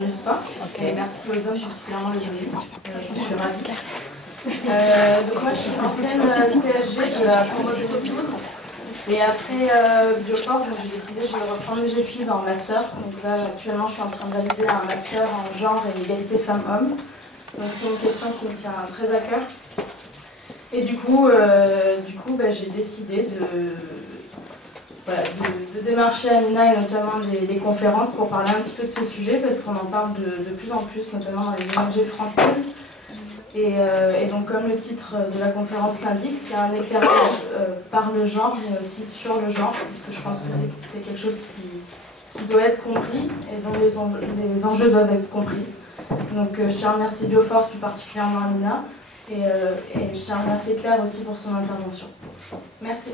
Ce soir. Et merci aux hommes, particulièrement les jury. Je suis ravie. Donc moi je suis ancienne CSG de la promotion de Toulouse. Et après Bioforce, j'ai décidé de reprendre mes études en master. Donc là actuellement je suis en train de valider un master en genre et égalité femmes-hommes. Donc c'est une question qui me tient très à cœur. Et du coup j'ai décidé de démarcher Amina et notamment des conférences pour parler un petit peu de ce sujet parce qu'on en parle de plus en plus, notamment dans les ONG françaises. Et donc comme le titre de la conférence l'indique, c'est un éclairage par le genre, mais aussi sur le genre, parce que je pense que c'est quelque chose qui doit être compris et dont les enjeux doivent être compris. Donc je tiens à remercier Bioforce, plus particulièrement Amina, et je tiens à remercier Claire aussi pour son intervention. Merci.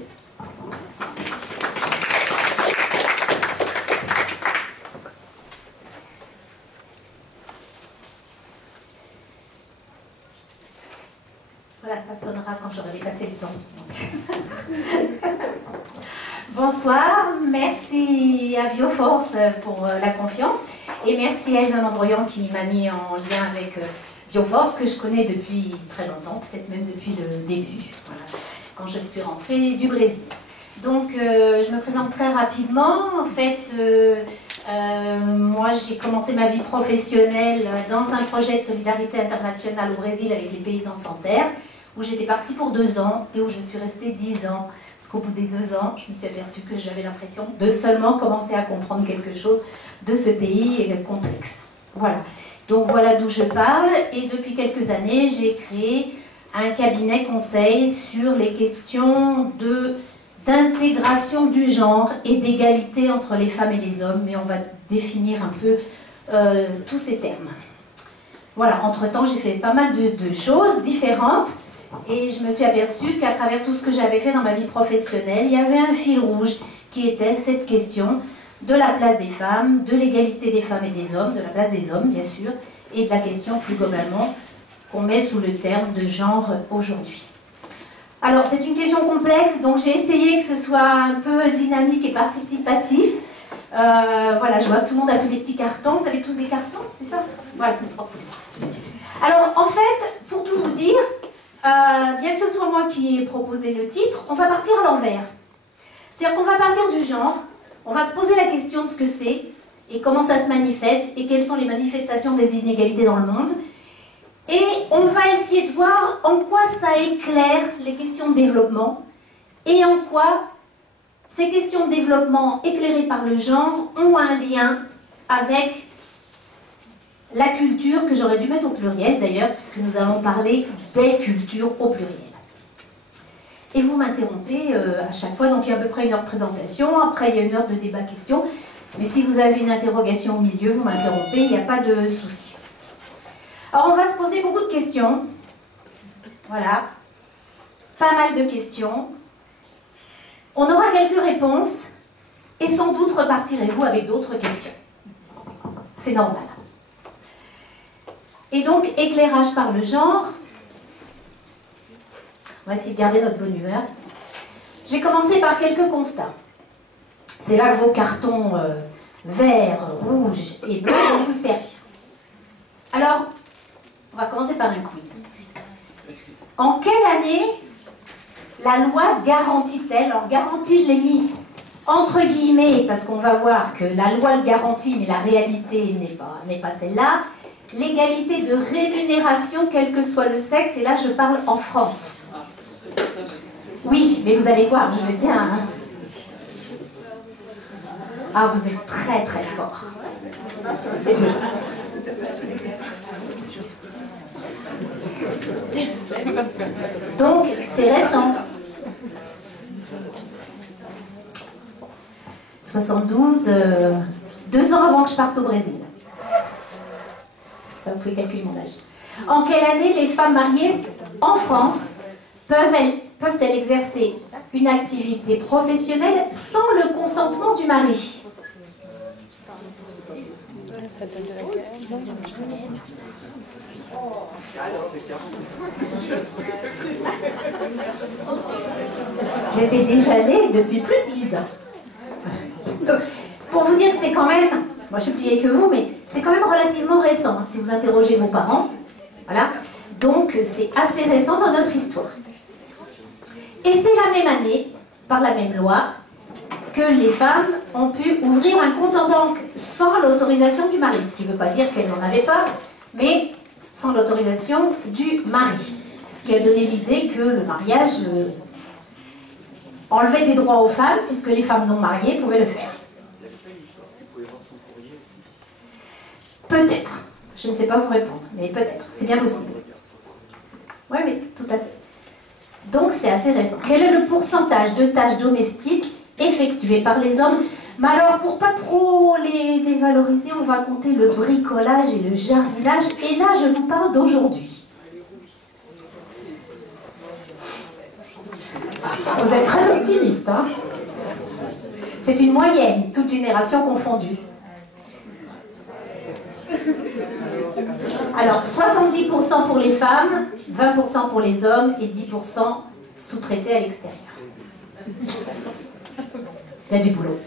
Voilà, ça sonnera quand j'aurai dépassé le temps. Bonsoir, merci à Bioforce pour la confiance et merci à Elsa Mandroyan qui m'a mis en lien avec Bioforce que je connais depuis très longtemps, peut-être même depuis le début, voilà, quand je suis rentrée du Brésil. Donc je me présente très rapidement. En fait, moi j'ai commencé ma vie professionnelle dans un projet de solidarité internationale au Brésil avec les paysans sans terre, où j'étais partie pour 2 ans et où je suis restée 10 ans. Parce qu'au bout des 2 ans, je me suis aperçue que j'avais l'impression de seulement commencer à comprendre quelque chose de ce pays complexe. Voilà. Donc voilà d'où je parle. Et depuis quelques années, j'ai créé un cabinet conseil sur les questions d'intégration du genre et d'égalité entre les femmes et les hommes. Mais on va définir un peu tous ces termes. Voilà, entre-temps, j'ai fait pas mal de choses différentes. Et je me suis aperçue qu'à travers tout ce que j'avais fait dans ma vie professionnelle, il y avait un fil rouge qui était cette question de la place des femmes, de l'égalité des femmes et des hommes, de la place des hommes bien sûr, et de la question plus globalement qu'on met sous le terme de genre aujourd'hui. Alors c'est une question complexe, donc j'ai essayé que ce soit un peu dynamique et participatif. Voilà, je vois que tout le monde a pris des petits cartons. Vous avez tous des cartons, c'est ça? Voilà. Alors en fait, pour tout vous dire, bien que ce soit moi qui ai proposé le titre, on va partir à l'envers. C'est-à-dire qu'on va partir du genre, on va se poser la question de ce que c'est, et comment ça se manifeste, et quelles sont les manifestations des inégalités dans le monde. Et on va essayer de voir en quoi ça éclaire les questions de développement, et en quoi ces questions de développement éclairées par le genre ont un lien avec la culture, que j'aurais dû mettre au pluriel d'ailleurs, puisque nous allons parler des cultures au pluriel. Et vous m'interrompez à chaque fois, donc il y a à peu près 1 heure de présentation, après il y a 1 heure de débat-question, mais si vous avez une interrogation au milieu, vous m'interrompez, il n'y a pas de souci. Alors on va se poser beaucoup de questions, voilà, pas mal de questions, on aura quelques réponses, et sans doute repartirez-vous avec d'autres questions. C'est normal. Et donc, éclairage par le genre, on va essayer de garder notre bonne humeur. J'ai commencé par quelques constats. C'est là que vos cartons verts, rouges et blancs vont vous servir. Alors, on va commencer par un quiz. En quelle année la loi garantit-elle? Alors, garantie, je l'ai mis entre guillemets, parce qu'on va voir que la loi le garantit, mais la réalité n'est pas celle-là. L'égalité de rémunération, quel que soit le sexe, et là je parle en France. Oui, mais vous allez voir, je veux bien. Hein. Ah, vous êtes très très fort. Donc, c'est récent. 72, 2 ans avant que je parte au Brésil. Ça vous fait calculer mon âge. En quelle année les femmes mariées en France peuvent-elles exercer une activité professionnelle sans le consentement du mari? J'étais déjà née depuis plus de 10 ans. Donc, pour vous dire que c'est quand même, moi je suis plus vieille que vous, mais C'est quand même relativement récent, hein, si vous interrogez vos parents. Voilà. Donc, c'est assez récent dans notre histoire. Et c'est la même année, par la même loi, que les femmes ont pu ouvrir un compte en banque sans l'autorisation du mari. Ce qui ne veut pas dire qu'elles n'en avaient pas, mais sans l'autorisation du mari. Ce qui a donné l'idée que le mariage enlevait des droits aux femmes, puisque les femmes non mariées pouvaient le faire. Peut-être. Je ne sais pas vous répondre, mais peut-être. C'est bien possible. Oui, oui, tout à fait. Donc, c'est assez récent. Quel est le pourcentage de tâches domestiques effectuées par les hommes? Mais alors, pour pas trop les dévaloriser, on va compter le bricolage et le jardinage. Et là, je vous parle d'aujourd'hui. Vous êtes très optimiste, hein? C'est une moyenne, toute génération confondue. Alors, 70% pour les femmes, 20% pour les hommes et 10% sous-traités à l'extérieur. Il y a du boulot.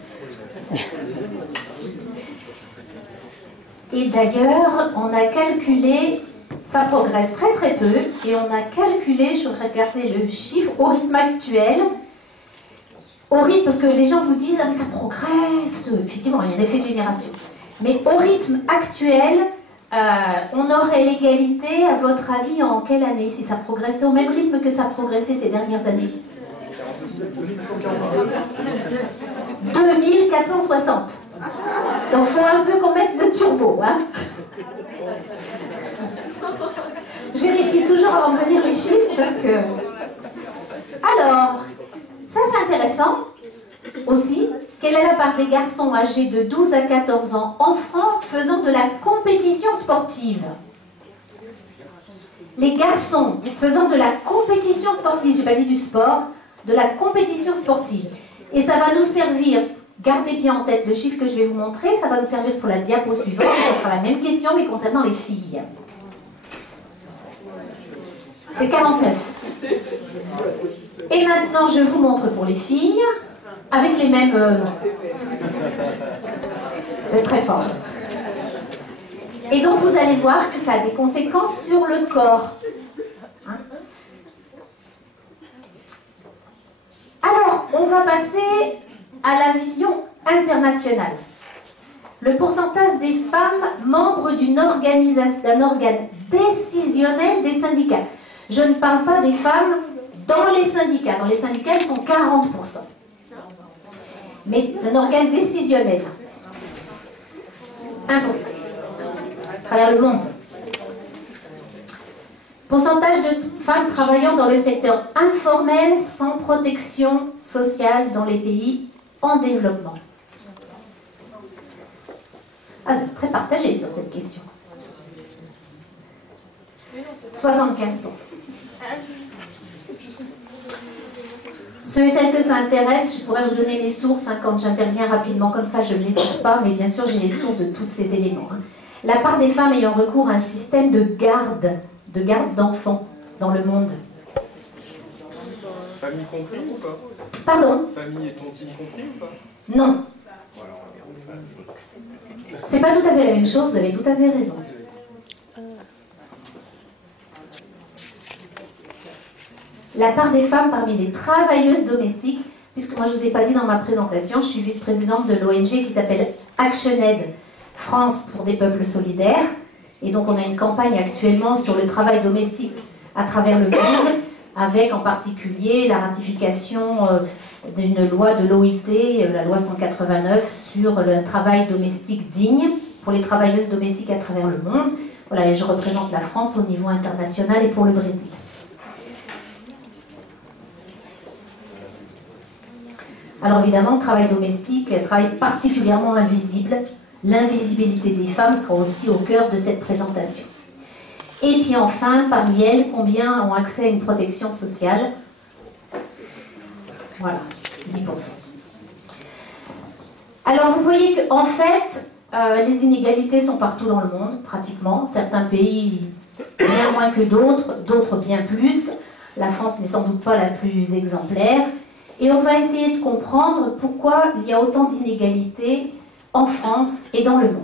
Et d'ailleurs, on a calculé, ça progresse très très peu, et on a calculé, je vais regarder le chiffre, au rythme actuel, au rythme, parce que les gens vous disent, ah mais ça progresse, effectivement, il y a un effet de génération. Mais au rythme actuel, on aurait l'égalité, à votre avis, en quelle année, si ça progressait au même rythme que ça a progressé ces dernières années? 2460. Donc, il faut un peu qu'on mette le turbo. Hein. Je vérifie toujours avant de venir les chiffres parce que... Alors, ça c'est intéressant aussi. Quelle est la part des garçons âgés de 12 à 14 ans en France faisant de la compétition sportive? Les garçons faisant de la compétition sportive, je n'ai pas dit du sport, de la compétition sportive. Et ça va nous servir, gardez bien en tête le chiffre que je vais vous montrer, ça va nous servir pour la diapo suivante, ce sera la même question mais concernant les filles. C'est 49. Et maintenant je vous montre pour les filles, avec les mêmes... C'est très fort. Et donc vous allez voir que ça a des conséquences sur le corps. Hein? Alors, on va passer à la vision internationale. Le pourcentage des femmes membres d'une organisation, d'un organe décisionnel des syndicats. Je ne parle pas des femmes dans les syndicats. Dans les syndicats, elles sont 40%. Mais un organe décisionnel, 1%. À travers le monde. Pourcentage de femmes travaillant dans le secteur informel sans protection sociale dans les pays en développement. Ah, c'est très partagé sur cette question. 75%. Ceux et celles que ça intéresse, je pourrais vous donner mes sources hein, quand j'interviens rapidement, comme ça je ne les cite pas, mais bien sûr j'ai les sources de tous ces éléments. Hein. La part des femmes ayant recours à un système de garde d'enfants dans le monde. Famille compris ou pas? Pardon? Famille et tontine compris ou pas? Non. C'est pas tout à fait la même chose, vous avez tout à fait raison. La part des femmes parmi les travailleuses domestiques, puisque moi je ne vous ai pas dit dans ma présentation, je suis vice-présidente de l'ONG qui s'appelle ActionAid France pour des peuples solidaires. Et donc on a une campagne actuellement sur le travail domestique à travers le monde, avec en particulier la ratification d'une loi de l'OIT, la loi 189, sur le travail domestique digne pour les travailleuses domestiques à travers le monde. Voilà, et je représente la France au niveau international et pour le Brésil. Alors évidemment, le travail domestique, un travail particulièrement invisible. L'invisibilité des femmes sera aussi au cœur de cette présentation. Et puis enfin, parmi elles, combien ont accès à une protection sociale? Voilà, 10%. Alors vous voyez qu'en fait, les inégalités sont partout dans le monde, pratiquement. Certains pays bien moins que d'autres, d'autres bien plus. La France n'est sans doute pas la plus exemplaire. Et on va essayer de comprendre pourquoi il y a autant d'inégalités en France et dans le monde.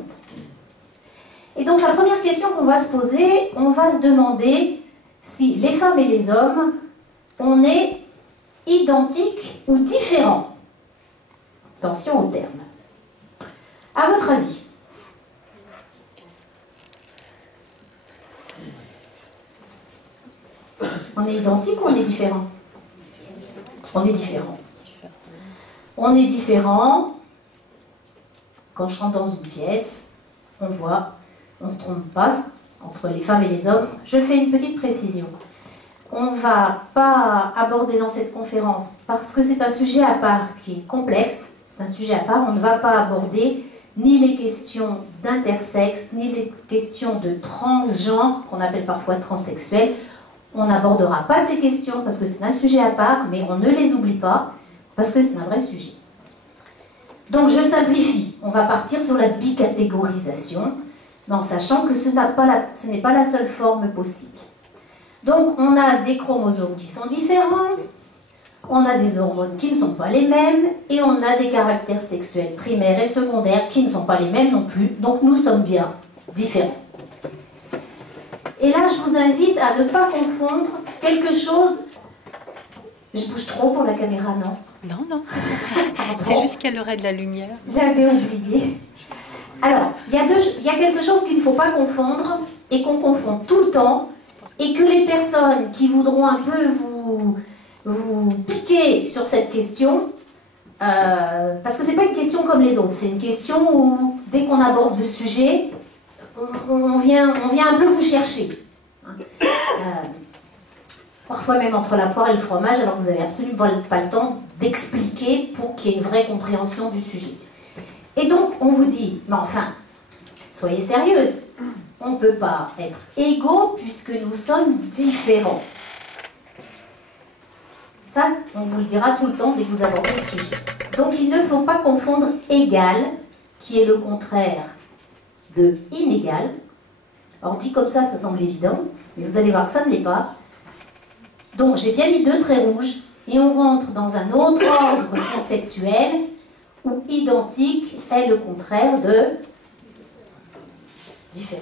Et donc la première question qu'on va se poser, on va se demander si les femmes et les hommes, on est identiques ou différents. Attention au terme. À votre avis, on est identique ou on est différent? On est différent. On est différent. Quand je rentre dans une pièce, on voit, on ne se trompe pas entre les femmes et les hommes. Je fais une petite précision. On ne va pas aborder dans cette conférence, parce que c'est un sujet à part qui est complexe, c'est un sujet à part, on ne va pas aborder ni les questions d'intersexe, ni les questions de transgenre, qu'on appelle parfois transsexuel. On n'abordera pas ces questions parce que c'est un sujet à part, mais on ne les oublie pas parce que c'est un vrai sujet. Donc je simplifie, on va partir sur la bicatégorisation, mais en sachant que ce n'est pas la seule forme possible. Donc on a des chromosomes qui sont différents, on a des hormones qui ne sont pas les mêmes, et on a des caractères sexuels primaires et secondaires qui ne sont pas les mêmes non plus, donc nous sommes bien différents. Et là, je vous invite à ne pas confondre quelque chose... Je bouge trop pour la caméra, non? Non, non. C'est juste qu'elle aurait de la lumière. J'avais oublié. Alors, il y a quelque chose qu'il ne faut pas confondre, et qu'on confond tout le temps, et que les personnes qui voudront un peu vous piquer sur cette question, parce que ce n'est pas une question comme les autres, c'est une question où, dès qu'on aborde le sujet, on vient un peu vous chercher. Parfois même entre la poire et le fromage, alors que vous n'avez absolument pas le temps d'expliquer pour qu'il y ait une vraie compréhension du sujet. Et donc, on vous dit, mais enfin, soyez sérieuse, on ne peut pas être égaux puisque nous sommes différents. Ça, on vous le dira tout le temps dès que vous abordez le sujet. Donc, il ne faut pas confondre égal, qui est le contraire de inégal. Alors, dit comme ça semble évident, mais vous allez voir que ça ne l'est pas. Donc, j'ai bien mis 2 traits rouges, et on rentre dans un autre ordre conceptuel, où identique est le contraire de différent.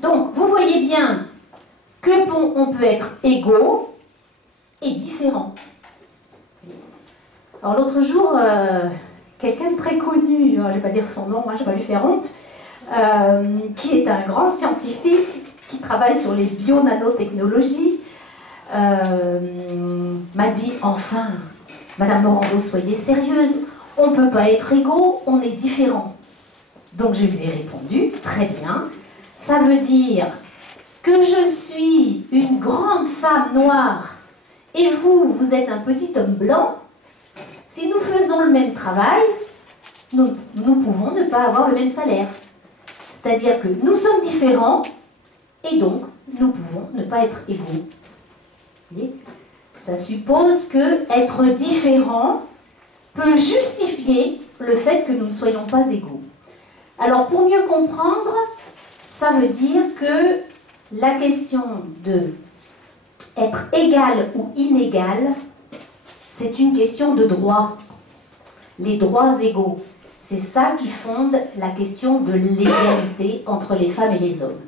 Donc, vous voyez bien qu'on peut être égaux et différents. Alors, l'autre jour, quelqu'un de très connu, je ne vais pas dire son nom, je ne vais pas lui faire honte, qui est un grand scientifique qui travaille sur les bio-nanotechnologies, m'a dit, enfin, Madame Morando, soyez sérieuse, on ne peut pas être égaux, on est différents. Donc je lui ai répondu, très bien, ça veut dire que je suis une grande femme noire et vous, vous êtes un petit homme blanc. Si nous faisons le même travail, nous pouvons ne pas avoir le même salaire. C'est-à-dire que nous sommes différents et donc nous pouvons ne pas être égaux. Vous voyez ? Ça suppose que être différent peut justifier le fait que nous ne soyons pas égaux. Alors pour mieux comprendre, ça veut dire que la question de être égal ou inégal, c'est une question de droit. Les droits égaux. C'est ça qui fonde la question de l'égalité entre les femmes et les hommes.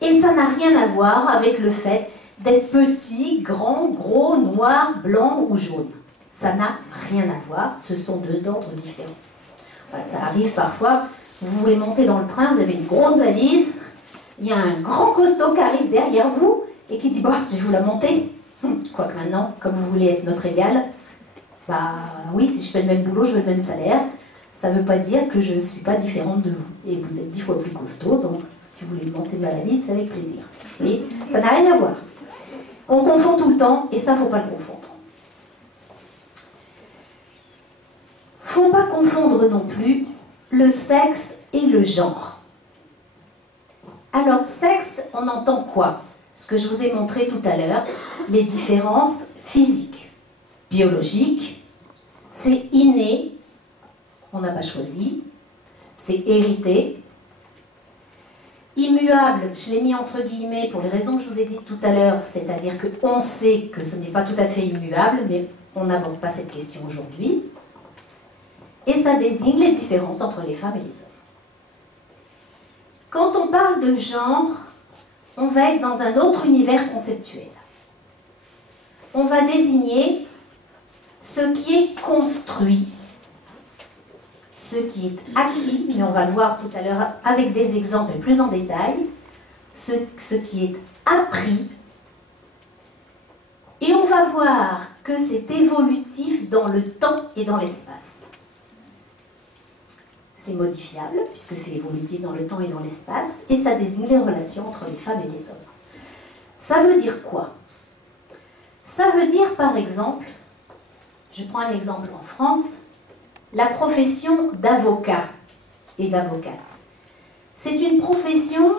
Et ça n'a rien à voir avec le fait d'être petit, grand, gros, noir, blanc ou jaune. Ça n'a rien à voir, ce sont 2 ordres différents. Voilà, ça arrive parfois, vous voulez monter dans le train, vous avez une grosse valise, il y a un grand costaud qui arrive derrière vous et qui dit bah, « je vais vous la monter ». Quoique maintenant, comme vous voulez être notre égal, bah oui, si je fais le même boulot, je veux le même salaire. Ça ne veut pas dire que je ne suis pas différente de vous. Et vous êtes 10 fois plus costaud, donc si vous voulez monter ma valise, c'est avec plaisir. Et ça n'a rien à voir. On confond tout le temps, et ça, il ne faut pas le confondre. Il ne faut pas confondre non plus le sexe et le genre. Alors, sexe, on entend quoi? Ce que je vous ai montré tout à l'heure, les différences physiques, biologiques, c'est inné, on n'a pas choisi, c'est hérité. Immuable, je l'ai mis entre guillemets pour les raisons que je vous ai dites tout à l'heure, c'est-à-dire qu'on sait que ce n'est pas tout à fait immuable, mais on n'aborde pas cette question aujourd'hui. Et ça désigne les différences entre les femmes et les hommes. Quand on parle de genre, on va être dans un autre univers conceptuel. On va désigner ce qui est construit, ce qui est acquis, mais on va le voir tout à l'heure avec des exemples et plus en détail, ce qui est appris, et on va voir que c'est évolutif dans le temps et dans l'espace. C'est modifiable, puisque c'est évolutif dans le temps et dans l'espace, et ça désigne les relations entre les femmes et les hommes. Ça veut dire quoi? Ça veut dire, par exemple, je prends un exemple en France, la profession d'avocat et d'avocate. C'est une profession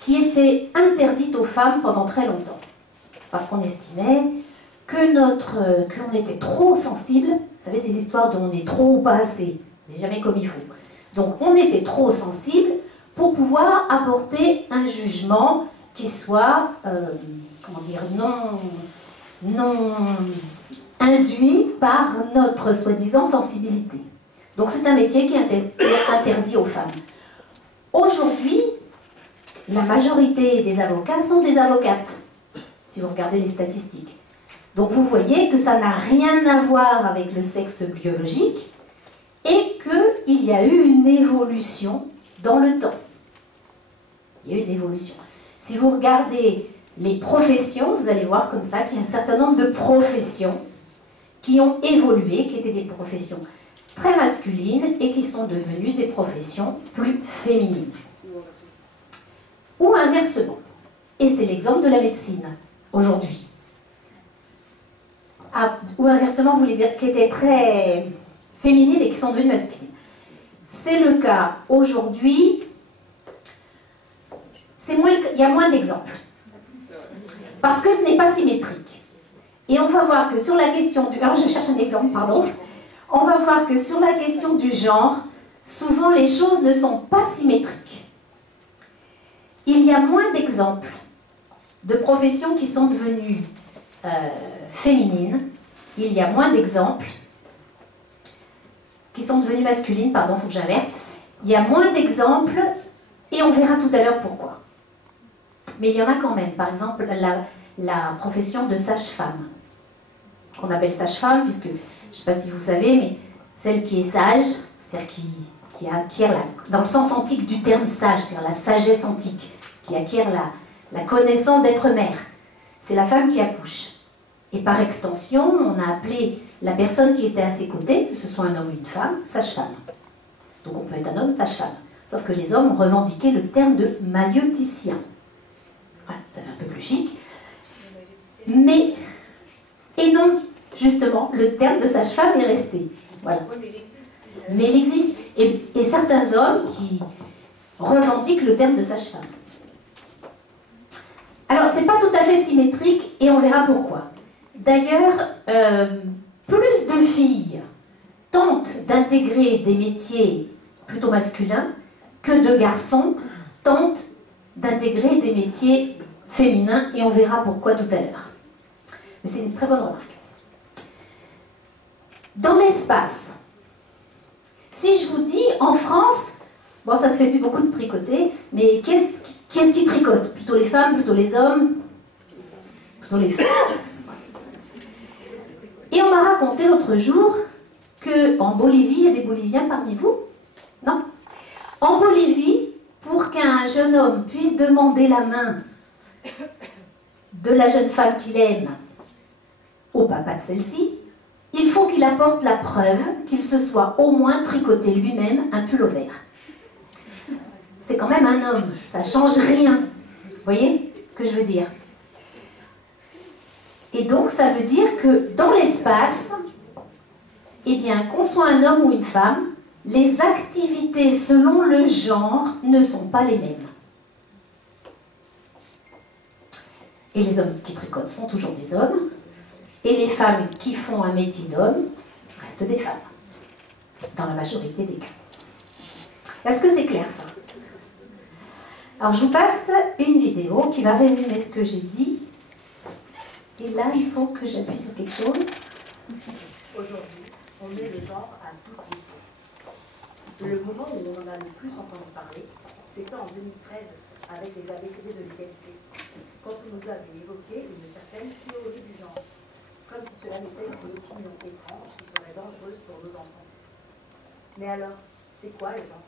qui était interdite aux femmes pendant très longtemps, parce qu'on estimait qu'on était trop sensible. Vous savez, c'est l'histoire de on est trop ou pas assez, mais jamais comme il faut. Donc, on était trop sensible pour pouvoir apporter un jugement qui soit, comment dire, non induit par notre soi-disant sensibilité. Donc, c'est un métier qui est interdit aux femmes. Aujourd'hui, la majorité des avocats sont des avocates, si vous regardez les statistiques. Donc, vous voyez que ça n'a rien à voir avec le sexe biologique, et qu'il y a eu une évolution dans le temps. Il y a eu une évolution. Si vous regardez les professions, vous allez voir comme ça qu'il y a un certain nombre de professions qui ont évolué, qui étaient des professions très masculines et qui sont devenues des professions plus féminines. Ou inversement. Et c'est l'exemple de la médecine, aujourd'hui. Ou inversement, vous voulez dire qui étaient très féminines et qui sont devenues masculines. C'est le cas aujourd'hui. Il y a moins d'exemples. Parce que ce n'est pas symétrique. Et on va voir que sur la question du... Alors je cherche un exemple, pardon. On va voir que sur la question du genre, souvent les choses ne sont pas symétriques. Il y a moins d'exemples de professions qui sont devenues féminines. Il y a moins d'exemples qui sont devenues masculines, pardon, il faut que j'inverse. Il y a moins d'exemples, et on verra tout à l'heure pourquoi. Mais il y en a quand même. Par exemple, la profession de sage-femme, qu'on appelle sage-femme, puisque, je ne sais pas si vous savez, mais celle qui est sage, c'est-à-dire qui acquiert, dans le sens antique du terme sage, c'est-à-dire la sagesse antique, qui acquiert la connaissance d'être mère, c'est la femme qui accouche. Et par extension, on a appelé la personne qui était à ses côtés, que ce soit un homme ou une femme, sage-femme. Donc on peut être un homme, sage-femme. Sauf que les hommes ont revendiqué le terme de maïeuticien. Voilà, ça fait un peu plus chic. Mais, et non, justement, le terme de sage-femme est resté. Voilà. Mais il existe. Et certains hommes qui revendiquent le terme de sage-femme. Alors, c'est pas tout à fait symétrique, et on verra pourquoi. D'ailleurs, plus de filles tentent d'intégrer des métiers plutôt masculins que de garçons tentent d'intégrer des métiers féminins, et on verra pourquoi tout à l'heure. Mais c'est une très bonne remarque. Dans l'espace, si je vous dis en France, bon, ça se fait plus beaucoup de tricoter, mais qu'est-ce qui tricote? Plutôt les femmes, plutôt les hommes? Plutôt les femmes. Et on m'a raconté l'autre jour qu'en Bolivie, il y a des Boliviens parmi vous? Non? En Bolivie, pour qu'un jeune homme puisse demander la main de la jeune femme qu'il aime au papa de celle-ci, il faut qu'il apporte la preuve qu'il se soit au moins tricoté lui-même un pull-over. C'est quand même un homme, ça ne change rien. Vous voyez ce que je veux dire? Et donc, ça veut dire que dans l'espace, eh bien, qu'on soit un homme ou une femme, les activités selon le genre ne sont pas les mêmes. Et les hommes qui tricotent sont toujours des hommes, et les femmes qui font un métier d'homme restent des femmes, dans la majorité des cas. Est-ce que c'est clair, ça? Alors, je vous passe une vidéo qui va résumer ce que j'ai dit. Et là, il faut que j'appuie sur quelque chose. Aujourd'hui, on met le genre à toutes les sauces. Le moment où on en a le plus entendu parler, C'était en 2013, avec les ABCD de l'égalité, quand on nous avait évoqué une certaine théorie du genre, comme si cela n'était qu'une opinion étrange qui serait dangereuse pour nos enfants. Mais alors, c'est quoi le genre?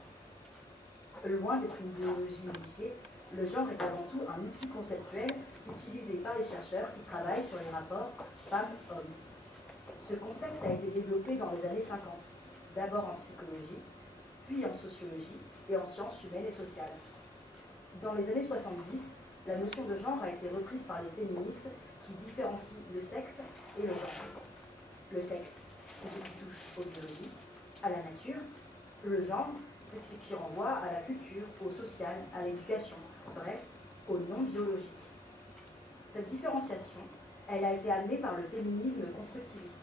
Loin d'être une biologie modifiée, le genre est avant tout un outil conceptuel utilisé par les chercheurs qui travaillent sur les rapports femmes-hommes. Ce concept a été développé dans les années 50, d'abord en psychologie, puis en sociologie et en sciences humaines et sociales. Dans les années 70, la notion de genre a été reprise par les féministes qui différencient le sexe et le genre. Le sexe, c'est ce qui touche au biologique, à la nature. Le genre, c'est ce qui renvoie à la culture, au social, à l'éducation, bref, au non-biologique. Cette différenciation, elle a été amenée par le féminisme constructiviste.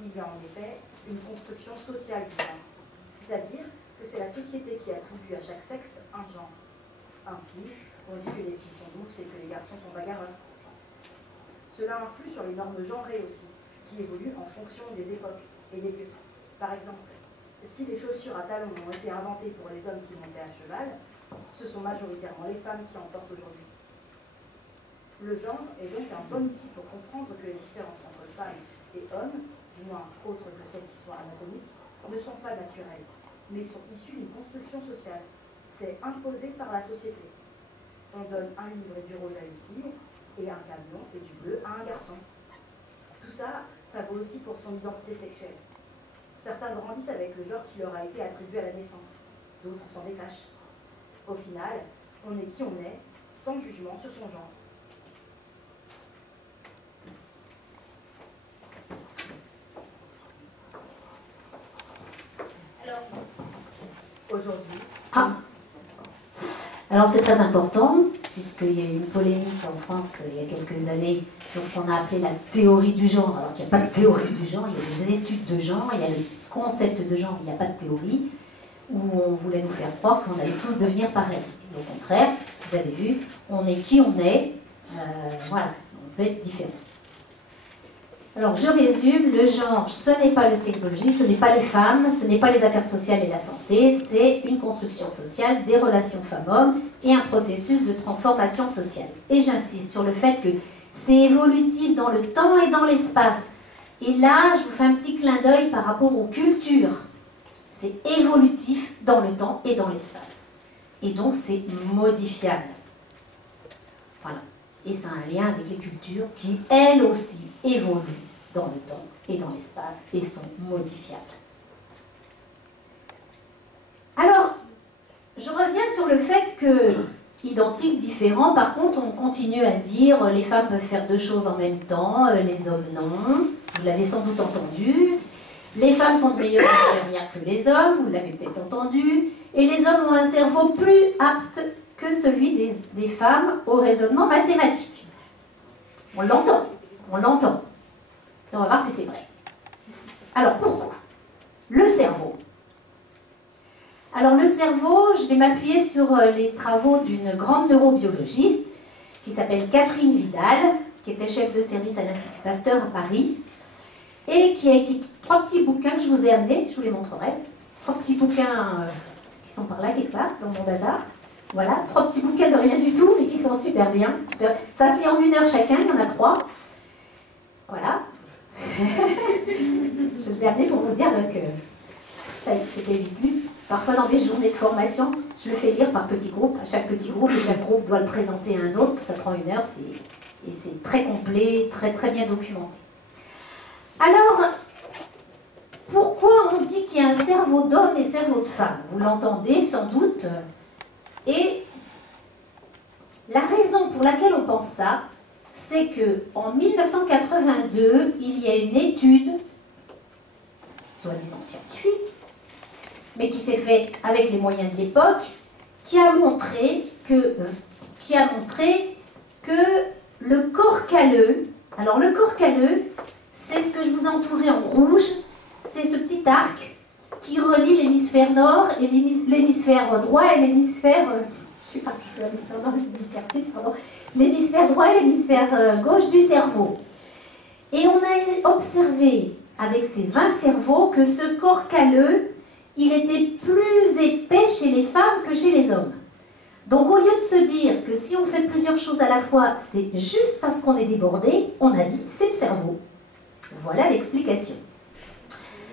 Il y a en effet une construction sociale du genre, c'est-à-dire que c'est la société qui attribue à chaque sexe un genre. Ainsi, on dit que les filles sont douces et que les garçons sont bagarreurs. Cela influe sur les normes genrées aussi, qui évoluent en fonction des époques et des lieux. Par exemple, si les chaussures à talons ont été inventées pour les hommes qui montaient à cheval, ce sont majoritairement les femmes qui en portent aujourd'hui. Le genre est donc un bon outil pour comprendre que les différences entre femmes et hommes, du moins autres que celles qui sont anatomiques, ne sont pas naturelles, mais sont issues d'une construction sociale. C'est imposé par la société. On donne un livre et du rose à une fille, et un camion et du bleu à un garçon. Tout ça, ça vaut aussi pour son identité sexuelle. Certains grandissent avec le genre qui leur a été attribué à la naissance, d'autres s'en détachent. Au final, on est qui on est, sans jugement sur son genre. Aujourd'hui. Alors c'est très important, puisqu'il y a eu une polémique en France il y a quelques années sur ce qu'on a appelé la théorie du genre, alors qu'il n'y a pas de théorie du genre, il y a des études de genre, il y a le concept de genre, il n'y a pas de théorie, où on voulait nous faire croire qu'on allait tous devenir pareils. Et au contraire, vous avez vu, on est qui on est, voilà, on peut être différent. Alors je résume, le genre, ce n'est pas le sexe biologique, ce n'est pas les femmes, ce n'est pas les affaires sociales et la santé, c'est une construction sociale, des relations femmes-hommes et un processus de transformation sociale. Et j'insiste sur le fait que c'est évolutif dans le temps et dans l'espace. Et là, je vous fais un petit clin d'œil par rapport aux cultures. C'est évolutif dans le temps et dans l'espace. Et donc c'est modifiable. Voilà. Et ça a un lien avec les cultures qui, elles aussi, évoluent dans le temps et dans l'espace et sont modifiables. Alors, je reviens sur le fait que, identique, différent, par contre, on continue à dire les femmes peuvent faire deux choses en même temps, les hommes non. Vous l'avez sans doute entendu. Les femmes sont de meilleures infirmières que les hommes, vous l'avez peut-être entendu. Et les hommes ont un cerveau plus apte que celui des femmes au raisonnement mathématique. On l'entend, on l'entend. On va voir si c'est vrai. Alors pourquoi? Le cerveau. Alors le cerveau, je vais m'appuyer sur les travaux d'une grande neurobiologiste qui s'appelle Catherine Vidal, qui était chef de service à l'Institut Pasteur à Paris, et qui a écrit 3 petits bouquins que je vous ai amenés, je vous les montrerai. 3 petits bouquins qui sont par là quelque part, dans mon bazar. Voilà, 3 petits bouquins de rien du tout, mais qui sont super bien. Super. Ça se lit en 1 heure chacun, il y en a 3. Voilà. Je vous ai amené pour vous dire que c'était vite lu. Parfois dans des journées de formation, je le fais lire par petits groupes, à chaque petit groupe, et chaque groupe doit le présenter à un autre, ça prend 1 heure, et c'est très complet, très, très bien documenté. Alors, pourquoi on dit qu'il y a un cerveau d'homme et un cerveau de femme? Vous l'entendez sans doute. Et la raison pour laquelle on pense ça, c'est qu'en 1982, il y a une étude, soi-disant scientifique, mais qui s'est faite avec les moyens de l'époque, qui a montré que le corps calleux, alors le corps calleux, c'est ce que je vous ai entouré en rouge, c'est ce petit arc qui relie l'hémisphère nord et l'hémisphère droit et l'hémisphère, je sais pas si c'est l'hémisphère nord, l'hémisphère sud, pardon, l'hémisphère droit et l'hémisphère gauche du cerveau. Et on a observé avec ces 20 cerveaux que ce corps calleux, il était plus épais chez les femmes que chez les hommes. Donc au lieu de se dire que si on fait plusieurs choses à la fois, c'est juste parce qu'on est débordé, on a dit c'est le cerveau. Voilà l'explication.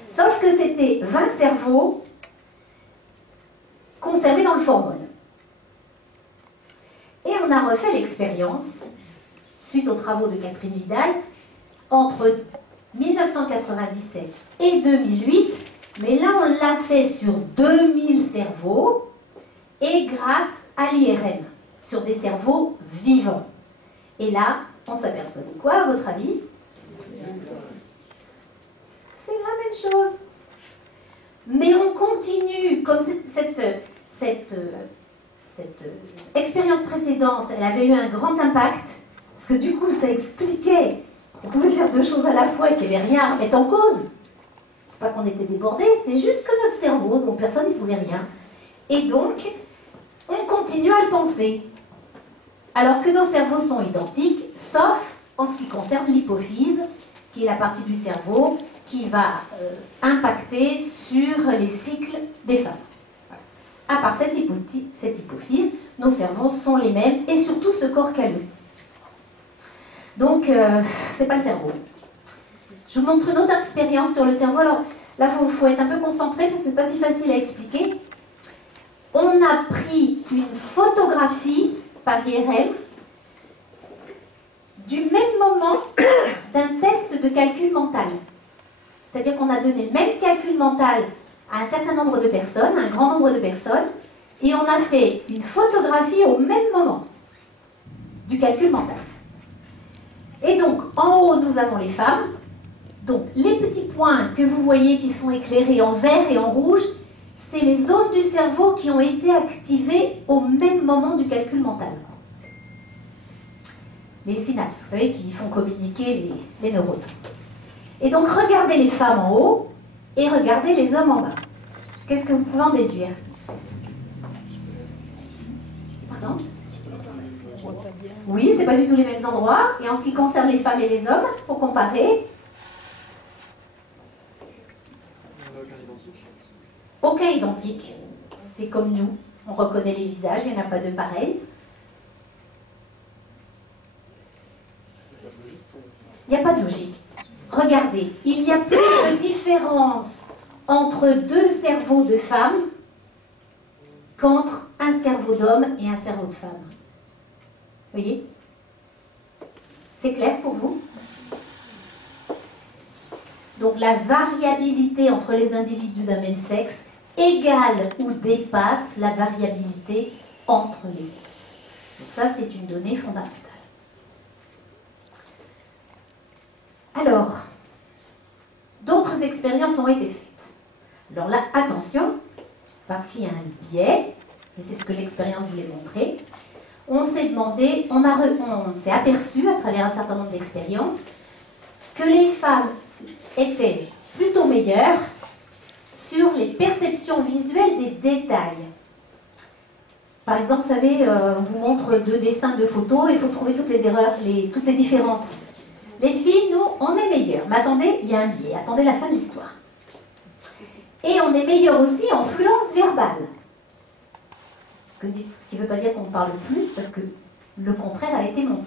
Sauf que c'était 20 cerveaux conservés dans le formol. Et on a refait l'expérience, suite aux travaux de Catherine Vidal, entre 1997 et 2008, mais là on l'a fait sur 2000 cerveaux et grâce à l'IRM, sur des cerveaux vivants. Et là, on s'aperçoit de quoi, à votre avis? C'est la même chose. Mais on continue, comme cette expérience précédente, elle avait eu un grand impact, parce que du coup, ça expliquait qu'on pouvait faire deux choses à la fois et qu'il n'y avait rien à remettre en cause. C'est pas qu'on était débordé, c'est juste que notre cerveau, dont personne ne pouvait rien. Et donc, on continue à le penser. Alors que nos cerveaux sont identiques, sauf en ce qui concerne l'hypophyse, qui est la partie du cerveau qui va impacter sur les cycles des femmes. À part cette hypophyse, nos cerveaux sont les mêmes, et surtout ce corps calleux. Donc, c'est pas le cerveau. Je vous montre une autre expérience sur le cerveau. Alors, là, il faut être un peu concentré, parce que c'est pas si facile à expliquer. On a pris une photographie par IRM du même moment d'un test de calcul mental. C'est-à-dire qu'on a donné le même calcul mental à un certain nombre de personnes, un grand nombre de personnes, et on a fait une photographie au même moment du calcul mental. Et donc, en haut, nous avons les femmes. Donc, les petits points que vous voyez qui sont éclairés en vert et en rouge, c'est les zones du cerveau qui ont été activées au même moment du calcul mental. Les synapses, vous savez, qui font communiquer les neurones. Et donc, regardez les femmes en haut et regardez les hommes en bas. Qu'est-ce que vous pouvez en déduire? Pardon? Oui, c'est pas du tout les mêmes endroits. Et en ce qui concerne les femmes et les hommes, pour comparer, aucun identique. C'est comme nous. On reconnaît les visages, il n'y en a pas de pareil. Il n'y a pas de logique. Regardez, il y a plus de différence entre deux cerveaux de femmes qu'entre un cerveau d'homme et un cerveau de femme. Vous voyez? C'est clair pour vous? Donc la variabilité entre les individus d'un même sexe égale ou dépasse la variabilité entre les sexes. Donc ça, c'est une donnée fondamentale. Alors, d'autres expériences ont été faites. Alors là, attention, parce qu'il y a un biais, et c'est ce que l'expérience voulait montrer. On s'est demandé, on s'est aperçu à travers un certain nombre d'expériences que les femmes étaient plutôt meilleures sur les perceptions visuelles des détails. Par exemple, vous savez, on vous montre deux dessins, deux photos, et il faut trouver toutes les erreurs, toutes les différences. Les filles, nous, on est meilleures. Mais attendez, il y a un biais. Attendez la fin de l'histoire. Et on est meilleur aussi en fluence verbale. Ce qui ne veut pas dire qu'on parle plus, parce que le contraire a été montré.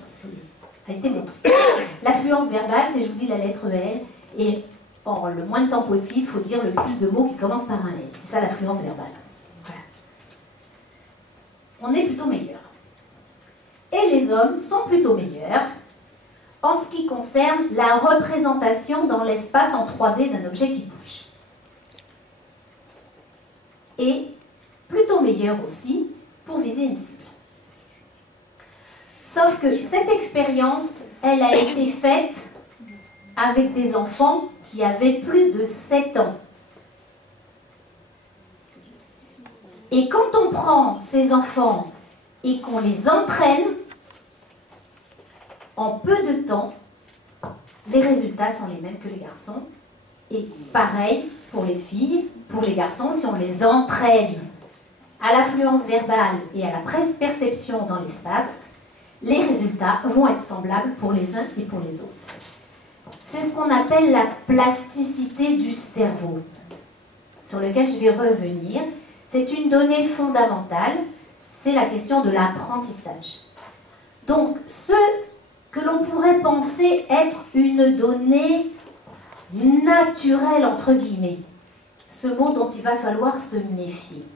La fluence verbale, c'est, je vous dis, la lettre L, et en le moins de temps possible, il faut dire le plus de mots qui commencent par un L. C'est ça la fluence verbale. Voilà. On est plutôt meilleurs. Et les hommes sont plutôt meilleurs en ce qui concerne la représentation dans l'espace en 3D d'un objet qui bouge. Et plutôt meilleur aussi pour viser une cible. Sauf que cette expérience, elle a été faite avec des enfants qui avaient plus de 7 ans. Et quand on prend ces enfants et qu'on les entraîne, en peu de temps, les résultats sont les mêmes que les garçons. Et pareil pour les filles, pour les garçons, si on les entraîne à la fluence verbale et à la perception dans l'espace, les résultats vont être semblables pour les uns et pour les autres. C'est ce qu'on appelle la plasticité du cerveau, sur lequel je vais revenir. C'est une donnée fondamentale. c'est la question de l'apprentissage. Donc, ce que l'on pourrait penser être une donnée naturelle, entre guillemets, ce mot dont il va falloir se méfier.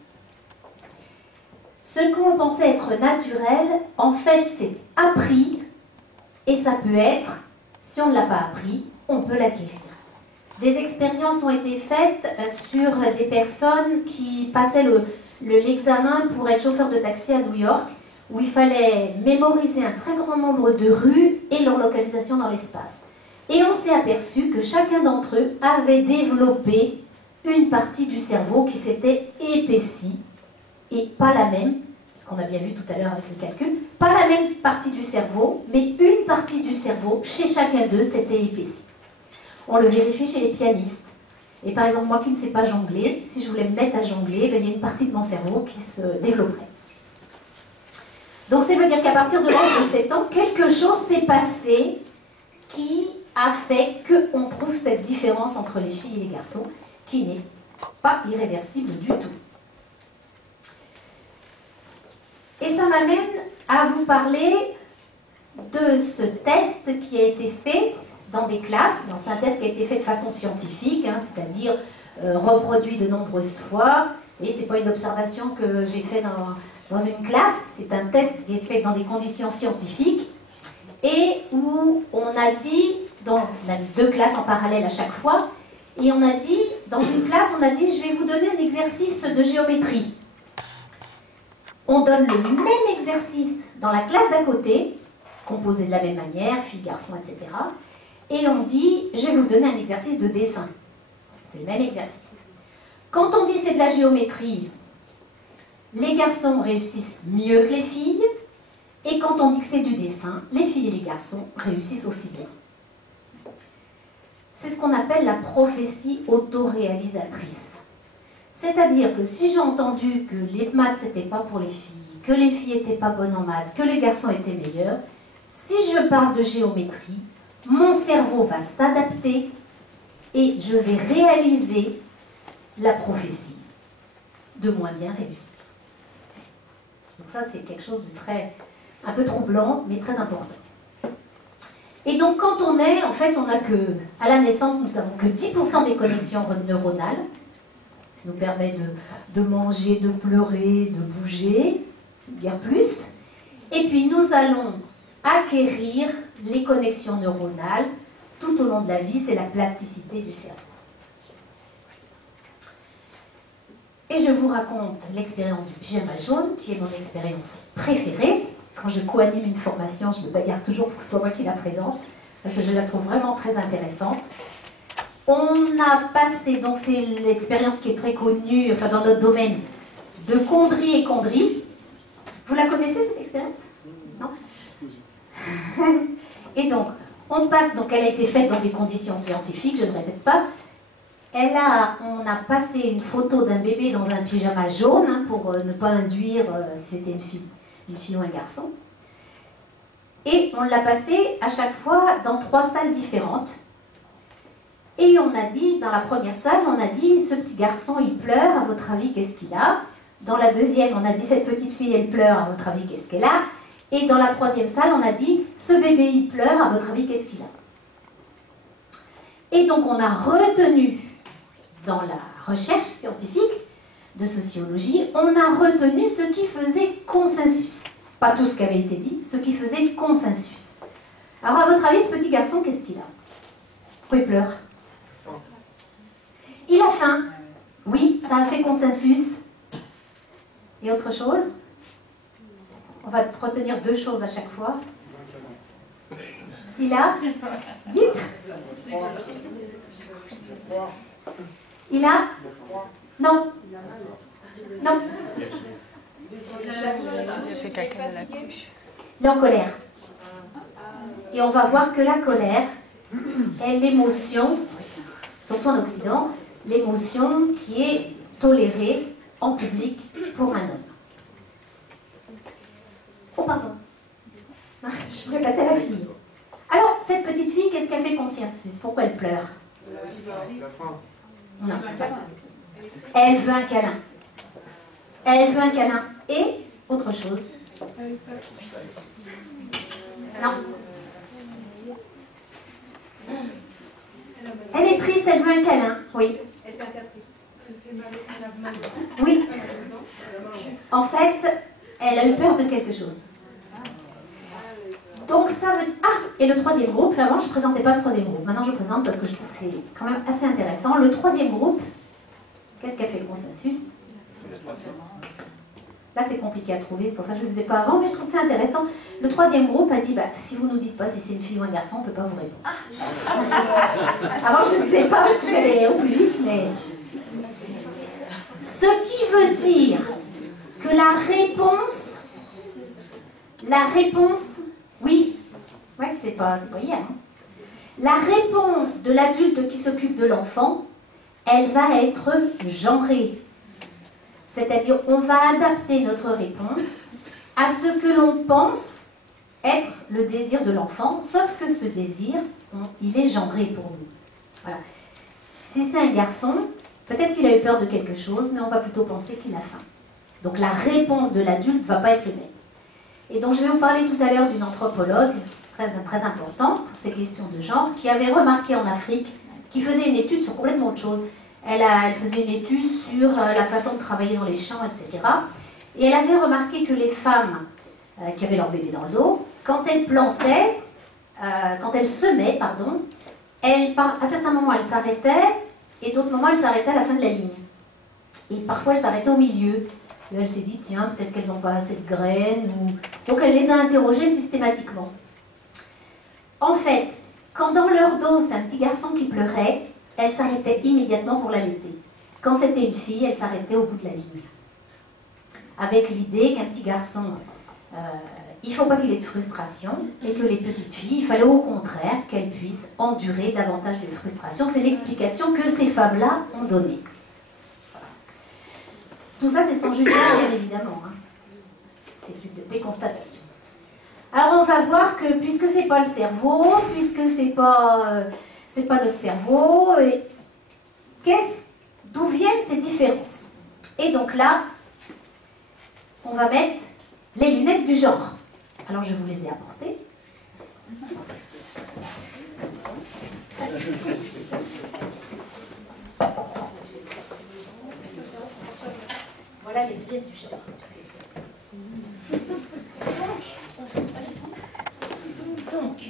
Ce qu'on pensait être naturel, en fait, c'est appris, et ça peut être, si on ne l'a pas appris, on peut l'acquérir. Des expériences ont été faites sur des personnes qui passaient l'examen pour être chauffeur de taxi à New York, où il fallait mémoriser un très grand nombre de rues et leur localisation dans l'espace. Et on s'est aperçu que chacun d'entre eux avait développé une partie du cerveau qui s'était épaissie, et pas la même, puisqu'on a bien vu tout à l'heure avec le calcul, pas la même partie du cerveau, mais une partie du cerveau, chez chacun d'eux, s'était épaissie. On le vérifie chez les pianistes. Et par exemple, moi qui ne sais pas jongler, si je voulais me mettre à jongler, ben, il y a une partie de mon cerveau qui se développerait. Donc ça veut dire qu'à partir de l'âge de 7 ans, quelque chose s'est passé qui a fait qu'on trouve cette différence entre les filles et les garçons, qui n'est pas irréversible du tout. Et ça m'amène à vous parler de ce test qui a été fait dans des classes. C'est un test qui a été fait de façon scientifique, hein, c'est-à-dire reproduit de nombreuses fois. Et ce n'est pas une observation que j'ai faite dans une classe, c'est un test qui est fait dans des conditions scientifiques et où on a dit, donc on a mis 2 classes en parallèle à chaque fois, et on a dit, dans une classe, on a dit, je vais vous donner un exercice de géométrie. On donne le même exercice dans la classe d'à côté, composé de la même manière, filles, garçons, etc. Et on dit, je vais vous donner un exercice de dessin. C'est le même exercice. Quand on dit c'est de la géométrie, les garçons réussissent mieux que les filles, et quand on dit que c'est du dessin, les filles et les garçons réussissent aussi bien. C'est ce qu'on appelle la prophétie autoréalisatrice. C'est-à-dire que si j'ai entendu que les maths c'était pas pour les filles, que les filles étaient pas bonnes en maths, que les garçons étaient meilleurs, si je parle de géométrie, mon cerveau va s'adapter et je vais réaliser la prophétie de moins bien réussir. Donc ça, c'est quelque chose de un peu troublant, mais très important. Et donc, quand on est, en fait, à la naissance, nous n'avons que 10% des connexions neuronales. Ça nous permet de manger, de pleurer, de bouger, guère plus. Et puis, nous allons acquérir les connexions neuronales tout au long de la vie, c'est la plasticité du cerveau. Et je vous raconte l'expérience du pyjama jaune, qui est mon expérience préférée. Quand je co-anime une formation, je me bagarre toujours pour que ce soit moi qui la présente, parce que je la trouve vraiment très intéressante. On a passé, donc c'est l'expérience qui est très connue, enfin dans notre domaine, de Condry et Condry. Vous la connaissez cette expérience? Non? Et donc, donc elle a été faite dans des conditions scientifiques, je ne répète pas. On a passé une photo d'un bébé dans un pyjama jaune, hein, pour ne pas induire si c'était une fille ou un garçon. Et on l'a passé à chaque fois dans 3 salles différentes. Et on a dit, dans la première salle, on a dit, ce petit garçon, il pleure, à votre avis, qu'est-ce qu'il a? Dans la deuxième, on a dit, cette petite fille, elle pleure, à votre avis, qu'est-ce qu'elle a? Et dans la troisième salle, on a dit, ce bébé, il pleure, à votre avis, qu'est-ce qu'il a? Et donc, on a retenu, dans la recherche scientifique de sociologie, on a retenu ce qui faisait consensus. Pas tout ce qui avait été dit, ce qui faisait consensus. Alors, à votre avis, ce petit garçon, qu'est-ce qu'il a? Pourquoi il pleure? Il a faim. Oui, ça a fait consensus. Et autre chose? On va retenir 2 choses à chaque fois. Il a... Dites. Il a... Non. Non. Il est en colère. Et on va voir que la colère est l'émotion, surtout en Occident, l'émotion qui est tolérée en public pour un homme. Oh pardon, je voulais passer à la fille. Alors, cette petite fille, qu'est-ce qu'elle fait consensus? Pourquoi elle pleure? Non. Elle veut un câlin. Elle veut un câlin. Et Autre chose? Non. Elle est triste, elle veut un câlin. Oui. Elle fait un caprice. Elle fait mal, elle a mal. Oui. En fait, elle a eu peur de quelque chose. Donc ça veut... Ah, et le troisième groupe, avant je ne présentais pas le troisième groupe. Maintenant je présente parce que je trouve que c'est quand même assez intéressant. Le troisième groupe, qu'est-ce qu'a fait le consensus? Là c'est compliqué à trouver, c'est pour ça que je ne le faisais pas avant, mais je trouve que c'est intéressant. Le troisième groupe a dit, bah, si vous ne nous dites pas si c'est une fille ou un garçon, on ne peut pas vous répondre. Avant je ne le disais pas parce que j'allais au plus vite, mais... Ce qui veut dire que la réponse, oui, ouais, c'est pas hier. Hein. La réponse de l'adulte qui s'occupe de l'enfant, elle va être genrée. C'est-à-dire, on va adapter notre réponse à ce que l'on pense être le désir de l'enfant, sauf que ce désir, il est genré pour nous. Voilà. Si c'est un garçon, peut-être qu'il a eu peur de quelque chose, mais on va plutôt penser qu'il a faim. Donc la réponse de l'adulte ne va pas être le même. Et donc je vais vous parler tout à l'heure d'une anthropologue très importante pour ces questions de genre, qui avait remarqué en Afrique, qui faisait une étude sur complètement autre chose. Elle faisait une étude sur la façon de travailler dans les champs, etc. Et elle avait remarqué que les femmes qui avaient leur bébé dans le dos, quand elles plantaient, quand elles semaient, pardon, à certains moments elles s'arrêtaient, et d'autres moments elles s'arrêtaient à la fin de la ligne. Et parfois elles s'arrêtaient au milieu. Et elle s'est dit, tiens, peut-être qu'elles n'ont pas assez de graines. Donc elle les a interrogées systématiquement. En fait, quand dans leur dos, c'est un petit garçon qui pleurait, elle s'arrêtait immédiatement pour l'allaiter. Quand c'était une fille, elle s'arrêtait au bout de la ligne. Avec l'idée qu'un petit garçon, il ne faut pas qu'il ait de frustration, et que les petites filles, il fallait au contraire qu'elles puissent endurer davantage de frustration. C'est l'explication que ces femmes-là ont donnée. Tout ça, c'est sans jugement, bien évidemment. Hein. C'est des constatations. Alors, on va voir que, puisque ce n'est pas le cerveau, puisque c'est pas notre cerveau, d'où viennent ces différences? Et donc là, on va mettre les lunettes du genre. Alors, je vous les ai apportées. Voilà les lunettes du genre. Donc,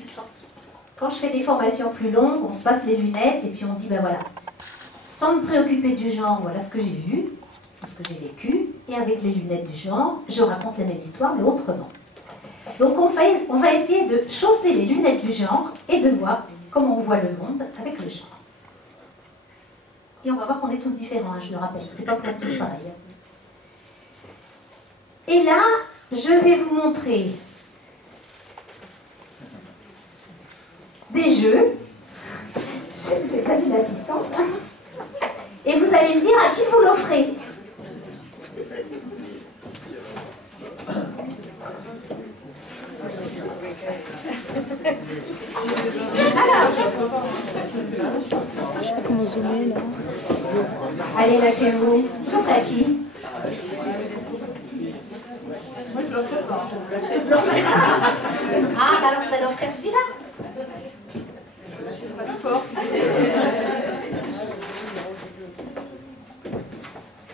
quand je fais des formations plus longues, on se passe les lunettes et puis on dit, ben voilà, sans me préoccuper du genre, voilà ce que j'ai vu, ce que j'ai vécu, et avec les lunettes du genre, je raconte la même histoire, mais autrement. Donc on va essayer de chausser les lunettes du genre et de voir comment on voit le monde avec le genre. Et on va voir qu'on est tous différents, hein, je le rappelle, c'est pas pour être tous pareils. Et là, je vais vous montrer des jeux. J'ai pas une assistante. Et vous allez me dire à qui vous l'offrez. Alors, Je sais pas comment zoomer là. allez, lâchez-vous. Je l'offre à qui? Ah, alors vous allez offrir celui-là?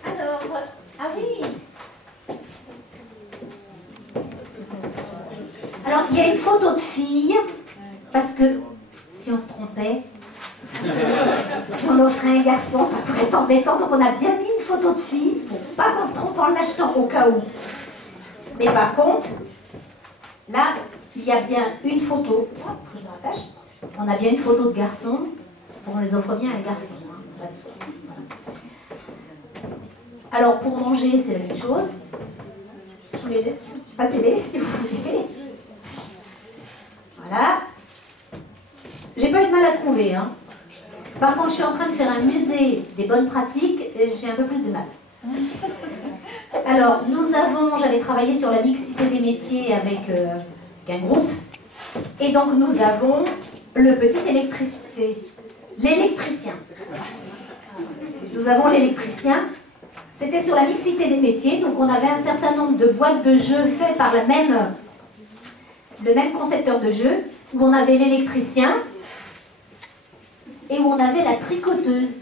Alors, ah oui. Alors, il y a une photo de fille, parce que si on se trompait, si on offrait un garçon, ça pourrait être embêtant, donc on a bien mis une photo de fille, pour pas qu'on se trompe en l'achetant au cas où. Mais par contre, là, il y a bien une photo. Hop, je me rattache. On a bien une photo de garçon. On les offre bien à un garçon. Hein, pas de soi. Voilà. Alors, pour manger, c'est la même chose. Je vous les laisse passer-les si vous voulez. Voilà. J'ai pas eu de mal à trouver. Hein. Par contre, je suis en train de faire un musée des bonnes pratiques. J'ai un peu plus de mal. Alors, j'avais travaillé sur la mixité des métiers avec un groupe, et donc nous avons le petit électricien, c'est l'électricien. Nous avons l'électricien, C'était sur la mixité des métiers, donc on avait un certain nombre de boîtes de jeux faites par le même concepteur de jeu, où on avait l'électricien et où on avait la tricoteuse.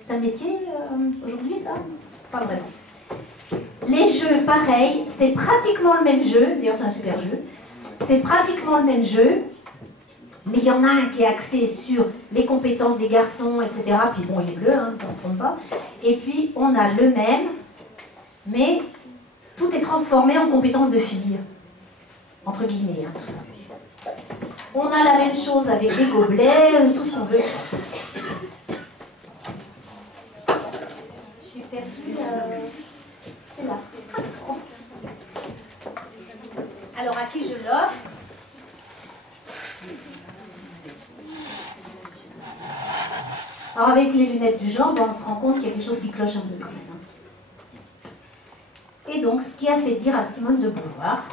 C'est un métier aujourd'hui, ça? Pas vraiment. Les jeux, pareil, c'est pratiquement le même jeu, d'ailleurs c'est un super jeu, c'est pratiquement le même jeu, mais il y en a un qui est axé sur les compétences des garçons, etc. Puis bon, il est bleu, hein, ça ne se trompe pas. Et puis on a le même, mais tout est transformé en compétences de filles. Entre guillemets, hein, tout ça. On a la même chose avec des gobelets, tout ce qu'on veut. J'ai perdu... c'est là. Alors, à qui je l'offre? Alors, avec les lunettes du genre, on se rend compte qu'il y a quelque chose qui cloche un peu quand même. Et donc, ce qui a fait dire à Simone de Beauvoir,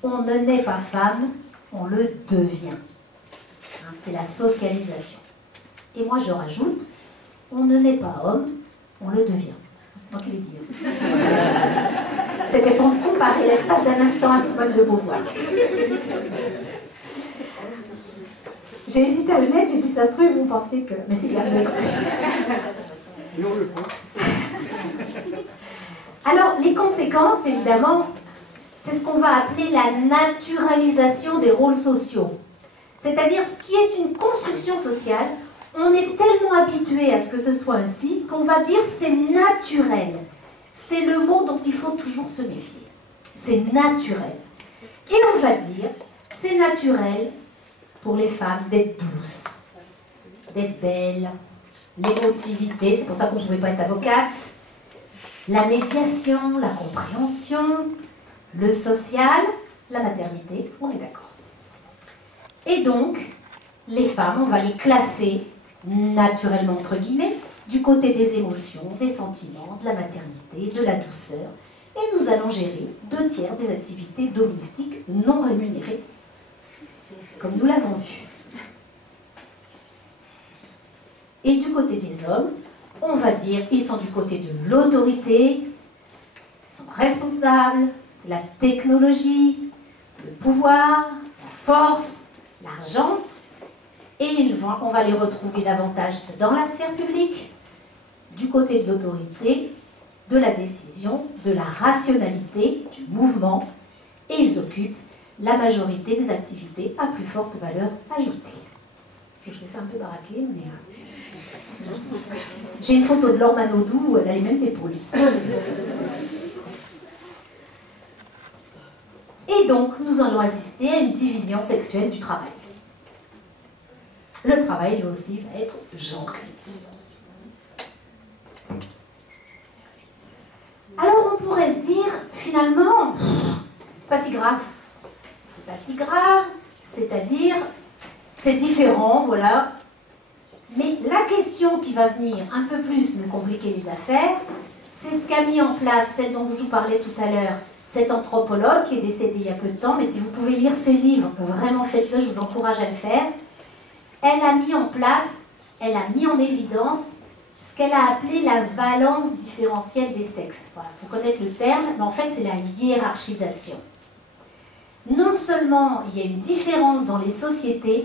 on ne naît pas femme, on le devient. Hein, c'est la socialisation. Et moi, je rajoute, on ne naît pas homme, on le devient. C'est moi qui l'ai dit. C'était pour comparer l'espace d'un instant à Simone de Beauvoir. J'ai hésité à le mettre, j'ai dit ça se trouve, vous pensez que... Mais c'est bien fait. Alors, les conséquences, évidemment, c'est ce qu'on va appeler la naturalisation des rôles sociaux. C'est-à-dire ce qui est une construction sociale, on est tellement habitué à ce que ce soit ainsi qu'on va dire c'est naturel. C'est le mot dont il faut toujours se méfier. C'est naturel. Et on va dire c'est naturel pour les femmes d'être douces, d'être belles, l'émotivité, c'est pour ça qu'on ne pouvait pas être avocate, la médiation, la compréhension, le social, la maternité, on est d'accord. Et donc, les femmes, on va les classer naturellement, entre guillemets, du côté des émotions, des sentiments, de la maternité, de la douceur. Et nous allons gérer 2/3 des activités domestiques non rémunérées, comme nous l'avons vu. Et du côté des hommes, on va dire ils sont du côté de l'autorité, ils sont responsables, c'est la technologie, le pouvoir, la force, l'argent, et on va les retrouver davantage dans la sphère publique, du côté de l'autorité, de la décision, de la rationalité, du mouvement, et ils occupent la majorité des activités à plus forte valeur ajoutée. Je l'ai fait un peu baraquer, mais... J'ai une photo de Laure Manodou, elle a les mêmes épaules. Et donc, nous allons assister à une division sexuelle du travail. Le travail, lui aussi, va être genré. Alors, on pourrait se dire, finalement, c'est pas si grave. C'est pas si grave, c'est-à-dire, c'est différent, voilà. Mais la question qui va venir un peu plus nous compliquer les affaires, c'est ce qu'a mis en place, celle dont je vous parlais tout à l'heure, cette anthropologue qui est décédée il y a peu de temps, mais si vous pouvez lire ses livres, vraiment faites-le, je vous encourage à le faire. Elle a mis en place, elle a mis en évidence ce qu'elle a appelé la valence différentielle des sexes. Voilà, il faut connaître le terme, mais en fait c'est la hiérarchisation. Non seulement il y a une différence dans les sociétés,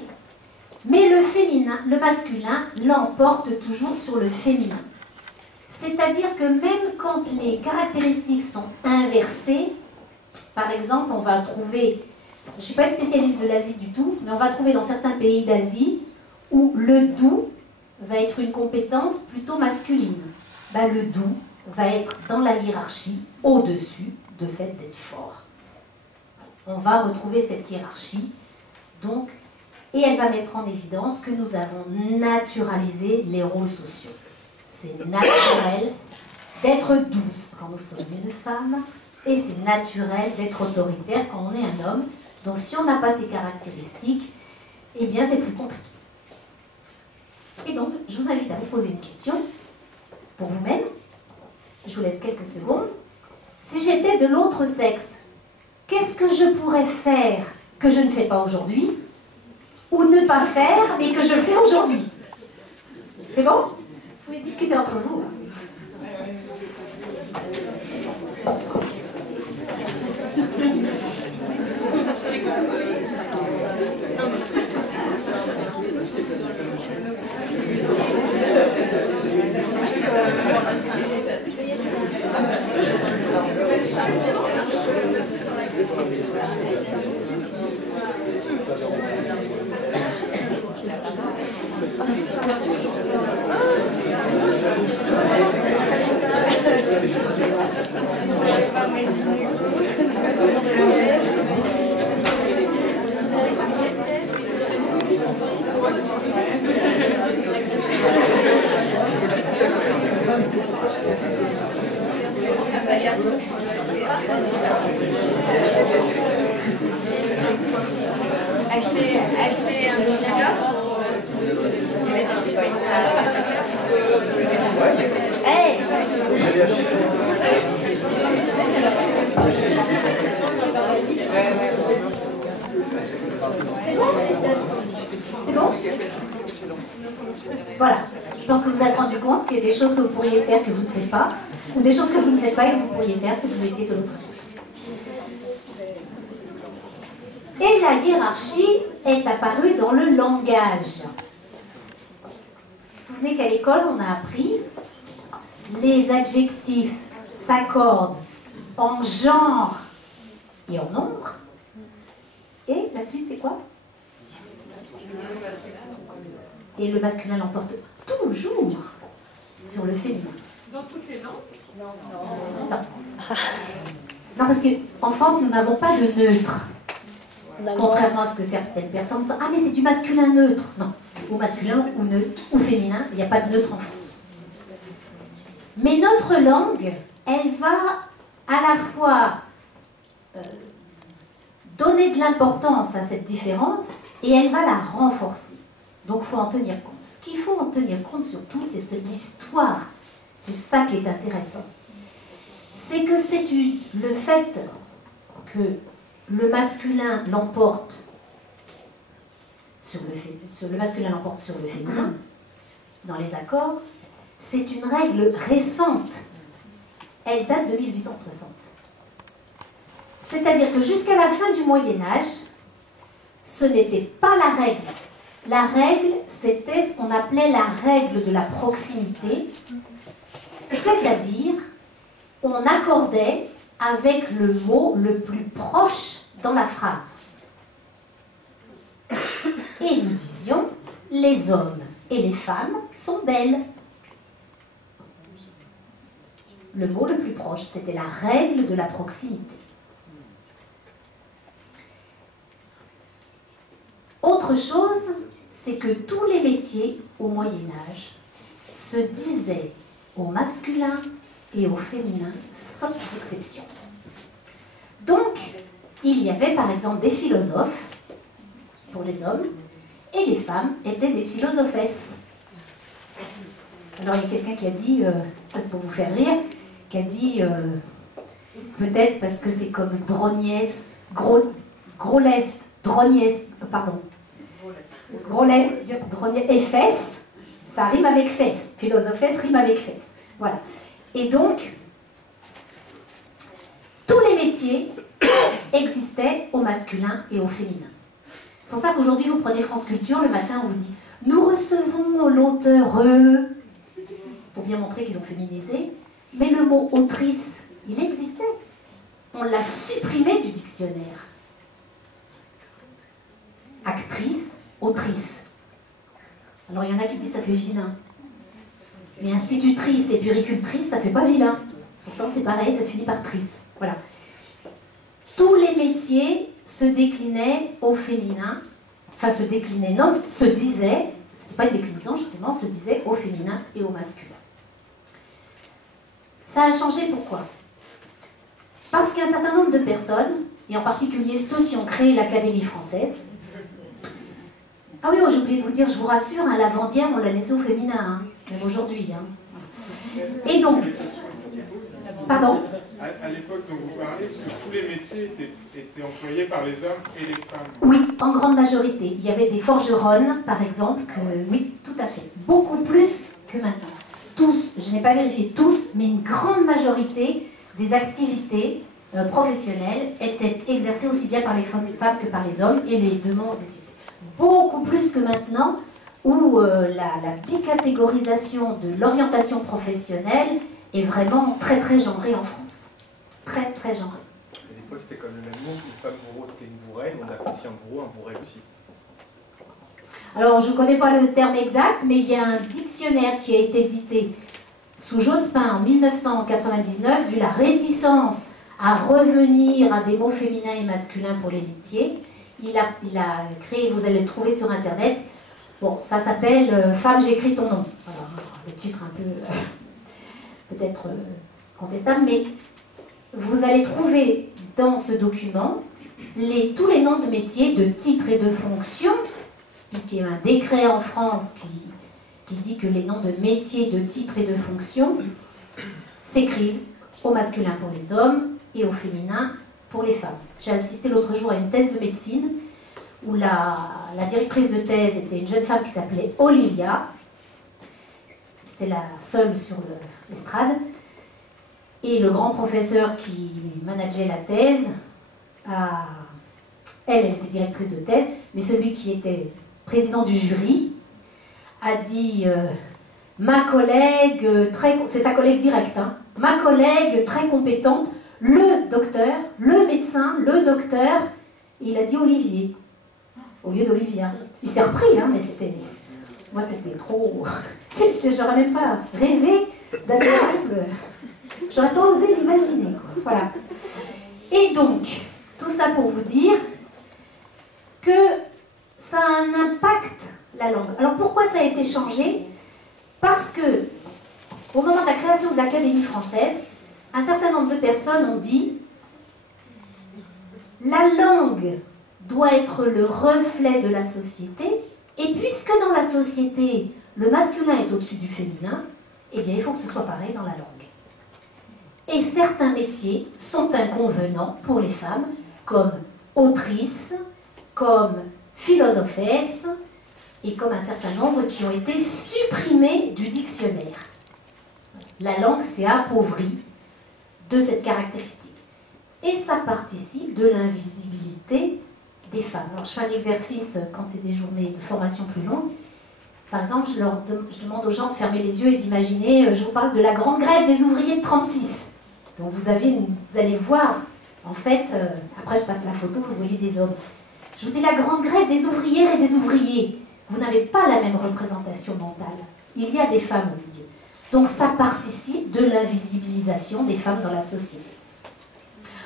mais le féminin, le masculin, l'emporte toujours sur le féminin. C'est-à-dire que même quand les caractéristiques sont inversées, par exemple, on va trouver, je ne suis pas une spécialiste de l'Asie du tout, mais on va trouver dans certains pays d'Asie où le doux va être une compétence plutôt masculine. Ben, le doux va être dans la hiérarchie au-dessus de fait d'être fort. On va retrouver cette hiérarchie, donc, et elle va mettre en évidence que nous avons naturalisé les rôles sociaux. C'est naturel d'être douce quand nous sommes une femme, et c'est naturel d'être autoritaire quand on est un homme. Donc si on n'a pas ces caractéristiques, eh bien c'est plus compliqué. Et donc, je vous invite à vous poser une question pour vous-même. Je vous laisse quelques secondes. Si j'étais de l'autre sexe, qu'est-ce que je pourrais faire que je ne fais pas aujourd'hui? Ou ne pas faire, mais que je fais aujourd'hui? C'est bon? Vous pouvez discuter entre vous. Acheter un vinegar. C'est bon? Voilà. Je pense que vous vous êtes rendu compte qu'il y a des choses que vous pourriez faire que vous ne faites pas, ou des choses que vous ne faites pas et que vous pourriez faire si vous étiez de l'autre côté. Et la hiérarchie est apparue dans le langage. Vous vous souvenez qu'à l'école, on a appris les adjectifs s'accordent en genre et en nombre. Et la suite, c'est quoi? Et le masculin l'emporte toujours sur le féminin. Dans toutes les langues? Non. Non, parce qu'en France, nous n'avons pas de neutre. Contrairement à ce que certaines personnes disent, ah mais c'est du masculin neutre. Non, c'est ou masculin ou neutre ou féminin, il n'y a pas de neutre en France. Mais notre langue, elle va à la fois donner de l'importance à cette différence et elle va la renforcer. Donc il faut en tenir compte. Ce qu'il faut en tenir compte surtout, c'est l'histoire. C'est ça qui est intéressant. C'est que c'est le fait que le masculin l'emporte sur le masculin l'emporte sur le féminin dans les accords, c'est une règle récente. Elle date de 1860. C'est-à-dire que jusqu'à la fin du Moyen-Âge, ce n'était pas la règle. La règle, c'était ce qu'on appelait la règle de la proximité, c'est-à-dire on accordait avec le mot le plus proche dans la phrase. Et nous disions, les hommes et les femmes sont belles. Le mot le plus proche, c'était la règle de la proximité. Autre chose, c'est que tous les métiers au Moyen-Âge se disaient au masculin et au féminin sans exception. Donc, il y avait par exemple des philosophes pour les hommes et les femmes étaient des philosophesses. Alors il y a quelqu'un qui a dit, ça c'est pour vous faire rire, qui a dit peut-être parce que c'est comme drognesse, grolès, drognesse, pardon, grolès, drognesse et fesse, ça rime avec fesse. Philosophesse rime avec fesse. Voilà. Et donc, tous les métiers existaient au masculin et au féminin. C'est pour ça qu'aujourd'hui, vous prenez France Culture, le matin, on vous dit « Nous recevons l'auteur pour bien montrer qu'ils ont féminisé, mais le mot « autrice », il existait. On l'a supprimé du dictionnaire. Actrice, autrice. Alors, il y en a qui disent « ça fait vilain ». Mais institutrice et puricultrice, ça fait pas vilain. Pourtant, c'est pareil, ça se finit par trice. Voilà. Tous les métiers se déclinaient au féminin, enfin se déclinaient, non, se disaient, c'était pas une déclinaison justement, se disaient au féminin et au masculin. Ça a changé pourquoi? Parce qu'un certain nombre de personnes, et en particulier ceux qui ont créé l'Académie française, ah oui, j'ai oublié de vous dire, je vous rassure, hein, Lavandière, on l'a laissé au féminin, hein, même aujourd'hui. Hein. Et donc, pardon? À l'époque dont vous parlez, est-ce que tous les métiers étaient employés par les hommes et les femmes? Oui, en grande majorité. Il y avait des forgeronnes, par exemple, que, oui, tout à fait. Beaucoup plus que maintenant. tous, je n'ai pas vérifié tous, mais une grande majorité des activités professionnelles étaient exercées aussi bien par les femmes que par les hommes, et les deux mondes existaient. Beaucoup plus que maintenant, où la bicatégorisation de l'orientation professionnelle est vraiment très très genrée en France. Très très genrée. Et des fois c'était comme le même mot, une femme bourreau c'était une bourrelle, on appelle aussi un bourreau aussi. Alors je ne connais pas le terme exact, mais il y a un dictionnaire qui a été édité sous Jospin en 1999, vu la réticence à revenir à des mots féminins et masculins pour les métiers. Il a créé, vous allez le trouver sur internet, bon, ça s'appelle Femme, j'écris ton nom. Alors, le titre un peu peut-être contestable, mais vous allez trouver dans ce document tous les noms de métiers, de titres et de fonctions, puisqu'il y a un décret en France qui dit que les noms de métiers, de titres et de fonctions s'écrivent au masculin pour les hommes et au féminin pour les femmes. J'ai assisté l'autre jour à une thèse de médecine où la directrice de thèse était une jeune femme qui s'appelait Olivia. C'était la seule sur l'estrade. Et le grand professeur qui manageait la thèse, elle était directrice de thèse, mais celui qui était président du jury a dit ma collègue, c'est sa collègue directe, hein, ma collègue très compétente, le docteur, le médecin, le docteur, et il a dit Olivier, au lieu d'Olivia. Il s'est repris, hein, mais c'était... Moi, c'était trop... J'aurais même pas rêvé d'un exemple... J'aurais pas osé l'imaginer, quoi. Voilà. Et donc, tout ça pour vous dire que ça a un impact, la langue. Alors, pourquoi ça a été changé? Parce que, au moment de la création de l'Académie française, un certain nombre de personnes ont dit la langue doit être le reflet de la société, et puisque dans la société, le masculin est au-dessus du féminin, eh bien, il faut que ce soit pareil dans la langue. Et certains métiers sont inconvenants pour les femmes, comme autrice, comme philosophesse, et comme un certain nombre qui ont été supprimés du dictionnaire. La langue s'est appauvrie de cette caractéristique. Et ça participe de l'invisibilité des femmes. Alors, je fais un exercice quand c'est des journées de formation plus longues. Par exemple, je demande aux gens de fermer les yeux et d'imaginer, je vous parle de la grande grève des ouvriers de 36. Donc vous allez voir, en fait, après je passe la photo, vous voyez des hommes. Je vous dis la grande grève des ouvrières et des ouvriers. Vous n'avez pas la même représentation mentale. Il y a des femmes au milieu. Donc ça participe de l'invisibilisation des femmes dans la société.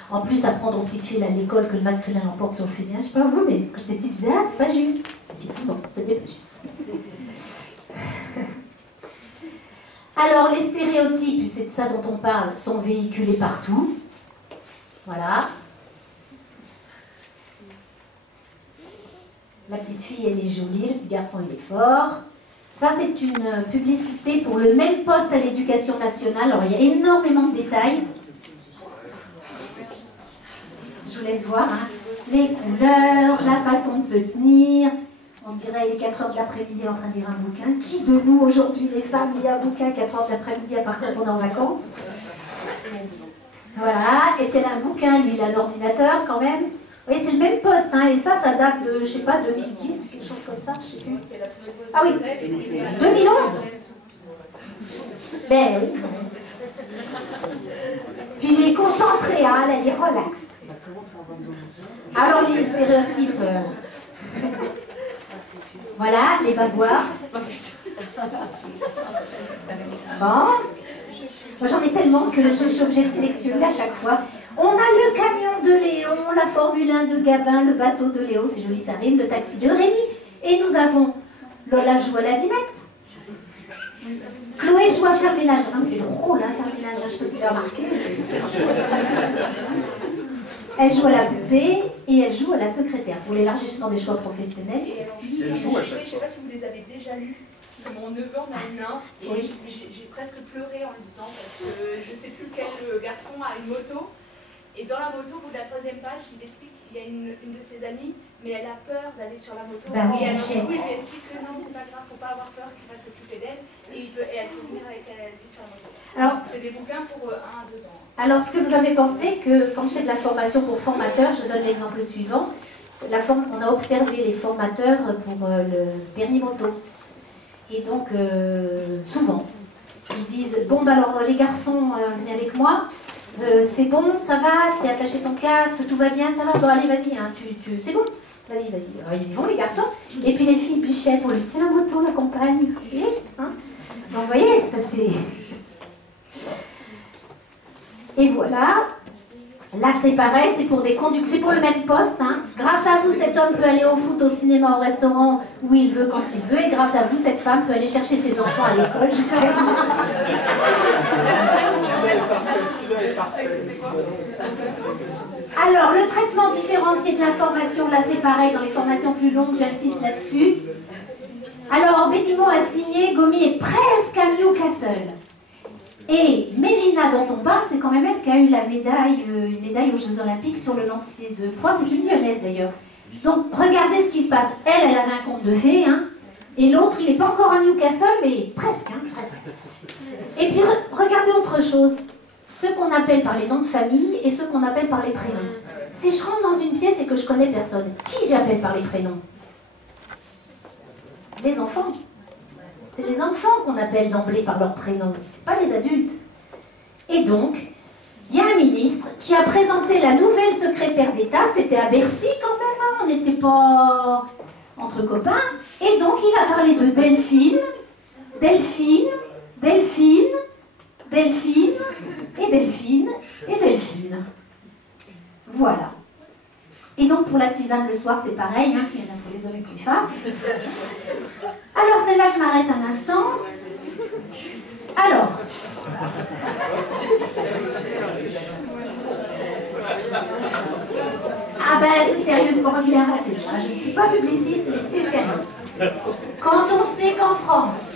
En plus, apprendre aux petites filles à l'école que le masculin l'emporte sur le féminin, je ne sais pas vous, mais quand j'étais petite, je disais, ah, c'est pas juste. Et puis, non, c'est bien pas juste. Alors, les stéréotypes, c'est de ça dont on parle, sont véhiculés partout. Voilà. La petite fille, elle est jolie, le petit garçon, il est fort. Ça, c'est une publicité pour le même poste à l'éducation nationale. Alors, il y a énormément de détails. Je vous laisse voir, hein. Les couleurs, la façon de se tenir. On dirait il est 4h de l'après-midi en train de lire un bouquin. Qui de nous, aujourd'hui, les femmes, lit un bouquin 4h de l'après-midi à part quand on est en vacances? Voilà. Et puis elle a un bouquin, lui, il a un ordinateur quand même. Vous voyez, c'est le même poste, hein. Et ça date de, je sais pas, 2010, quelque chose comme ça, je sais plus. Ah oui, 2011. Ben oui. Puis il est concentré, hein, elle est relax. Alors les stéréotypes, voilà, les bavoirs. Bon, moi j'en ai tellement que je suis obligée de sélectionner à chaque fois. On a le camion de Léon, la Formule 1 de Gabin, le bateau de Léo, c'est joli ça rime, le taxi de Rémi. Et nous avons Lola joue à la dinette. Chloé joue à faire ménage. Ah, mais c'est drôle, hein, faire ménage, je sais pas si tu as remarqué. Elle joue à la poupée et elle joue à la secrétaire pour l'élargissement des choix professionnels. Elle joue à chaque fois. Je ne sais pas si vous les avez déjà lus, parce que mon neveu en a eu un, et Oui. j'ai presque pleuré en le lisant, parce que je ne sais plus quel garçon a une moto, Et dans la moto, au bout de la 3e page, il explique qu'il y a une de ses amies, mais elle a peur d'aller sur la moto. Bah oui, et alors, Bichette. du coup, il lui explique que non, c'est pas grave, faut pas avoir peur, qu'il va s'occuper d'elle. Et elle peut venir avec lui sur la moto. Alors, c'est des bouquins pour 1 à 2 ans. Alors, ce que vous avez pensé, que quand je fais de la formation pour formateurs, je donne l'exemple suivant. On a observé les formateurs pour le permis moto. Et donc, souvent, ils disent « Bon, bah alors, les garçons, venez avec moi. C'est bon, ça va, t'es attaché ton casque, tout va bien, ça va. Bon, allez, vas-y, hein, c'est bon. Vas-y, vas-y. » Alors, ils y vont, les garçons. Et puis, les filles, Bichette, on lui tient la moto, la compagne. Hein. Donc, vous voyez, ça c'est... Et voilà, là c'est pareil, c'est pour des conducteurs, c'est pour le même poste. Hein. Grâce à vous, cet homme peut aller au foot, au cinéma, au restaurant, où il veut, quand il veut. Et grâce à vous, cette femme peut aller chercher ses enfants à l'école jusqu'à... Alors, le traitement différencié de l'information, là c'est pareil, dans les formations plus longues, j'insiste là-dessus. Alors, Betty Moore a signé, Gomi est presque à Newcastle. Et Mélina, dont on parle, c'est quand même elle qui a eu la médaille, une médaille aux Jeux Olympiques sur le lancier de poids. C'est une lyonnaise d'ailleurs. Donc regardez ce qui se passe. Elle avait un conte de fées, hein, et l'autre, il n'est pas encore à Newcastle, mais presque, hein, presque. Et puis regardez autre chose. Ceux qu'on appelle par les noms de famille et ceux qu'on appelle par les prénoms. Si je rentre dans une pièce et que je connais personne, qui j'appelle par les prénoms? Les enfants. C'est les enfants qu'on appelle d'emblée par leur prénom, c'est pas les adultes. Et donc, il y a un ministre qui a présenté la nouvelle secrétaire d'État, c'était à Bercy quand même, hein, on n'était pas entre copains, et donc il a parlé de Delphine, Delphine, Delphine, Delphine, et Delphine, et Delphine. Voilà. Et donc pour la tisane le soir, c'est pareil, hein, il y en a pour les hommes et pour les femmes. Alors celle-là, je m'arrête un instant. Alors. Ah ben c'est sérieux, c'est pas moi qui l'ai inventé. Je ne suis pas publiciste, mais c'est sérieux. Quand on sait qu'en France,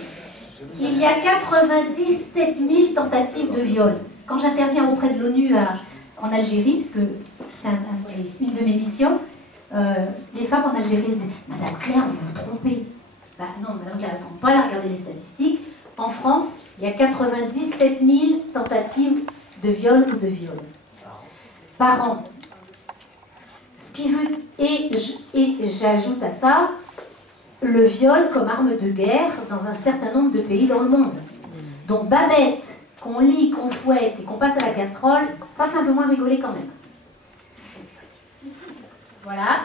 il y a 97 000 tentatives de viol. Quand j'interviens auprès de l'ONU en Algérie, puisque c'est une de mes missions, les femmes en Algérie me disent « Madame Claire, vous vous trompez. » Ben non, Madame Claire, elle ne se trompe pas, elle a regardé les statistiques. En France, il y a 97 000 tentatives de viol ou de viol par an. Ce qui veut, et j'ajoute à ça le viol comme arme de guerre dans un certain nombre de pays dans le monde. Donc Babette, qu'on lit, qu'on fouette et qu'on passe à la casserole, ça fait un peu moins rigoler quand même. Voilà.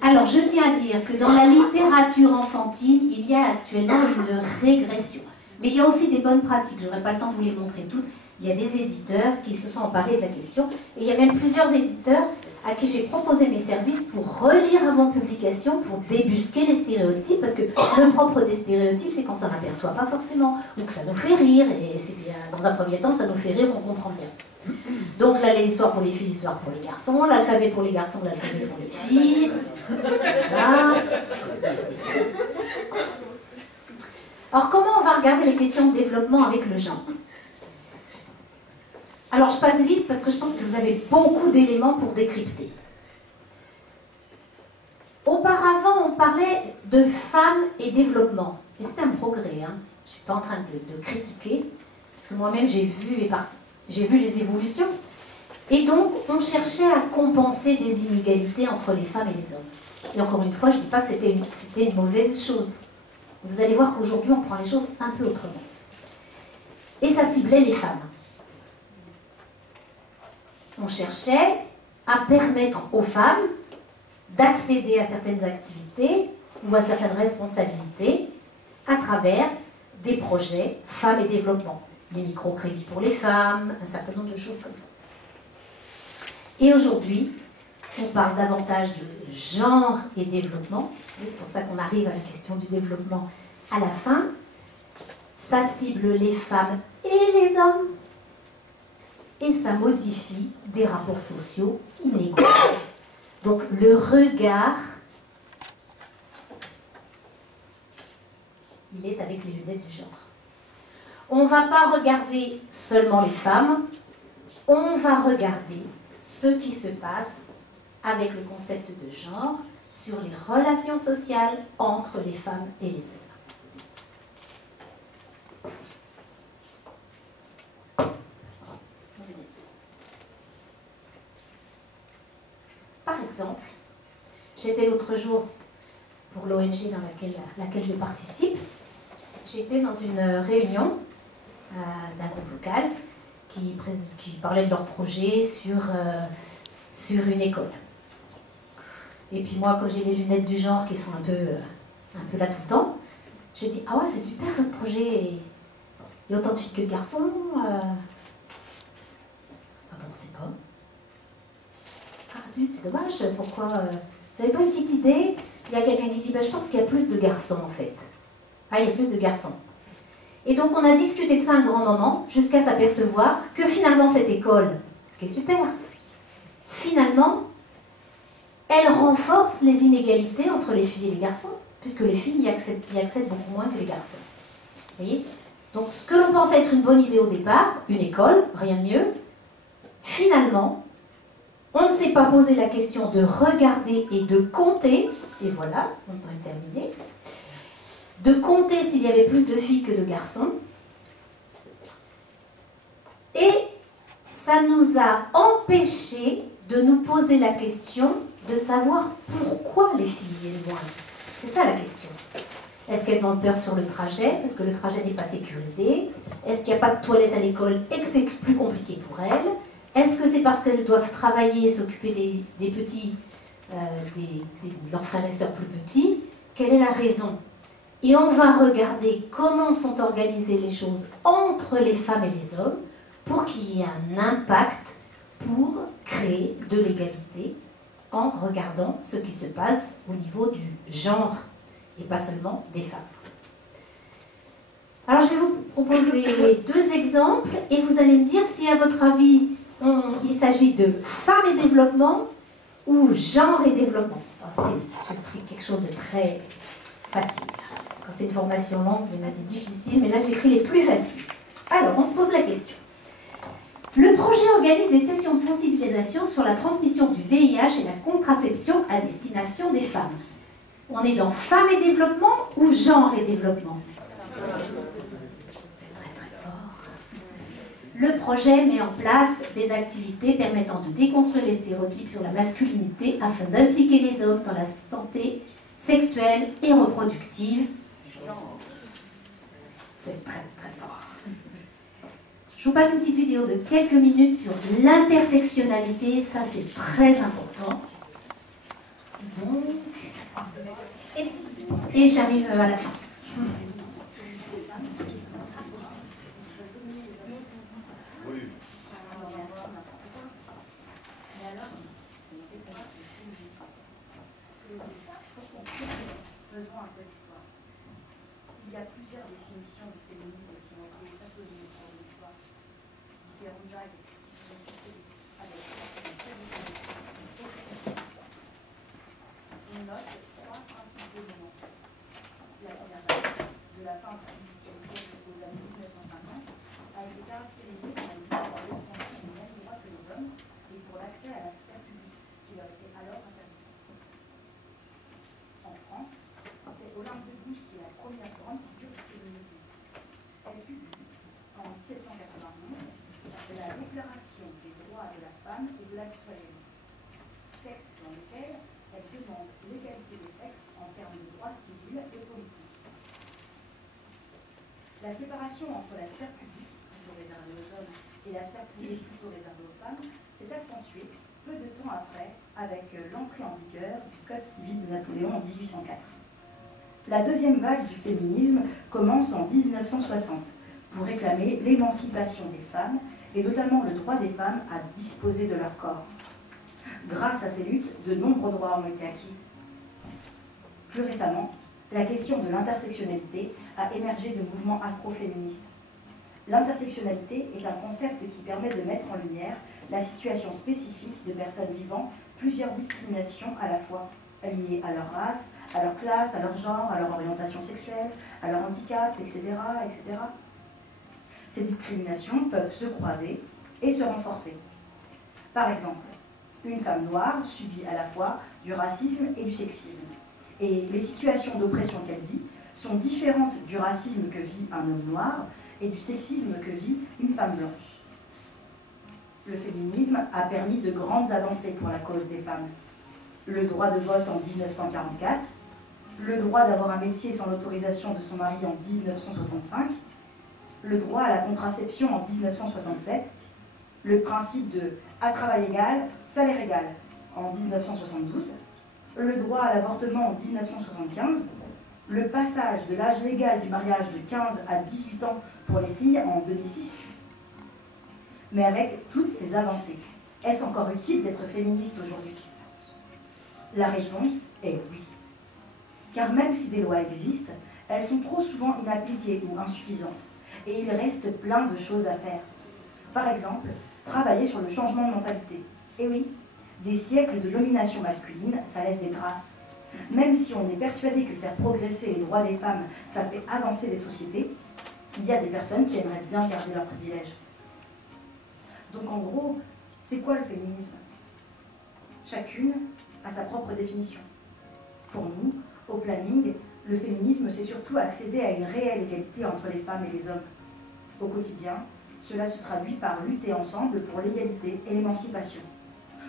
Alors, je tiens à dire que dans la littérature enfantine, il y a actuellement une régression. Mais il y a aussi des bonnes pratiques. Je n'aurai pas le temps de vous les montrer toutes. Il y a des éditeurs qui se sont emparés de la question. Et il y a même plusieurs éditeurs à qui j'ai proposé mes services pour relire avant publication, pour débusquer les stéréotypes. Parce que le propre des stéréotypes, c'est qu'on ne s'en aperçoit pas forcément. Ou que ça nous fait rire. Et c'est bien, dans un premier temps, ça nous fait rire, on comprend bien. Donc là, l'histoire pour les filles, l'histoire pour les garçons. L'alphabet pour les garçons, l'alphabet pour les filles. Voilà. Alors, comment on va regarder les questions de développement avec le genre? Alors, je passe vite parce que je pense que vous avez beaucoup d'éléments pour décrypter. Auparavant, on parlait de femmes et développement. Et c'est un progrès, hein. Je ne suis pas en train de critiquer, parce que moi-même, j'ai vu les évolutions. Et donc, on cherchait à compenser des inégalités entre les femmes et les hommes. Et encore une fois, je ne dis pas que c'était une mauvaise chose. Vous allez voir qu'aujourd'hui, on prend les choses un peu autrement. Et ça ciblait les femmes. On cherchait à permettre aux femmes d'accéder à certaines activités ou à certaines responsabilités à travers des projets femmes et développement. Les microcrédits pour les femmes, un certain nombre de choses comme ça. Et aujourd'hui, on parle davantage de genre et développement. C'est pour ça qu'on arrive à la question du développement à la fin. Ça cible les femmes et les hommes. Et ça modifie des rapports sociaux inégaux. Donc le regard, il est avec les lunettes du genre. On ne va pas regarder seulement les femmes, on va regarder ce qui se passe avec le concept de genre sur les relations sociales entre les femmes et les hommes. Par exemple, j'étais l'autre jour pour l'ONG dans laquelle je participe, j'étais dans une réunion d'un groupe local qui parlait de leur projet sur une école. Et puis moi, quand j'ai les lunettes du genre qui sont un peu là tout le temps, j'ai dit « Ah ouais, c'est super votre projet, il y a autant de filles que de garçons. Ah bon, on sait pas. Ah zut, c'est dommage, pourquoi vous n'avez pas une petite idée ?» Il y a quelqu'un qui dit bah, « Je pense qu'il y a plus de garçons en fait. » Ah, il y a plus de garçons. Et donc on a discuté de ça un grand moment, jusqu'à s'apercevoir que finalement cette école, qui est super, finalement, elle renforce les inégalités entre les filles et les garçons, puisque les filles y accèdent beaucoup moins que les garçons. Vous voyez ? Donc ce que l'on pensait être une bonne idée au départ, une école, rien de mieux, finalement, on ne s'est pas posé la question de regarder et de compter, et voilà, mon temps est terminé, de compter s'il y avait plus de filles que de garçons. Et ça nous a empêchés de nous poser la question de savoir pourquoi les filles viennent moins. C'est ça la question. Est-ce qu'elles ont peur sur le trajet, parce que le trajet n'est pas sécurisé? Est-ce qu'il n'y a pas de toilette à l'école et que c'est plus compliqué pour elles? Est-ce que c'est parce qu'elles doivent travailler et s'occuper des petits, de leurs frères et sœurs plus petits? Quelle est la raison? Et on va regarder comment sont organisées les choses entre les femmes et les hommes pour qu'il y ait un impact pour créer de l'égalité en regardant ce qui se passe au niveau du genre et pas seulement des femmes. Alors je vais vous proposer 2 exemples et vous allez me dire si à votre avis il s'agit de femmes et développement ou genre et développement. J'ai pris quelque chose de très facile. Quand c'est une formation longue, il y en a des difficiles, mais là j'ai pris les plus faciles. Alors, on se pose la question. Le projet organise des sessions de sensibilisation sur la transmission du VIH et la contraception à destination des femmes. On est dans femmes et développement ou genre et développement? C'est très très fort. Le projet met en place des activités permettant de déconstruire les stéréotypes sur la masculinité afin d'impliquer les hommes dans la santé sexuelle et reproductive. C'est très très fort. Je vous passe une petite vidéo de quelques minutes sur l'intersectionnalité, ça c'est très important. Donc, et j'arrive à la fin. Faisons un peu d'histoire. Il y a plusieurs définitions du féminisme qui ont été façonnées au cours de l'histoire. Différentes vagues qui se sont succédées avec on note 3 principaux moments. La première vague, de la fin du XVIIIe siècle aux années 1950, a été caractérisée par une lutte pour l'obtention des mêmes droits que les hommes et pour l'accès à la sphère publique, qui leur était alors interdite. En France, c'est Olympe de Gouges qui est la première grande figure du féminisme. Elle publie en 1791 la Déclaration des droits de la femme et de la citoyenne, texte dans lequel elle demande l'égalité des sexes en termes de droits civils et politiques. La séparation entre la sphère publique, plutôt réservée aux hommes, et la sphère privée, plutôt réservée aux femmes, s'est accentuée peu de temps après avec l'entrée en vigueur du Code civil de Napoléon en 1804. La deuxième vague du féminisme commence en 1960 pour réclamer l'émancipation des femmes et notamment le droit des femmes à disposer de leur corps. Grâce à ces luttes, de nombreux droits ont été acquis. Plus récemment, la question de l'intersectionnalité a émergé de mouvements afroféministes. L'intersectionnalité est un concept qui permet de mettre en lumière la situation spécifique de personnes vivant plusieurs discriminations à la fois, liées à leur race, à leur classe, à leur genre, à leur orientation sexuelle, à leur handicap, etc., etc. Ces discriminations peuvent se croiser et se renforcer. Par exemple, une femme noire subit à la fois du racisme et du sexisme. Et les situations d'oppression qu'elle vit sont différentes du racisme que vit un homme noir et du sexisme que vit une femme blanche. Le féminisme a permis de grandes avancées pour la cause des femmes. Le droit de vote en 1944, le droit d'avoir un métier sans l'autorisation de son mari en 1965, le droit à la contraception en 1967, le principe de « à travail égal, salaire égal » en 1972, le droit à l'avortement en 1975, le passage de l'âge légal du mariage de 15 à 18 ans pour les filles en 2006. Mais avec toutes ces avancées, est-ce encore utile d'être féministe aujourd'hui? La réponse est oui. Car même si des lois existent, elles sont trop souvent inappliquées ou insuffisantes. Et il reste plein de choses à faire. Par exemple, travailler sur le changement de mentalité. Et oui, des siècles de domination masculine, ça laisse des traces. Même si on est persuadé que faire progresser les droits des femmes, ça fait avancer les sociétés, il y a des personnes qui aimeraient bien garder leurs privilèges. Donc en gros, c'est quoi le féminisme? Chacune a sa propre définition. Pour nous, au planning, le féminisme, c'est surtout accéder à une réelle égalité entre les femmes et les hommes. Au quotidien, cela se traduit par lutter ensemble pour l'égalité et l'émancipation,